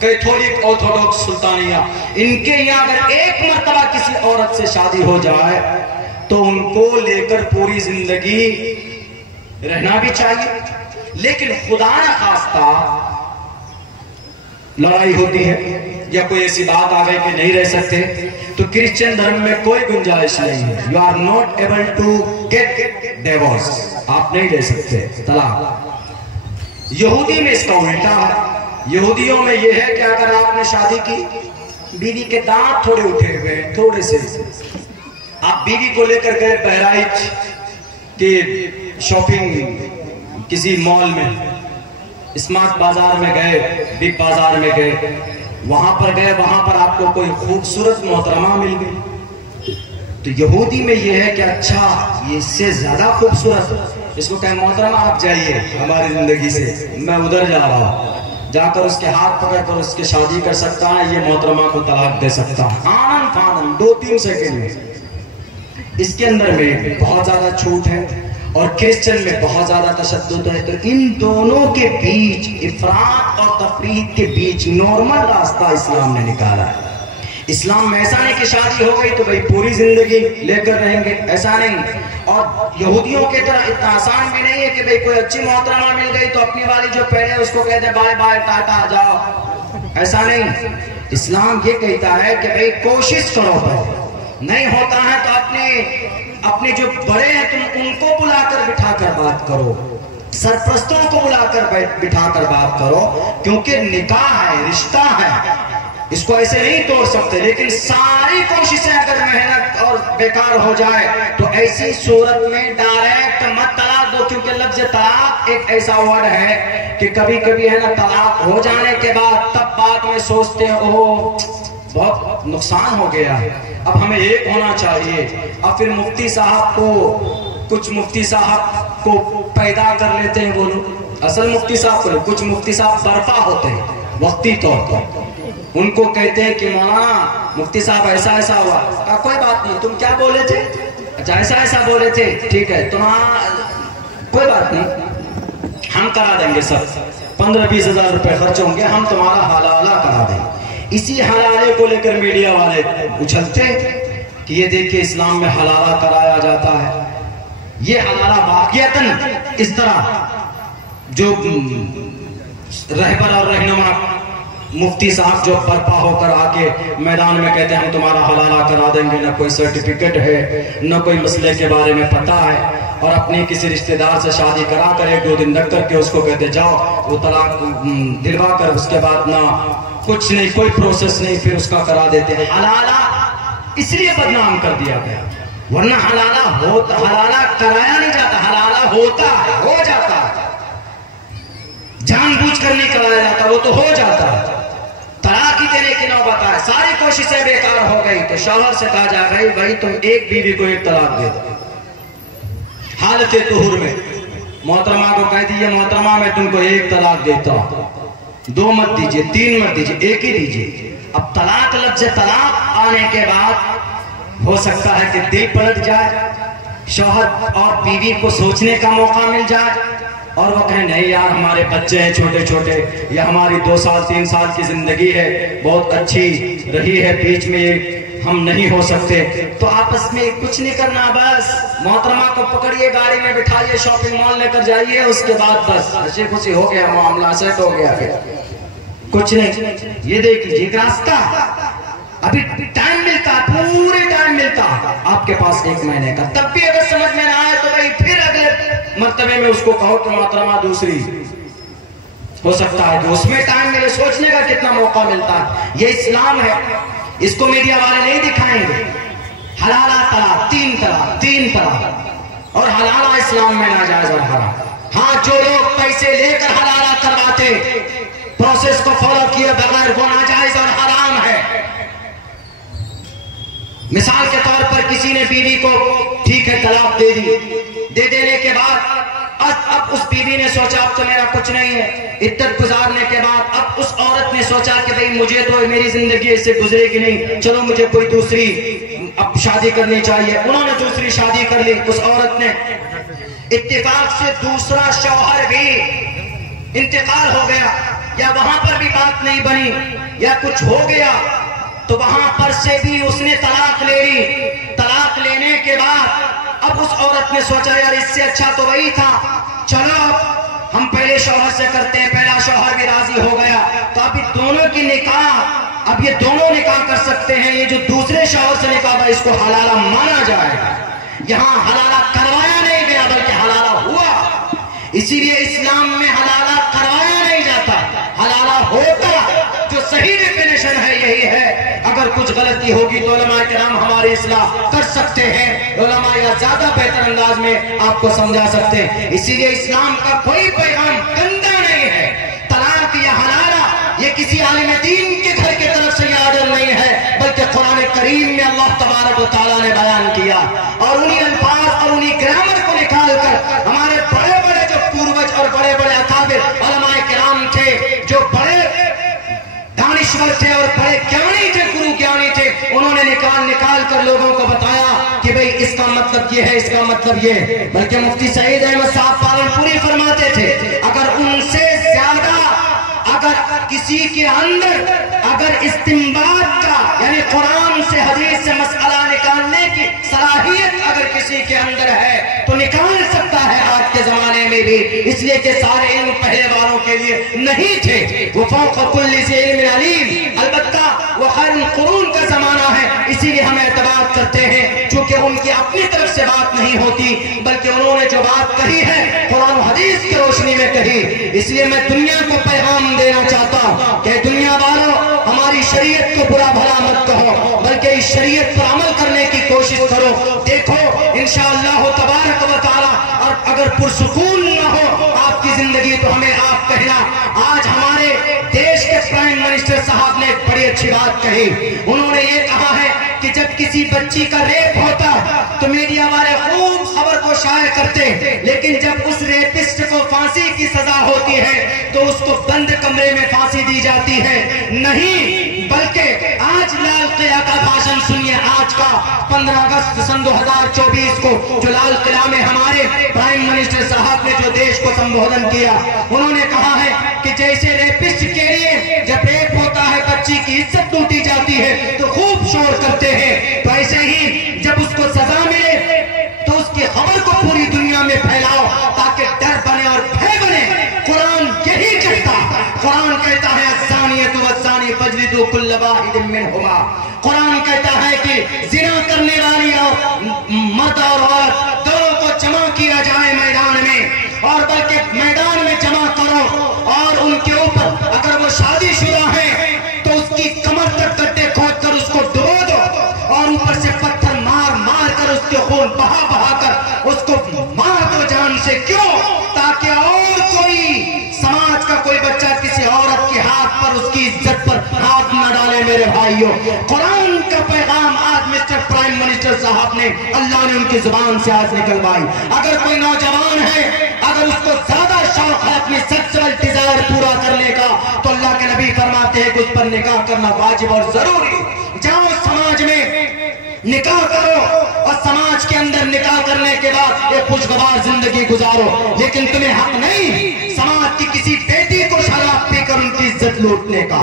کیتھولک، آرتھوڈوکس، سلطانیہ. ان کے یہاں اگر ایک مرتبہ کسی عورت سے شادی ہو جائے تو ان کو لے کر پوری زندگی رہنا بھی چاہیے. لیکن خدا نہ خواستہ لڑائی ہوتی ہے یا کوئی ایسی بات آ گئی کہ نہیں رہ سکتے تو کرسچن دھرم میں کوئی گنجائش نہیں ہے. You are not able to get divorce, آپ نہیں لے سکتے طلاق. یہودی میں اس کا الٹا ہے. یہودیوں میں یہ ہے کہ اگر آپ نے شادی کی، بیوی کے دانت تھوڑے اٹھے ہوئے تھوڑے سے، آپ بیوی کو لے کر گئے بہرائچ کے شاپنگ کسی مال میں، اسمارٹ بازار میں گئے، بگ بازار میں گئے، وہاں پر آپ کو کوئی خوبصورت محترمہ مل گئی تو یہودی میں یہ ہے کہ اچھا یہ اس سے زیادہ خوبصورت، اس کو کہیں محترمہ آپ جائیے ہماری زندگی سے، میں ادھر جا رہا ہوں، جا کر اس کے ہاتھ پکڑ کر اس کے شادی کر سکتا ہے، یہ محترمہ کو طلاق دے سکتا ہے آنن فانن 2-3 سیکنڈ میں. اس کے اندر میں بہت زیادہ چھوٹ ہے اور کرسچن میں بہت زیادہ تشدد ہے. تو ان دونوں کے بیچ، افراط اور تفریط کے بیچ نارمل راستہ اسلام نے نکالا ہے. اسلام میں ایسا نہیں کہ شادی ہو گئی تو بھئی پوری زندگی لے کر رہیں گے، ایسا نہیں. اور یہودیوں کے طرح اتنا آسان بھی نہیں ہے کہ بھئی کوئی اچھی محترمہ مل گئی تو اپنی والی جو پہلے اس کو کہہ دے بائے بائے ٹاٹا جاؤ، ایسا نہیں. اسلام یہ کہتا ہے کہ بھئی کوشش کرو، بھائی نہیں ہوتا ہے تو اپنے جو بڑے ہیں تم ان کو بلا کر بٹھا کر بات کرو، سرپرستوں کو بلا کر بٹھا کر بات کرو، کیونکہ نکاح ہے، رشتہ ہے، اس کو ایسے نہیں توڑ سکتے. لیکن ساری کوششیں اگر محنت اور بیکار ہو جائے تو ایسی صورت میں ڈائریکٹ مت طلاق دو، کیونکہ لفظ طلاق ایک ایسا ورڈ ہے کہ کبھی کبھی ہے نا طلاق ہو جانے کے بعد تب بعد میں سوچتے ہیں اوہ بہت نقصان ہو گیا، اب ہمیں ایک ہونا چاہیے. اب پھر مفتی صاحب کو، کچھ مفتی صاحب کو پیدا کر لیتے ہیں وہ لوگ، اصل مفتی صاحب کو، کچھ مفتی صاحب برپا ہوتے ہیں وقتی طور پر، ان کو کہتے ہیں کہ مولانا مفتی صاحب ایسا ایسا ہوا. کہا کوئی بات نہیں، تم کیا بولے تھے؟ اچھا ایسا ایسا بولے تھے، ٹھیک ہے کوئی بات نہیں، ہم کرا دیں گے سب، 15-20 ہزار روپے خرچ ہوں گے، ہم تمہارا حلالہ کرا دیں گے. اسی حلالے کو لے کر میڈیا والے اچھلتے کہ یہ دیکھیں اسلام میں حلالہ کرایا جاتا ہے. یہ حلالہ واقعتاً اس طرح جو رہبر اور رہنما مفتی صاحب جو برپا ہو کر آ کے میدان میں کہتے ہیں ہم تمہارا حلالہ کرا دیں گے، نہ کوئی سرٹیفکیٹ ہے، نہ کوئی مسئلے کے بارے میں پتہ ہے، اور اپنی کسی رشتہ دار سے شادی کرا کر 1-2 دن رکھ کر کے اس کو کہتے جاؤ وہ طلاق دلوا کر اس کے بعد نہ کچھ نہیں، کوئی پروسیس نہیں، پھر اس کا کرا دیتے ہیں. حلالہ اس لیے بدنام کر دیا گیا، ورنہ حلالہ کرایا نہیں جاتا، حلالہ ہوتا ہے، ہو جاتا ہے، جان بوجھ کر نہیں کرایا جاتا، وہ تو ہو جاتا ہے. طلاق ہی دینے کی نوبت ہے، ساری کوششیں بیکار ہو گئی تو شوہر سے کہا جا رہی بھائی تم ایک بیوی کو 1 طلاق دے دو. حالت طہور میں محترمہ کو کہہ دیجئے محترمہ میں تم کو 1 طلاق دیتا ہوں، 2 مت دیجئے، 3 مت دیجئے، 1 ہی دیجئے. اب طلاق لفظ طلاق آنے کے بعد ہو سکتا ہے کہ دل پلٹ جائے، شوہر اور بیوی کو سوچنے کا موقع مل جائے اور وہ کہیں نہیں یار ہمارے بچے ہیں چھوٹے چھوٹے، یا ہماری 2 سال 3 سال کی زندگی ہے بہت اچھی رہی ہے، بیچ میں ہم نہیں ہو سکتے، تو آپس میں کچھ نہیں کرنا، بس محترمہ کو پکڑیے گاڑی میں بٹھائیے شاپنگ مال لے کر جائیے، اس کے بعد بس ہنسی خوشی ہو گیا، معاملہ سیٹ ہو گیا، پھر کچھ نہیں. یہ دیکھ لیجیے ایک راستہ، ابھی ٹائم ملتا، پورے ٹائم ملتا آپ کے پاس 1 مہینے کا، تب بھی اگر سمجھ میں نہ آئے تو بھائی پھر اگلے مرتبے میں اس کو کہو کہ محترمہ دوسری ہو سکتا ہے کہ اس میں ٹائم میرے سوچنے کا کتنا موقع ملتا ہے. یہ اسلام ہے, اس کو میڈیا والے نہیں دکھائیں گے. حلالہ طلاق, 3 طلاق, 3 طلاق, اور حلالہ اسلام میں ناجائز اور حرام. ہاں جو لوگ پیسے لے کر حلالہ کرواتے, پروسیس کو فالو کیے بغیر, وہ ناجائز اور حرام ہے. مثال کے طور پر کسی نے بیوی کو ٹھیک ہے طلاق دے دی, دے دینے کے بعد اب اس بیوی نے سوچا اب تو میرا کچھ نہیں ہے. عدت گزارنے کے بعد اب اس عورت نے سوچا کہ بھئی مجھے تو میری زندگی اس سے گزرے گی نہیں, چلو مجھے کوئی دوسری اب شادی کرنی چاہیے. انہوں نے دوسری شادی کر لی. اس عورت نے اتفاق سے دوسرا شوہر بھی انتقال ہو گیا, یا وہاں پر بھی بات نہیں بنی, یا کچھ ہو گیا, تو وہاں پر سے بھی اس نے طلاق لے لی. طلاق لینے کے بعد اب اس عورت نے سوچا یار اس سے اچھا تو وہی تھا, چلو ہم پہلے شوہر سے کرتے ہیں. پہلا شوہر بھی راضی ہو گیا, تو اب دونوں کی نکاح, اب یہ دونوں نکاح کر سکتے ہیں. یہ جو دوسرے شوہر سے نکاح تھا اس کو حلالہ مانا جائے گا. یہاں حلالہ کروایا نہیں گیا بلکہ حلالہ ہوا. اسی لیے اسلام میں حلالہ کروایا نہیں جاتا, حلالہ ہوتا. جو صحیح ڈیفینیشن ہے یہی ہے. اگر کچھ غلطی ہوگی تو علماء کرام ہماری اصلاح کر سکتے ہیں. علماء یا زیادہ بہتر انداز میں آپ کو سمجھا سکتے ہیں. اسی لیے اسلام کا کوئی پیغام گندا نہیں ہے. طلاق یا حلالہ یہ کسی عالم دین کے گھر کی طرف سے یہ آرڈر نہیں ہے, بلکہ قرآن کریم میں اللہ تبارک و تعالیٰ نے بیان کیا. اور انہی الفاظ اور انہی گرامر کو نکال کر ہمارے بڑے بڑے جو پوروج اور بڑے بڑے اکابر علماء کرام تھے, جو بڑے دانشور تھے اور بڑے گیانی تھے, گرو گیانی تھے, انہوں نے نکال کر لوگوں کو بتایا کہ بھئی اس کا مطلب یہ ہے, اس کا مطلب یہ. بلکہ مفتی سعید احمد صاحب پالنپوری فرماتے تھے اگر ان سے زیادہ اگر کسی کے اندر اگر استنباط کا یعنی قرآن سے حدیث سے مسئلہ نکالنے کی صلاحیت اگر کسی کے اندر ہے تو نکال سکتا ہے آج کے زمانے میں بھی. اس لیے کہ سارے علم پہلے والوں کے لیے نہیں تھے. وہ فوق کل ذی علم علیم, البتہ وہ خیر القرون کا زمانہ ہے. اسی لیے ہم اعتماد کرتے ہیں چونکہ ان کی اپنی طرف سے بات نہیں ہوتی, بلکہ انہوں نے جو بات کہی ہے قرآن و حدیث کی روشنی میں کہی. اس لیے میں دنیا کو پیغام دینا چاہتا ہوں کہ دنیا والوں ہماری شریعت کو برا بھلا مت کہو, بلکہ اس شریعت پر عمل کرنے کی کوشش کرو. دیکھو انشاءاللہ تبارک و تعالی, اور اگر پرسکون نہ ہو آپ کی زندگی تو ہمیں آپ کہنا. آج ہمارے دیش کے پرائم منسٹر صاحب نے ایک بڑی اچھی بات کہی. انہوں نے یہ کہا ہے کہ جب کسی بچی کا ریپ ہوتا تو میڈیا والے خوب خبر کو شائع کرتے, لیکن جب اس ریپسٹ کو پھانسی کی سزا ہوتی ہے تو اس کو بند کمرے میں پھانسی دی جاتی ہے. نہیں, بلکہ آج لال قلعہ کا بھاشن سنیے. آج کا 15 اگست سن 2024 کو جو لال قلعہ میں ہمارے پرائم منسٹر صاحب نے جو دیش کو سمبودھن کیا, انہوں نے کہا ہے کہ جیسے ریپسٹ کے لیے جب ریپ ہوتا ہے بچی کی عزت ٹوٹی جاتی ہے تو خوب شور کرتے ہیں, تو ایسے ہی جب اس کو سزا ملے تو اس کی خبر کو پوری دنیا میں پھیلاؤ تاکہ ڈر بنے اور بھے بنے. قرآن یہی کہتا, قرآن کہتا ہے الزانیۃ والزانی فاجلدوا کل واحد منہما. قرآن کہتا ہے کہ زنا کرنے والی اور مرد اور عورت دونوں کو جمع کیا جائے میدان میں, اور بلکہ میدان میں جمع کرو, اور ان کے اوپر اگر وہ شادی شدہ ہیں تو اس کی کمر تک گڈھے کھود کر اس کو ڈبو دو, اور اوپر سے پتھر مار مار کر اس کے خون بہا بہا کر اس کو مار دو جان سے. کیوں؟ تاکہ اور کوئی سماج کا کوئی بچہ کسی عورت کے ہاتھ پر اس کی عزت پر ہاتھ نہ ڈالے. میرے بھائیوں, قرآن کا پیغام آج مسٹر پرائم منسٹر صاحب نے, اللہ نے ان کی زبان سے آج نکلوائی. اگر کوئی نوجوان ہے, اگر اس کو زیادہ شوق ہے اپنی سیکسول ڈیزائر پورا کرنے کا, تو اللہ کے نبی فرماتے ہیں کہ اس پر نکاح کرنا واجب اور ضروری. جاؤ سماج میں نکاح کرو, اور سماج کے اندر نکاح کرنے کے بعد ایک خوشگوار زندگی گزارو. لیکن تمہیں حق نہیں سماج کی کسی بیٹی کو شراب پی کر ان کی عزت لوٹنے کا.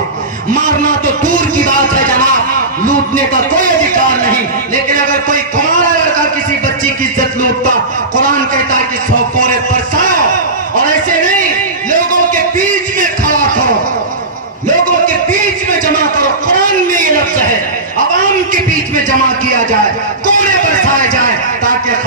مارنا تو دور کی بات ہے جناب, لوٹنے کا کوئی ادھیکار نہیں. لیکن اگر کوئی کمارا لڑکا کسی بچی کی عزت لوٹتا, قرآن کہتا ہے کہ 100 پورے برساؤ, اور ایسے نہیں لوگوں کے بیچ میں کھڑا کرو, لوگوں کے بیچ میں جمع کرو. قرآن میں یہ لفظ ہے عوام کے بیچ میں جمع کیا جائے, کوڑے برسائے جائیں, تاکہ